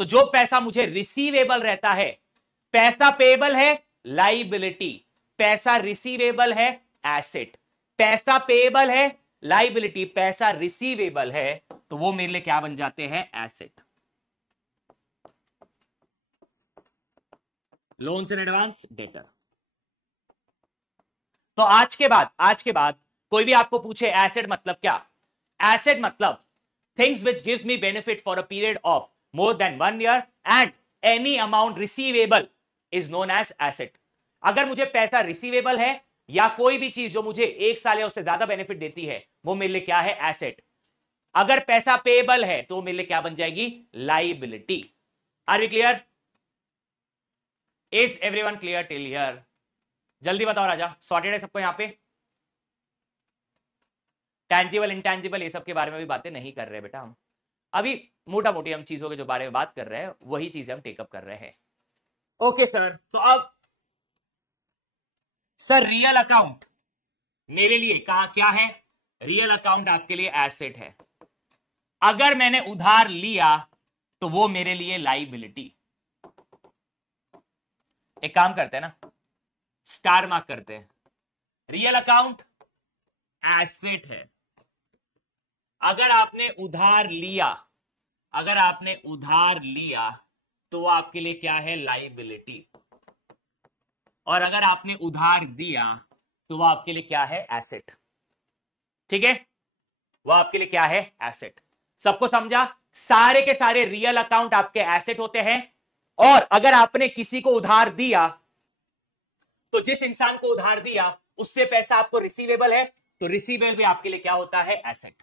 तो जो पैसा मुझे रिसीवेबल रहता है, पैसा पेएबल है लायबिलिटी, पैसा रिसीवेबल है एसेट। पैसा पेएबल है लायबिलिटी, पैसा रिसीवेबल है, तो वो मेरे लिए क्या बन जाते हैं? Asset. Loans in advance, debtor. तो आज के बाद कोई भी आपको पूछे एसेट मतलब क्या, एसेट मतलब things which gives me benefit for a period of more than 1 year and any amount receivable is known as asset। अगर मुझे पैसा रिसीवेबल है या कोई भी चीज जो मुझे 1 साल या उससे ज्यादा बेनिफिट देती है, वो मेरे लिए क्या है? एसेट। अगर पैसा पेएबल है तो मेरे लिए क्या बन जाएगी? Liability. Are we clear? Is everyone clear till here? जल्दी बताओ राजा, सॉर्टेड है सबको? यहां पे टैंजिबल, इंटैंजिबल, ये सब के बारे में भी बातें नहीं कर रहे बेटा हम। अभी मोटा मोटी हम चीजों के जो बारे में बात कर रहे हैं वही चीजें हम टेकअप कर रहे हैं। ओके सर, तो अब सर रियल अकाउंट मेरे लिए कहा क्या है? रियल अकाउंट आपके लिए एसेट है। अगर मैंने उधार लिया तो वो मेरे लिए लायबिलिटी। एक काम करते हैं ना, स्टार मार्क करते हैं। रियल अकाउंट एसेट है। अगर आपने उधार लिया तो वो आपके लिए क्या है? लायबिलिटी। और अगर आपने उधार दिया तो वो आपके लिए क्या है? एसेट। ठीक है, वो आपके लिए क्या है, एसेट। सबको समझा? सारे के सारे रियल अकाउंट आपके एसेट होते हैं, और अगर आपने किसी को उधार दिया तो जिस इंसान को उधार दिया उससे पैसा आपको रिसीवेबल है, तो रिसीवेबल भी आपके लिए क्या होता है, एसेट।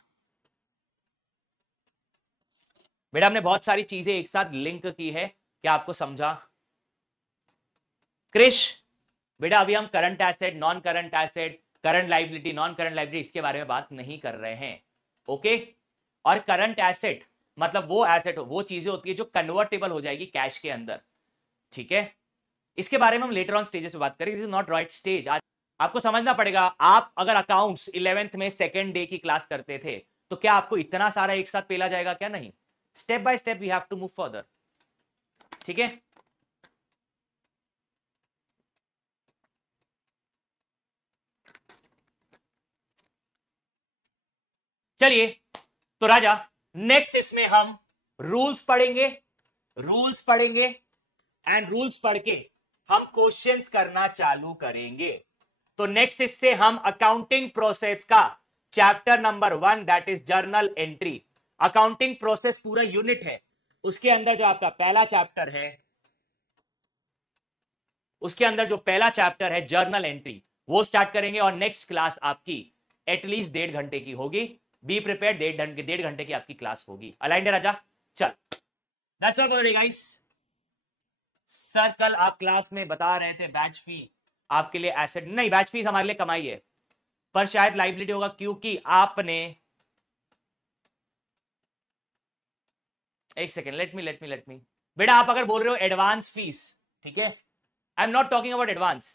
बेटा हमने बहुत सारी चीजें एक साथ लिंक की है, क्या आपको समझा? क्रिश बेटा अभी हम current asset, non current asset, current liability, non current liability, इसके बारे में बात नहीं कर रहे हैं, ओके। और करंट एसेट मतलब वो एसेट, वो चीजें होती है जो कन्वर्टेबल हो जाएगी कैश के अंदर, ठीक है। इसके बारे में हम लेटर ऑन स्टेजेस पे बात करेंगे, this is not right stage. आज आपको समझना पड़ेगा, आप अगर अकाउंट्स 11th में सेकेंड डे की क्लास करते थे तो क्या आपको इतना सारा एक साथ पेला जाएगा, क्या नहीं? Step by step we have to move further, ठीक है। चलिए तो राजा नेक्स्ट इसमें हम रूल्स पढ़ेंगे, रूल्स पढ़ेंगे, एंड रूल्स पढ़ के हम क्वेश्चंस करना चालू करेंगे। तो नेक्स्ट इससे हम अकाउंटिंग प्रोसेस का chapter number 1 that is journal entry, accounting process पूरा यूनिट है, उसके अंदर जो आपका पहला चैप्टर है, उसके अंदर जो पहला चैप्टर है जर्नल एंट्री, वो स्टार्ट करेंगे। और नेक्स्ट क्लास आपकी एटलीस्ट 1.5 घंटे की होगी, बी प्रिपेयर, 1.5 घंटे की आपकी क्लास होगी। अलाइंड है राजा? चल that's all for guys. Sir कल आप क्लास में बता रहे थे बैच फी आपके लिए एसेट नहीं, बैच फीस हमारे लिए कमाई है, पर शायद लाइबिलिटी होगा, क्योंकि आपने, एक सेकेंड, लेट मी बेटा आप अगर बोल रहे हो एडवांस फीस, ठीक है, I am not talking about advance.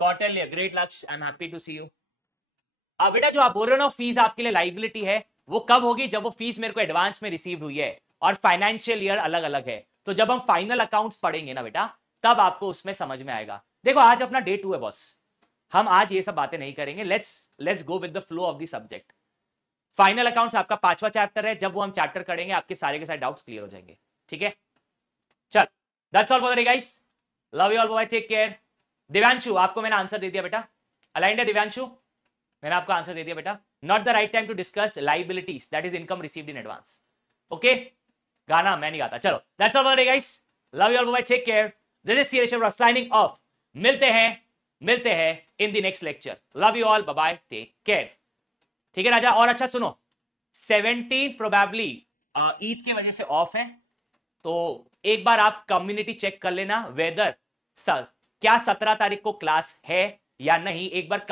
Kautilya great Lakshya, I am happy to see you. अब बेटा जो आप बोल रहे हो ना फीस आपके लिए लाइबिलिटी है, वो कब होगी? जब वो फीस मेरे को एडवांस में रिसीव हुई है, और फाइनेंशियल ईयर अलग अलग है, तो जब हम फाइनल अकाउंट्स पढ़ेंगे ना बेटा, तब आपको उसमें समझ में आएगा। देखो आज अपना डे 2 है बॉस, हम आज ये सब बातें नहीं करेंगे, let's go with the flow of the subject. Final accounts आपका 5वां चैप्टर है, जब वो हम चैप्टर करेंगे आपके सारे के सारे डाउट्स क्लियर हो जाएंगे, ठीक है। चल that's all for the day guys, love you all, bye, take care. Divyanshu आपको मैंने आंसर दे दिया बेटा, अलाइंड है दिव्यांशु? मैंने आपको आंसर दे दिया बेटा, not the right time to discuss liabilities, that is income received in advance, okay. गाना मैं नहीं गाता, चलो that's all for the day guys, love you all, bye, take care. This is C Rishabh signing off, मिलते हैं in the next lecture, love you all, bye bye, take care, ठीक है राजा। और अच्छा सुनो, 17th प्रोबेबली ईद की वजह से ऑफ है, तो एक बार आप कम्युनिटी चेक कर लेना वेदर क्या 17 तारीख को क्लास है या नहीं, एक बार